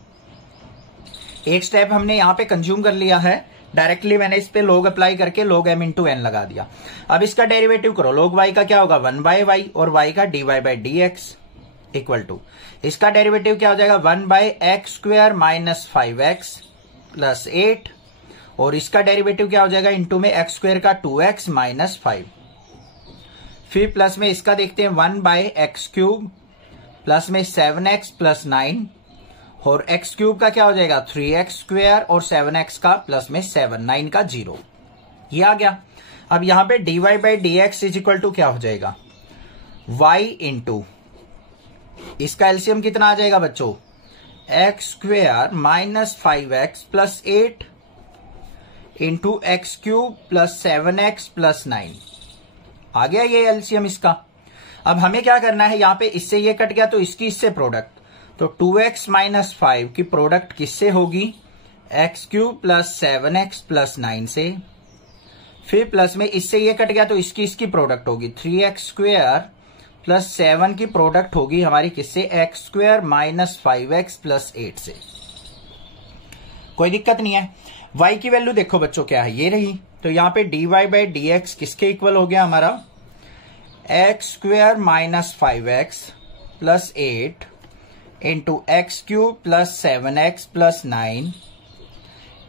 एक स्टेप हमने यहां पे कंज्यूम कर लिया है, डायरेक्टली मैंने इस पे log अप्लाई करके log m इंटू n लगा दिया। अब इसका डेरिवेटिव करो, log y का क्या होगा 1 बाय y और y का dy by dx equal to इसका डेरिवेटिव क्या हो जाएगा 1 by x square minus 5x plus 8 और इसका डेरिवेटिव क्या हो जाएगा इंटू में एक्स स्क्वायर का 2x माइनस 5। फिर प्लस में इसका देखते हैं 1 बाय एक्स क्यूब प्लस में 7x प्लस 9 और एक्स क्यूब का क्या हो जाएगा 3x स्क्वायर और 7x का प्लस में 7 9 का 0। ये आ गया। अब यहां पे dy by dx is equal to क्या हो जाएगा, y इंटू इसका एलसीएम कितना आ जाएगा बच्चों, x square minus 5x plus 8 into x cube plus 7x plus 9। आ गया ये एलसीएम इसका। अब हमें क्या करना है, यहां पे इससे ये कट गया तो इसकी इससे प्रोडक्ट। तो 2x माइनस 5 की प्रोडक्ट किससे होगी, x cube plus 7x plus 9 से। फिर प्लस में इससे ये कट गया तो इसकी प्रोडक्ट होगी 3x स्क्वायर प्लस 7 की प्रोडक्ट होगी हमारी किससे, x square minus 5x plus 8 से। कोई दिक्कत नहीं है। y की वैल्यू देखो बच्चों क्या है, ये रही। तो यहां पे dy बाई dx किसके इक्वल हो गया हमारा, x square minus 5x plus 8 into x cube plus 7x plus 9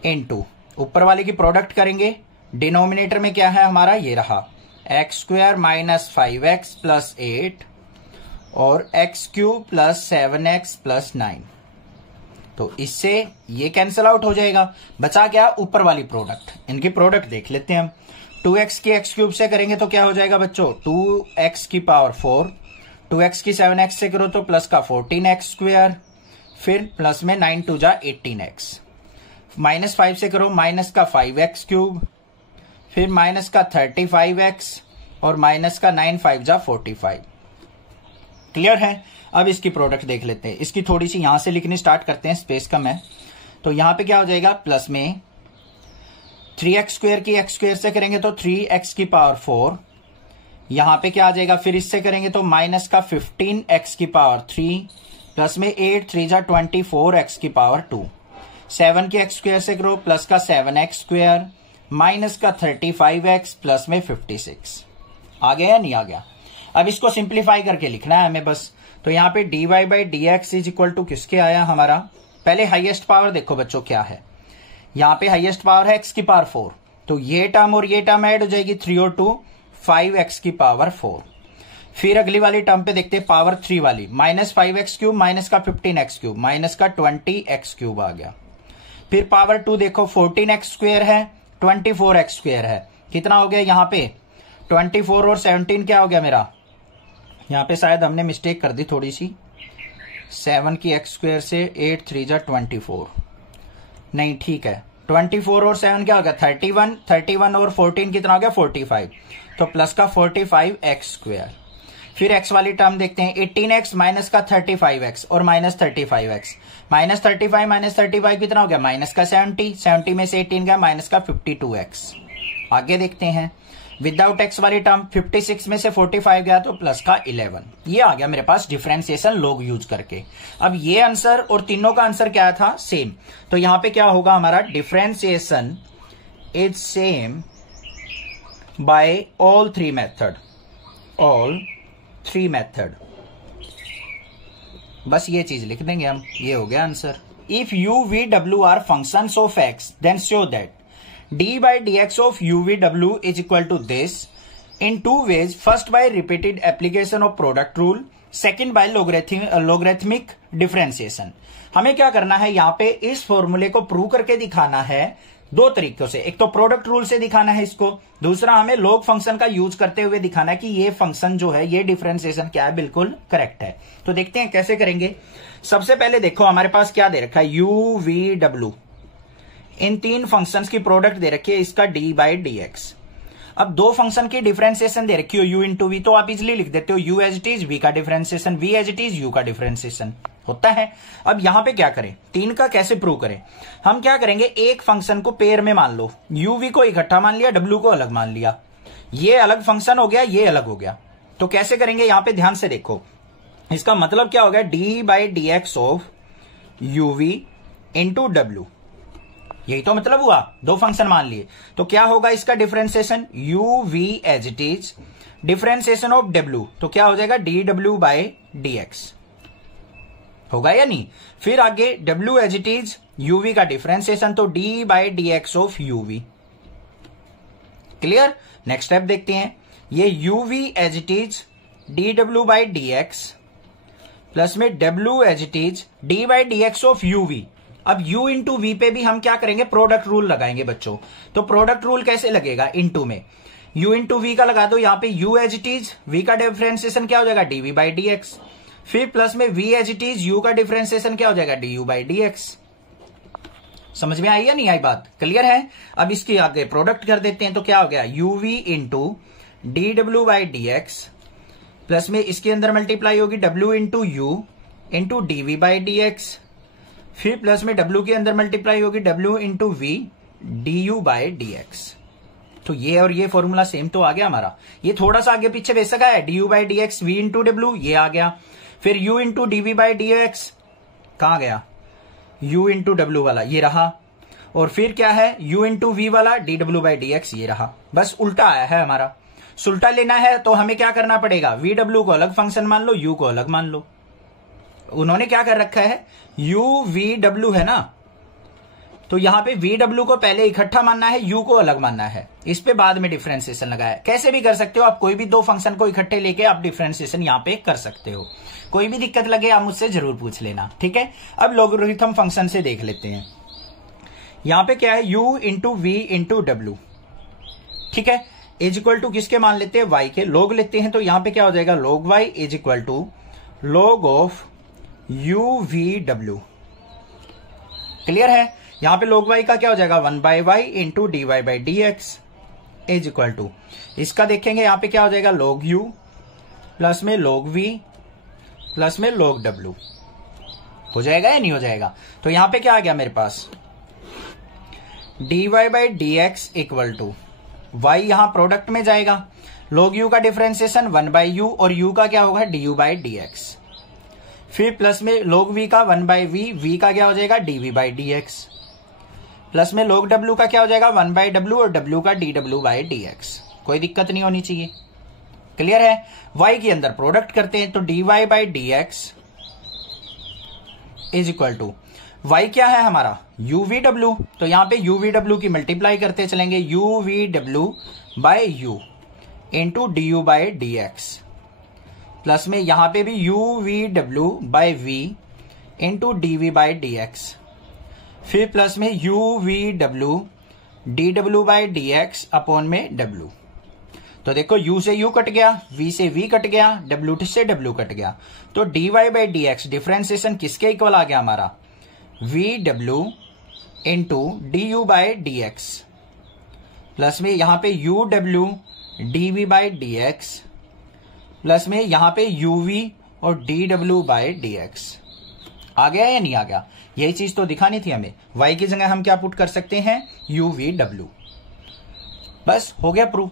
into ऊपर वाले की प्रोडक्ट करेंगे, डिनोमिनेटर में क्या है हमारा, ये रहा x square minus 5x plus 8 और x cube plus 7x plus 9। तो इससे ये कैंसिल आउट हो जाएगा, बचा क्या ऊपर वाली प्रोडक्ट। इनकी प्रोडक्ट देख लेते हैं हम। 2x की एक्स क्यूब से करेंगे तो क्या हो जाएगा बच्चों, 2x की पावर 4, 2x की 7x से करो तो प्लस का 14x स्क्वायर, फिर प्लस में 9 2 जा 18x, माइनस 5 से करो माइनस का 5x क्यूब, फिर माइनस का 35x और माइनस का 9 5 जा 45। क्लियर है। अब इसकी प्रोडक्ट देख लेते हैं। इसकी थोड़ी सी यहां से लिखनी स्टार्ट करते हैं, स्पेस कम है। तो यहां पे क्या हो जाएगा, प्लस में 3x स्क्वायर की एक्स स्क्वायर से करेंगे तो 3x की पावर 4, यहां पे क्या आ जाएगा, फिर इससे करेंगे तो माइनस का 15x की पावर 3 प्लस में 8 3 जा 24x की पावर 2, 7 की एक्स स्क्वायर से करो प्लस का 7x स्क्वायर माइनस का 35x प्लस में 56। आ गया या नहीं आ गया। अब इसको सिंप्लीफाई करके लिखना है हमें बस। तो यहां पे dy by dx is equal to किसके आया हमारा, पहले हाईएस्ट पावर देखो बच्चों क्या है, यहां पे हाईएस्ट पावर है x की पावर 4, तो ये टर्म और ये टर्म ऐड हो जाएगी 3 और 2 5x की पावर 4। फिर अगली वाली टर्म पे देखते हैं पावर 3 वाली, माइनस 5x क्यूब माइनस का 15x क्यूब माइनस का 20x क्यूब आ गया। फिर पावर 2 देखो 14x स्क्वायर है 24x स्क्वायर है, कितना हो गया यहाँ पे 24 और 17 क्या हो गया मेरा, यहाँ पे शायद हमने मिस्टेक कर दी थोड़ी सी, 7 की एक्स स्क्वायर से 8 3 जा 24, नहीं ठीक है 24 और 7 क्या हो गया 31, 31 और 14 कितना हो गया 45, तो प्लस का 45x स्क्वायर। फिर x वाली टर्म देखते हैं 18x माइनस का 35x और माइनस 35x, माइनस 35 माइनस 35 कितना हो गया माइनस का 70, 70 में से 18 गया माइनस का 52x। आगे देखते हैं विदाउट x वाली टर्म 56 में से 45 गया तो प्लस का 11। ये आ गया मेरे पास डिफरेंशिएशन लॉग यूज करके। अब ये आंसर और तीनों का आंसर क्या था सेम, तो यहां पे क्या होगा हमारा differentiation is same by all three method, all three method. बस ये चीज लिख देंगे हम, ये हो गया answer. If U V W R functions of X then show that D by D x of you V W is equal to this in two ways, first by repeated application of product rule, second by logarithmic differentiation. हमें क्या करना है, यहाँ पे इस फॉर्मूले को प्रूव करके दिखाना है दो तरीकों से। एक तो प्रोडक्ट रूल से दिखाना है इसको, दूसरा हमें लॉग फंक्शन का यूज करते हुए दिखाना है कि ये फंक्शन जो है, ये डिफरेंशिएशन क्या है, बिल्कुल करेक्ट है। तो देखते हैं कैसे करेंगे। सबसे पहले देखो हमारे पास क्या दे रखा है, यू वी डब्ल्यू, इन तीन फंक्शंस की प्रोडक्ट दे रखी है, इसका डी बाई डी एक्स। अब दो फंक्शन की डिफरेंशिएशन दे रखी हो u इंटू वी, तो आप इजिली लिख देते हो u as it is, v का differentiation v as it is, u का डिफरेंशिएशन होता है। अब यहां पे क्या करें, तीन का कैसे प्रूव करें। हम क्या करेंगे, एक फंक्शन को पेयर में मान लो, u v को इकट्ठा मान लिया, w को अलग मान लिया, ये अलग फंक्शन हो गया, ये अलग हो गया। तो कैसे करेंगे, यहां पे ध्यान से देखो, इसका मतलब क्या हो गया, d by D x of you v into डब्ल्यू, यही तो मतलब हुआ, दो फंक्शन मान लिए। तो क्या होगा इसका differentiation, u v as it is, differentiation of डब्ल्यू, तो क्या हो जाएगा डी डब्ल्यू बाई डी एक्स, होगा या नहीं। फिर आगे डब्ल्यू as it is, u v का डिफरेंशिएशन, तो d by D x of you v. Clear. Next step देखते हैं, ये u v as it is d डब्ल्यू बाई डी एक्स प्लस में डब्ल्यू as it is d by D x of you v. अब u इंटू वी पे भी हम क्या करेंगे, प्रोडक्ट रूल लगाएंगे बच्चों। तो प्रोडक्ट रूल कैसे लगेगा, इंटू में u इंटू वी का लगा दो, यहां पे u as it is, v का डिफरेंशिएशन क्या हो जाएगा, dv बाई डी एक्स। फिर प्लस में v as it is, u का डिफरेंशिएशन क्या हो जाएगा, du बाई डी एक्स। समझ में आई या नहीं आई बात, क्लियर है। अब इसके आगे प्रोडक्ट कर देते हैं, तो क्या हो गया, uv इंटू डी डब्ल्यू बाई डी एक्स प्लस में इसके अंदर मल्टीप्लाई होगी w into u into dv by D x, फिर प्लस में w के अंदर मल्टीप्लाई होगी w into v d u by D x. तो ये और ये फॉर्मूला सेम तो आ गया हमारा, ये थोड़ा सा आगे पीछे बेसिक है, d u by D x v into डब्ल्यू, ये आ गया। फिर u into d v by D x कहां गया, u इंटू डब्ल्यू वाला ये रहा, और फिर क्या है u इंटू वी वाला डी डब्ल्यू बाई डी एक्स ये रहा। बस उल्टा आया है हमारा। उल्टा लेना है तो हमें क्या करना पड़ेगा, वी डब्ल्यू को अलग फंक्शन मान लो, u को अलग मान लो। उन्होंने क्या कर रखा है, u v w है ना, तो यहां पे v w को पहले इकट्ठा मानना है, u को अलग मानना है, इस पे बाद में डिफरेंशिएशन लगाया। कैसे भी कर सकते हो आप, कोई भी दो फंक्शन को इकट्ठे लेके आप डिफरेंशिएशन यहां पे कर सकते हो। कोई भी दिक्कत लगे आप मुझसे जरूर पूछ लेना, ठीक है। अब लोगरिथम फंक्शन से देख लेते हैं। यहां पे क्या है, u इंटू वी इंटू डब्ल्यू, ठीक है, इज इक्वल टू किसके मान लेते हैं, y के लॉग लेते हैं। तो यहां पे क्या हो जाएगा, log y is equal to log of u v w। Clear है। यहां पे log y का क्या हो जाएगा, 1 by y into d y by D x is equal to, इसका देखेंगे यहां पे क्या हो जाएगा, log u प्लस में log v प्लस में log w। हो जाएगा या नहीं हो जाएगा। तो यहां पे क्या आ गया मेरे पास, d y by D x equal to y, यहां प्रोडक्ट में जाएगा, log u का डिफरेंशिएशन 1 बाई u, और u का क्या होगा, d u by D x. फिर प्लस में log v का 1 बाई वी, v का क्या हो जाएगा, dv by D x, plus में log w का क्या हो जाएगा, 1 बाई w, और w का dw बाई डी एक्स। कोई दिक्कत नहीं होनी चाहिए, क्लियर है। y के अंदर प्रोडक्ट करते हैं, तो dy by D x is equal to, y क्या है हमारा, uv w, तो यहां पे uv w की मल्टीप्लाई करते चलेंगे, uv w by u into d u by D x, plus में यहां पे भी u v w by v into d v by D x, फिर प्लस में u v w डी डब्ल्यू बाई डी एक्स अपॉन में w। तो देखो u से u कट गया, v से v कट गया, w से w कट गया, तो dy by D x differentiation किसके इक्वल आ गया हमारा, v w into d u by D x, plus में यहां पे u w d v by D x, plus में यहां पे uv और dw बाई dx। आ गया या नहीं आ गया, यही चीज तो दिखानी थी हमें। y की जगह हम क्या पुट कर सकते हैं, uv w, बस हो गया प्रूफ।